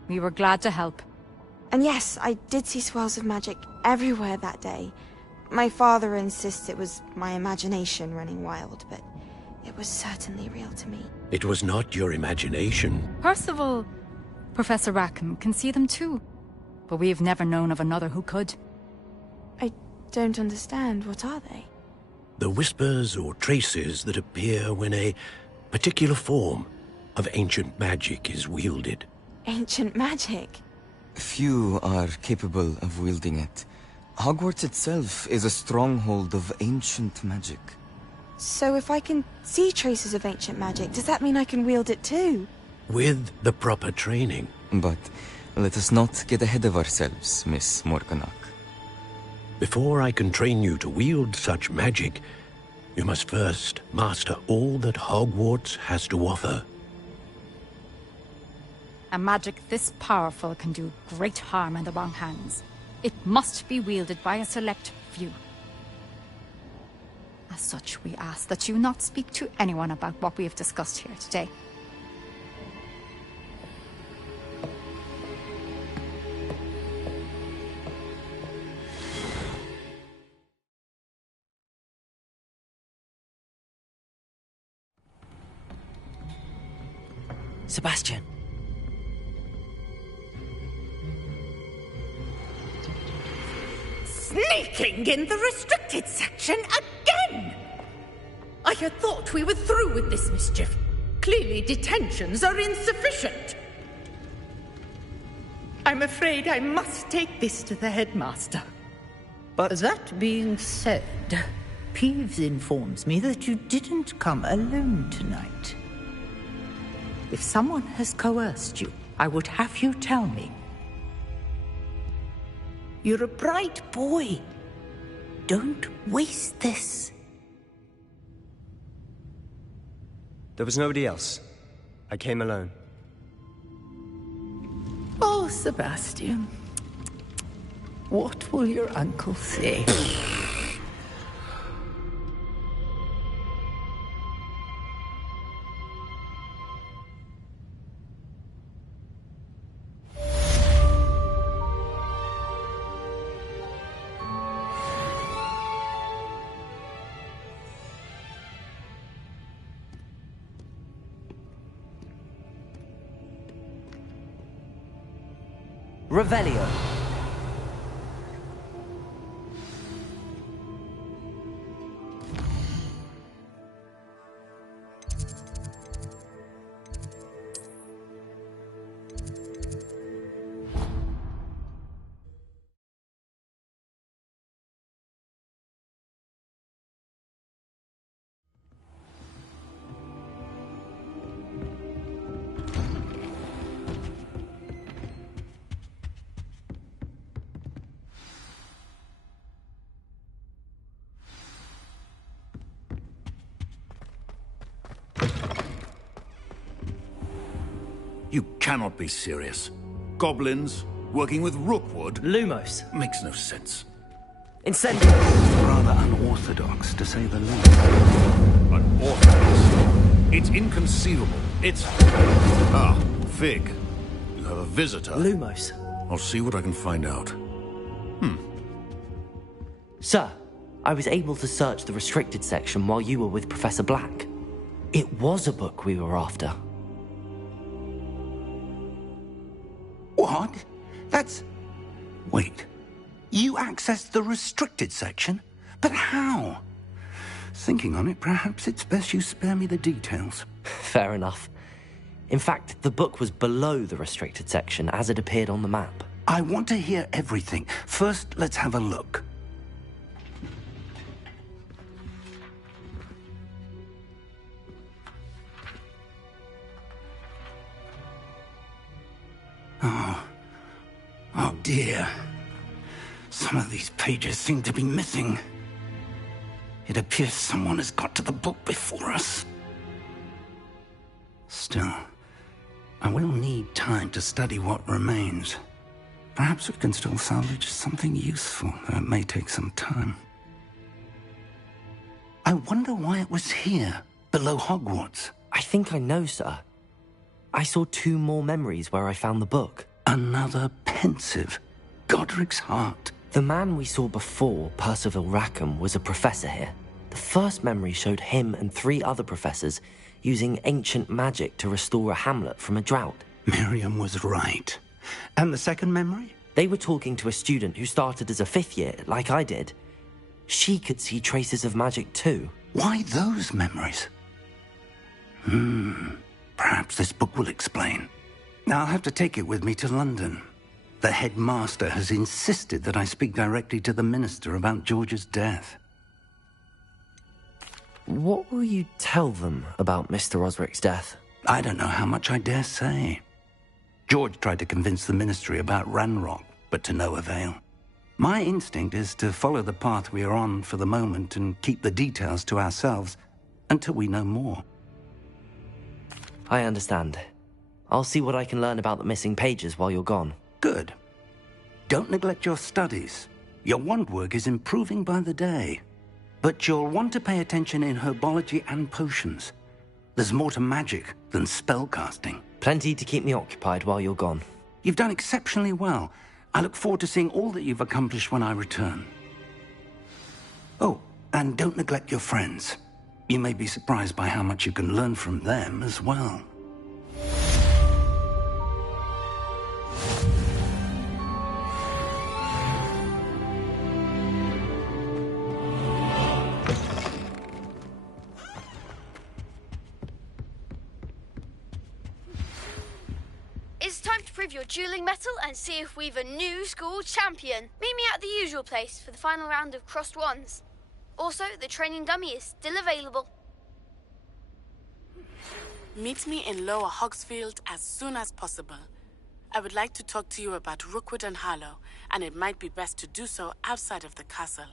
We were glad to help. And yes, I did see swirls of magic everywhere that day. My father insists it was my imagination running wild, but it was certainly real to me. It was not your imagination. Percival, Professor Rackham can see them too. But we've never known of another who could. I don't understand. What are they? The whispers or traces that appear when a particular form of ancient magic is wielded. Ancient magic? Few are capable of wielding it. Hogwarts itself is a stronghold of ancient magic. So if I can see traces of ancient magic, does that mean I can wield it too? With the proper training. But let us not get ahead of ourselves, Miss Morganach. Before I can train you to wield such magic, you must first master all that Hogwarts has to offer. A magic this powerful can do great harm in the wrong hands. It must be wielded by a select few. As such, we ask that you not speak to anyone about what we have discussed here today. Sebastian. Sneaking in the restricted section again! I had thought we were through with this mischief. Clearly detentions are insufficient. I'm afraid I must take this to the headmaster. But that being said, Peeves informs me that you didn't come alone tonight. If someone has coerced you, I would have you tell me. You're a bright boy. Don't waste this. There was nobody else. I came alone. Oh, Sebastian. What will your uncle say? Revelio. You cannot be serious. Goblins, working with Rookwood? Lumos. Makes no sense. Incendio. Rather unorthodox, to say the least. Unorthodox? It's inconceivable. It's... Ah, Fig. You have a visitor. Lumos. I'll see what I can find out. Sir, I was able to search the restricted section while you were with Professor Black. It was a book we were after. What? That's... Wait. You accessed the restricted section? But how? Thinking on it, perhaps it's best you spare me the details. Fair enough. In fact, the book was below the restricted section as it appeared on the map. I want to hear everything. First, let's have a look. Oh dear. Some of these pages seem to be missing. It appears someone has got to the book before us. Still, I will need time to study what remains. Perhaps we can still salvage something useful, though it may take some time. I wonder why it was here, below Hogwarts. I think I know, sir. I saw 2 more memories where I found the book. Another pensive. Godric's heart. The man we saw before, Percival Rackham, was a professor here. The first memory showed him and 3 other professors using ancient magic to restore a hamlet from a drought. Miriam was right. And the second memory? They were talking to a student who started as a 5th year, like I did. She could see traces of magic too. Why those memories? Perhaps this book will explain. Now I'll have to take it with me to London. The headmaster has insisted that I speak directly to the minister about George's death. What will you tell them about Mr. Osric's death? I don't know how much I dare say. George tried to convince the ministry about Ranrock, but to no avail. My instinct is to follow the path we are on for the moment and keep the details to ourselves until we know more. I understand. I'll see what I can learn about the missing pages while you're gone. Good. Don't neglect your studies. Your wand work is improving by the day. But you'll want to pay attention in herbology and potions. There's more to magic than spellcasting. Plenty to keep me occupied while you're gone. You've done exceptionally well. I look forward to seeing all that you've accomplished when I return. Oh, and don't neglect your friends. You may be surprised by how much you can learn from them as well. It's time to prove your dueling mettle and see if we've a new school champion. Meet me at the usual place for the final round of crossed wands. Also, the training dummy is still available. Meet me in Lower Hogsfield as soon as possible. I would like to talk to you about Rookwood and Harlow, and it might be best to do so outside of the castle.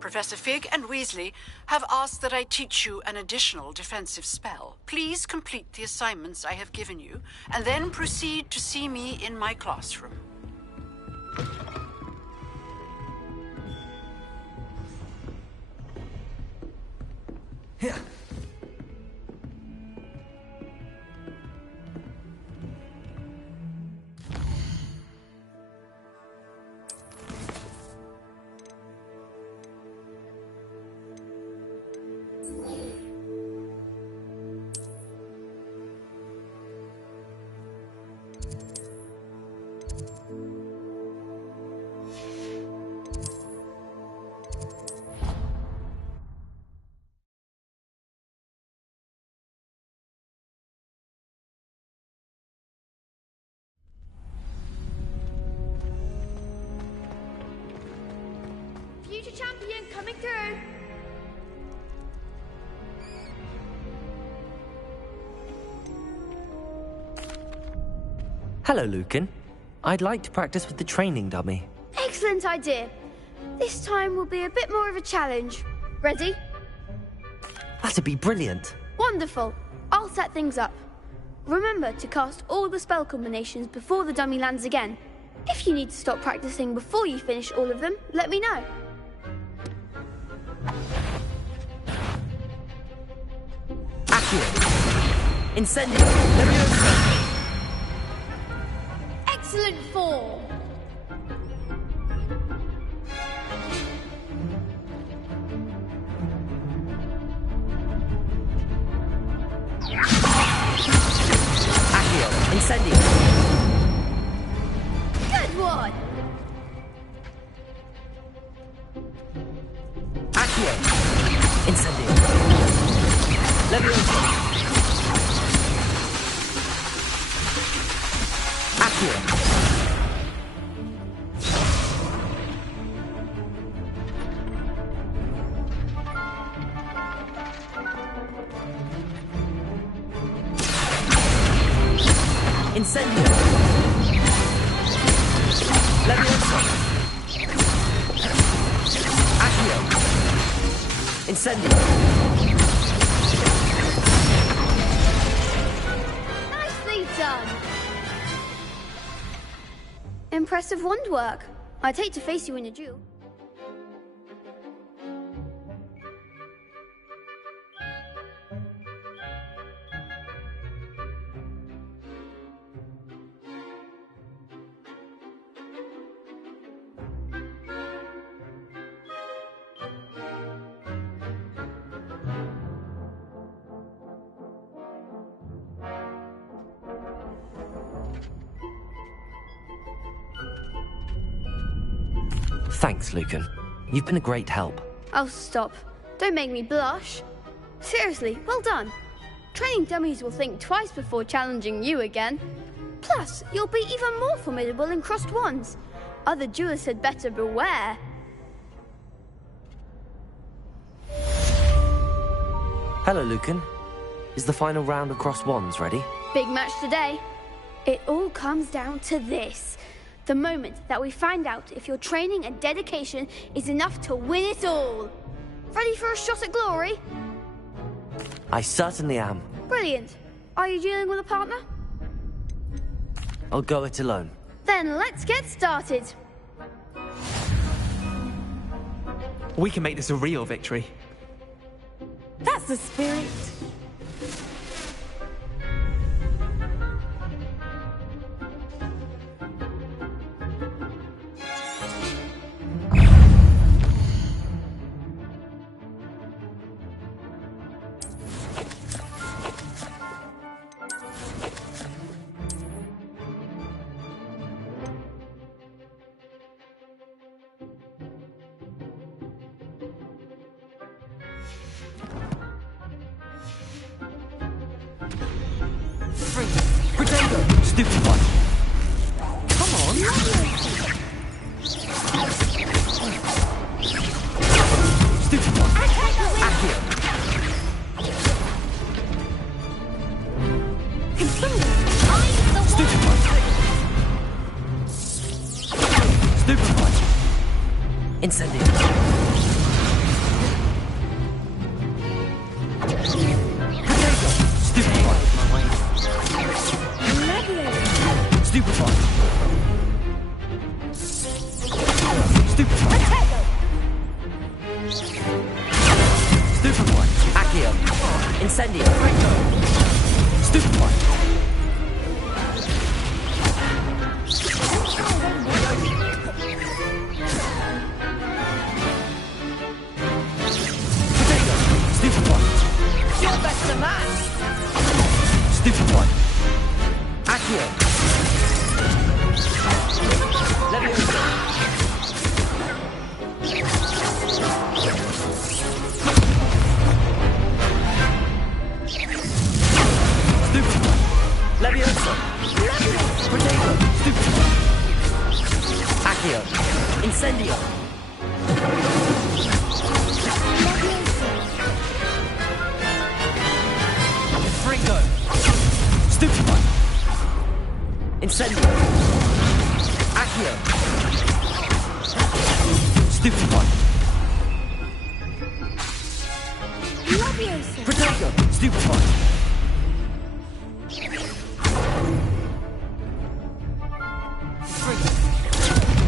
Professor Fig and Weasley have asked that I teach you an additional defensive spell. Please complete the assignments I have given you, and then proceed to see me in my classroom. Here. Future champion coming through. Hello, Lucan. I'd like to practice with the training dummy. Excellent idea. This time will be a bit more of a challenge. Ready? That'd be brilliant. Wonderful. I'll set things up. Remember to cast all the spell combinations before the dummy lands again. If you need to stop practicing before you finish all of them, let me know. Accio. Incendio. Leviosa. Excellent form. Accio. Incendio. Good one. Accio. Incendio. Leviosa. Accio. Incendio. Leviosa. Accio. Incendio. Nicely done. Impressive wand work. I'd hate to face you in a duel. Thanks, Lucan. You've been a great help. Oh, stop. Don't make me blush. Seriously, well done. Training dummies will think twice before challenging you again. Plus, you'll be even more formidable in crossed wands. Other duelists had better beware. Hello, Lucan. Is the final round of crossed wands ready? Big match today. It all comes down to this. The moment that we find out if your training and dedication is enough to win it all. Ready for a shot at glory? I certainly am. Brilliant. Are you dealing with a partner? I'll go it alone. Then let's get started. We can make this a real victory. That's the spirit. Stupid one. Come on. Stupid one. Accio. Stupid one. Stupid one. Incendio. Stupid one. Stupid one. Stupid one. Stupid one. Accio. Incendio. Stupid one. Potato. Stupid one. You're better than that. Stupid one. Accio. Leviosa. Stupid one. Leviosa. Potato. Stupid one. Accio. Incendio. Fringo. Stupid one. Incendio. Accio. Stupid one. Leviosa. Potato. Stupefy.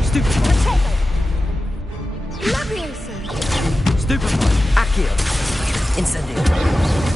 Stupefy. Leviosa! Stupefy. Accio. Incendio.